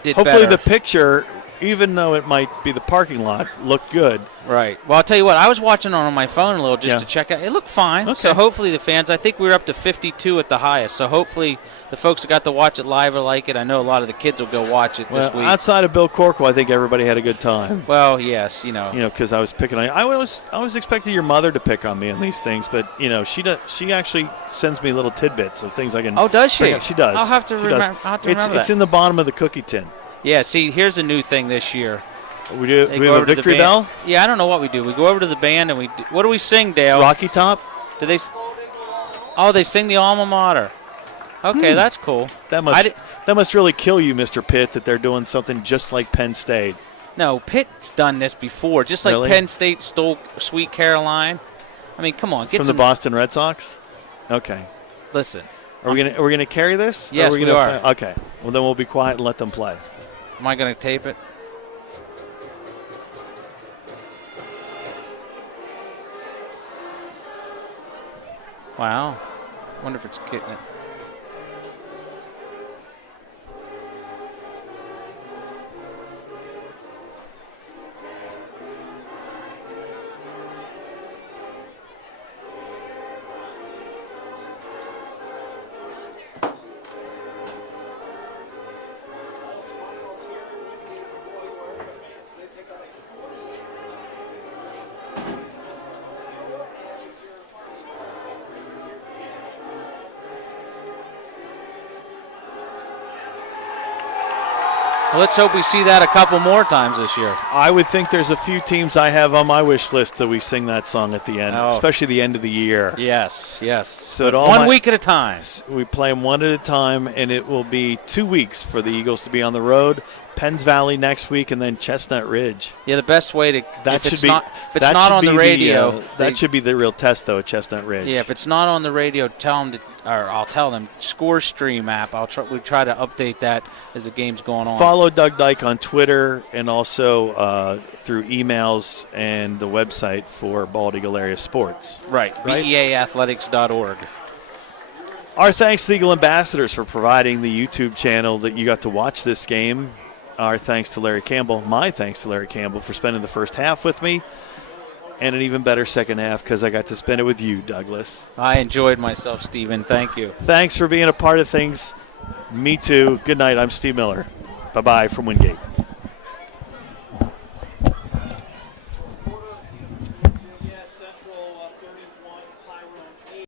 did Hopefully better. the picture, even though it might be the parking lot, looked good. Right. Well, I'll tell you what, I was watching on my phone a little just to check out. It looked fine. Okay. So hopefully the fans, I think we were up to 52 at the highest, so hopefully the folks that got to watch it live will like it. I know a lot of the kids will go watch it this week. Outside of Bill Corkle, I think everybody had a good time. Well, yes, you know. You know, because I was picking on you. I was expecting your mother to pick on me on these things, but you know, she actually sends me little tidbits of things I can. Oh, does she? bring up. She does. I'll have to She remember. does. I'll have to remember It's that. in the bottom of the cookie tin. Yeah. See, here's a new thing this year. We have They a go over to the victory band. bell. Yeah, I don't know what we do. We go over to the band and what do we sing, Dale? Rocky Top. Do they? Oh, they sing the alma mater. Okay, that's cool. That must really kill you, Mr. Pitt, that they're doing something just like Penn State. No, Pitt's done this before, just like Really? Penn State stole Sweet Caroline. I mean, come on, get From some. the Boston Red Sox. Okay. Listen, Are we gonna carry this? Yes, Or we gonna are. Okay. Well, then we'll be quiet and let them play. am I going to tape it? Wow. Wonder if it's getting it. Well, let's hope we see that a couple more times this year. I would think there's a few teams I have on my wish list that we sing that song at the end, especially the end of the year. Yes, yes. So one week at a time. We play them one at a time, and it will be 2 weeks for the Eagles to be on the road. Penns Valley next week, and then Chestnut Ridge. Yeah, the best way to That if should be not on the radio. That should be the real test, though, at Chestnut Ridge. Yeah, if it's not on the radio, I'll tell them Score Stream app. We try to update that as the game's going on. Follow Doug Dyke on Twitter and also through emails and the website for Bald Eagle Area Sports. Right. BEAathletics.org. Our thanks to the Eagle Ambassadors for providing the YouTube channel that you got to watch this game. Our thanks to Larry Campbell. My thanks to Larry Campbell for spending the first half with me, and an even better second half because I got to spend it with you, Douglas. I enjoyed myself, Stephen. Thank you. Thanks for being a part of things. Me too. Good night. I'm Steve Miller. Bye-bye from Wingate.